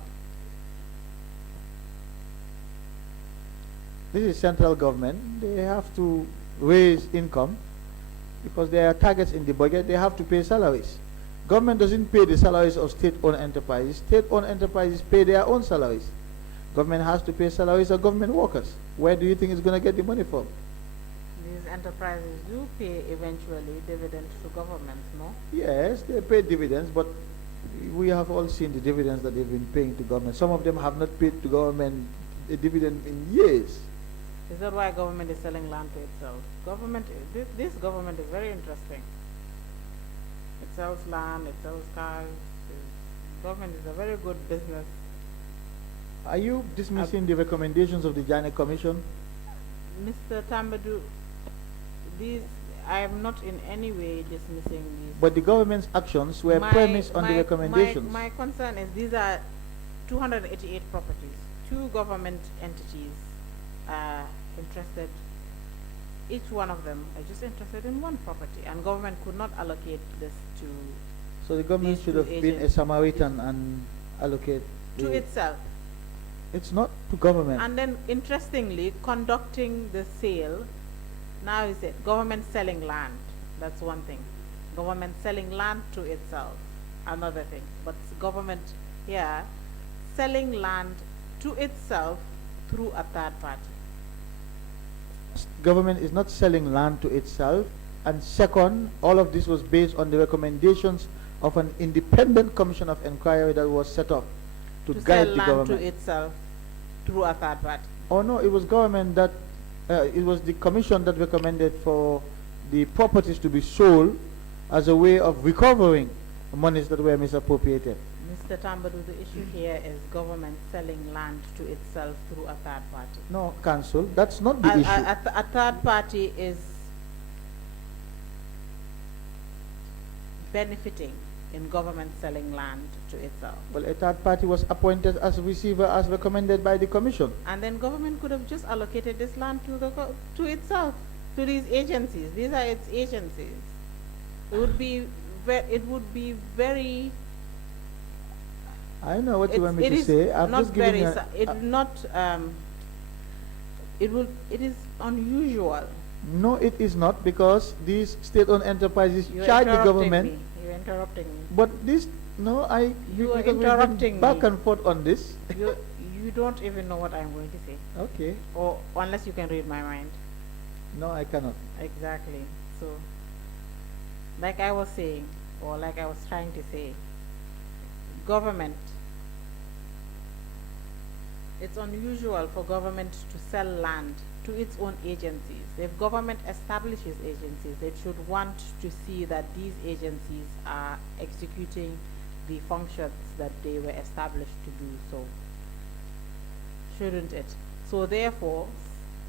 This is central government. They have to raise income because there are targets in the budget. They have to pay salaries. Government doesn't pay the salaries of state-owned enterprises. State-owned enterprises pay their own salaries. Government has to pay salaries of government workers. Where do you think it's going to get the money from? These enterprises do pay eventually dividends to government, no? Yes, they pay dividends, but we have all seen the dividends that they've been paying to government. Some of them have not paid to government a dividend in years. Is that why government is selling land to itself? This government is very interesting. It sells land, it sells cars. Government is a very good business. Are you dismissing the recommendations of the Janneh Commission? Mr. Tambadou, I am not in any way dismissing these. But the government's actions were premised on the recommendations. My concern is these are 288 properties. Two government entities are interested. Each one of them are just interested in one property, and government could not allocate this to. So the government should have been a Samaritan and allocate to itself. It's not to government. And then, interestingly, conducting the sale. Now is it government selling land? That's one thing. Government selling land to itself, another thing. But government here selling land to itself through a third party. Government is not selling land to itself. And second, all of this was based on the recommendations of an independent commission of inquiry that was set up to guide the government. To sell land to itself through a third party. Oh no, it was government that, it was the commission that recommended for the properties to be sold as a way of recovering monies that were misappropriated. Mr. Tambadou, the issue here is government selling land to itself through a third party. No, Council, that's not the issue. A third party is benefiting in government selling land to itself. Well, a third party was appointed as a receiver as recommended by the commission. And then government could have just allocated this land to itself, to these agencies. These are its agencies. It would be very. I know what you want me to say. I'm just giving it is unusual. No, it is not, because these state-owned enterprises charge the government. You're interrupting me. But this, no, You are because we've been interrupting back me. and forth on this. You don't even know what I'm going to say. Okay. Or unless you can read my mind. No, I cannot. Exactly. So, like I was saying, or like I was trying to say, government, it's unusual for government to sell land to its own agencies. If government establishes agencies, it should want to see that these agencies are executing the functions that they were established to do so. Shouldn't it? So therefore,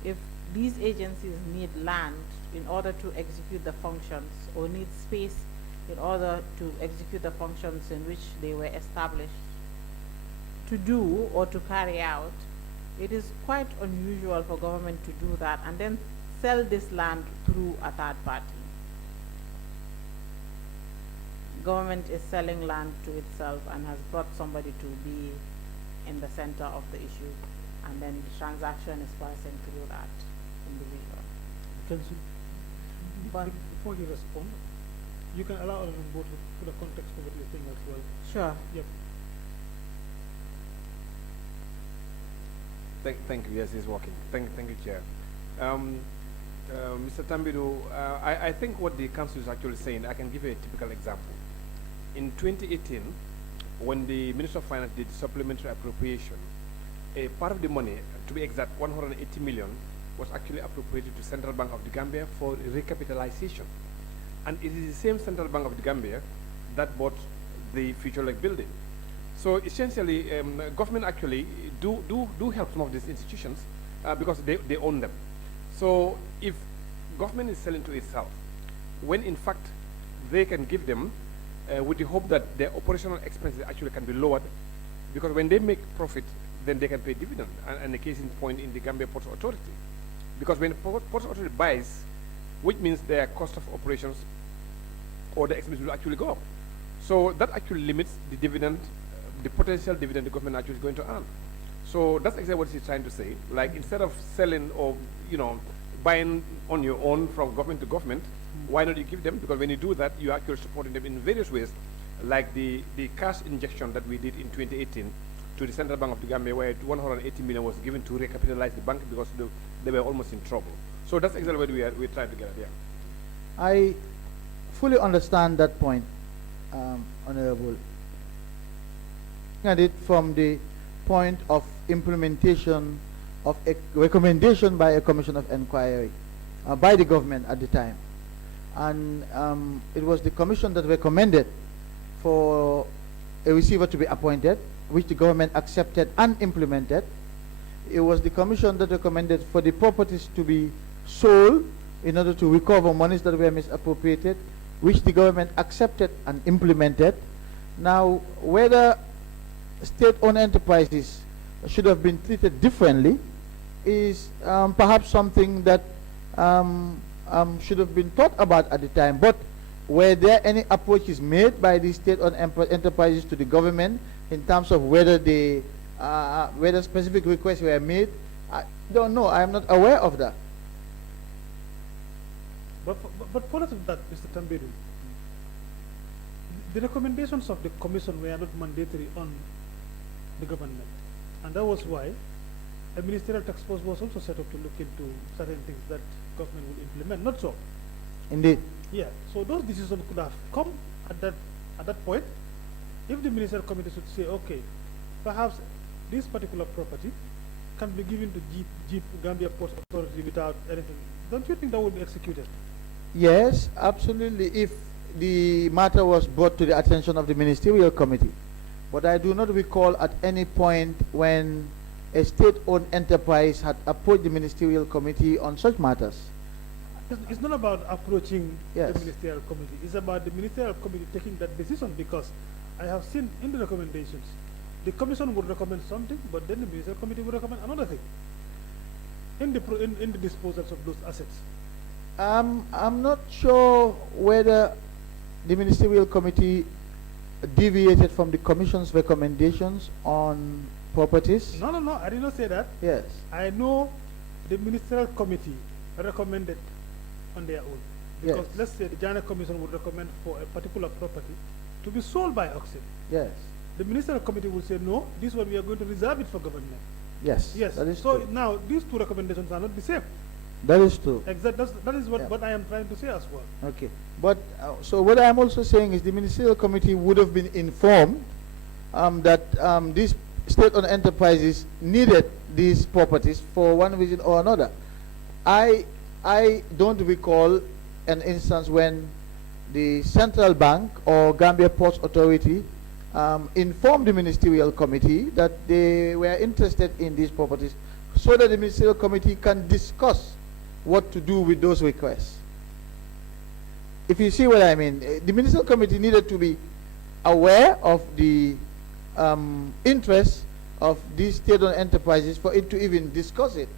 if these agencies need land in order to execute the functions, or need space in order to execute the functions in which they were established to do or to carry out, it is quite unusual for government to do that and then sell this land through a third party. Government is selling land to itself and has brought somebody to be in the center of the issue, and then the transaction is passing through that individual. Council. But Before you respond, you can allow them both to put a context of what you're saying as well. sure. Yep. Thank you. Yes, it's working. Thank you, Chair. Mr. Tambadou, I think what the council is actually saying, I can give you a typical example. In 2018, when the Minister of Finance did supplementary appropriation, a part of the money, to be exact, 180 million, was actually appropriated to Central Bank of the Gambia for recapitalization. And it is the same Central Bank of the Gambia that bought the Future Lake building. So essentially, government actually do help some of these institutions because they own them. So if government is selling to itself, when in fact they can give them with the hope that their operational expenses actually can be lowered, because when they make profit, then they can pay dividend. And the case in point in the Gambia Ports Authority. Because when Ports Authority buys, which means their cost of operations or the expenses will actually go up. So that actually limits the dividend, the potential dividend the government actually is going to earn. So that's exactly what he's trying to say. Like instead of selling or buying on your own from government to government, why not you give them? Because when you do that, you're actually supporting them in various ways, like the cash injection that we did in 2018 to the Central Bank of the Gambia, where 180 million was given to recapitalize the bank because they were almost in trouble. So that's exactly what we're trying to get at here. I fully understand that point, Honorable. And it from the point of implementation of a recommendation by a commission of inquiry by the government at the time. And it was the commission that recommended for a receiver to be appointed, which the government accepted and implemented. It was the commission that recommended for the properties to be sold in order to recover monies that were misappropriated, which the government accepted and implemented. Now, whether state-owned enterprises should have been treated differently is perhaps something that should have been thought about at the time. But were there any approaches made by the state-owned enterprises to the government in terms of whether they whether specific requests were made? I don't know. I am not aware of that. But for that, Mr. Tambadou, the recommendations of the commission were not mandatory on the government. And that was why a ministerial task force was also set up to look into certain things that government will implement. Not so. Indeed. Yeah. So those decisions could have come at that point if the ministerial committee should say, okay, perhaps this particular property can be given to Jeep Gambia Ports Authority without anything. Don't you think that would be executed? Yes, absolutely, if the matter was brought to the attention of the ministerial committee. But I do not recall at any point when a state-owned enterprise had approached the ministerial committee on such matters. It's not about approaching Yes. the ministerial committee. It's about the ministerial committee taking that decision, because I have seen in the recommendations, the commission would recommend something, but then the ministerial committee would recommend another thing in the disposals of those assets. I'm not sure whether the ministerial committee deviated from the commission's recommendations on properties. No, I did not say that. Yes. I know the ministerial committee recommended on their own. Because Yes. let's say the Janneh commission would recommend for a particular property to be sold by auction. Yes. The ministerial committee will say, no, this one we are going to reserve it for government. Yes. Yes. That is So true. now these two recommendations are not the same. That is true. That is what, Yeah. what I am trying to say as well. Okay. But so what I'm also saying is the ministerial committee would have been informed that these state-owned enterprises needed these properties for one reason or another. I don't recall an instance when the central bank or Gambia Ports Authority informed the ministerial committee that they were interested in these properties, so that the ministerial committee can discuss what to do with those requests. If you see what I mean, the ministerial committee needed to be aware of the interests of these state-owned enterprises for it to even discuss it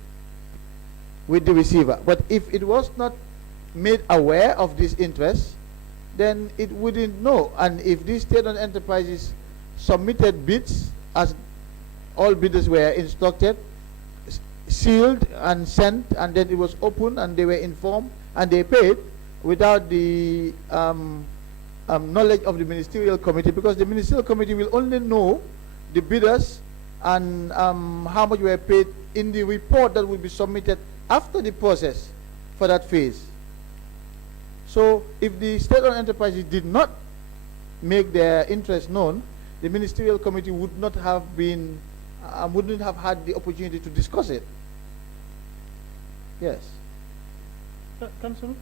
with the receiver. But if it was not made aware of these interests, then it wouldn't know. And if these state-owned enterprises submitted bids, as all bidders were instructed, sealed and sent, and then it was opened and they were informed and they paid, without the knowledge of the ministerial committee, because the ministerial committee will only know the bidders and how much were paid in the report that will be submitted after the process for that phase. So if the state-owned enterprises did not make their interest known, the ministerial committee would not have been, wouldn't have had the opportunity to discuss it. Yes. Council,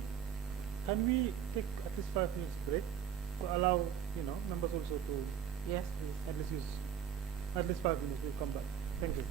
can we take at least 5 minutes break to allow, members also to Yes, please. at least use at least 5 minutes? We'll come back. Thank you.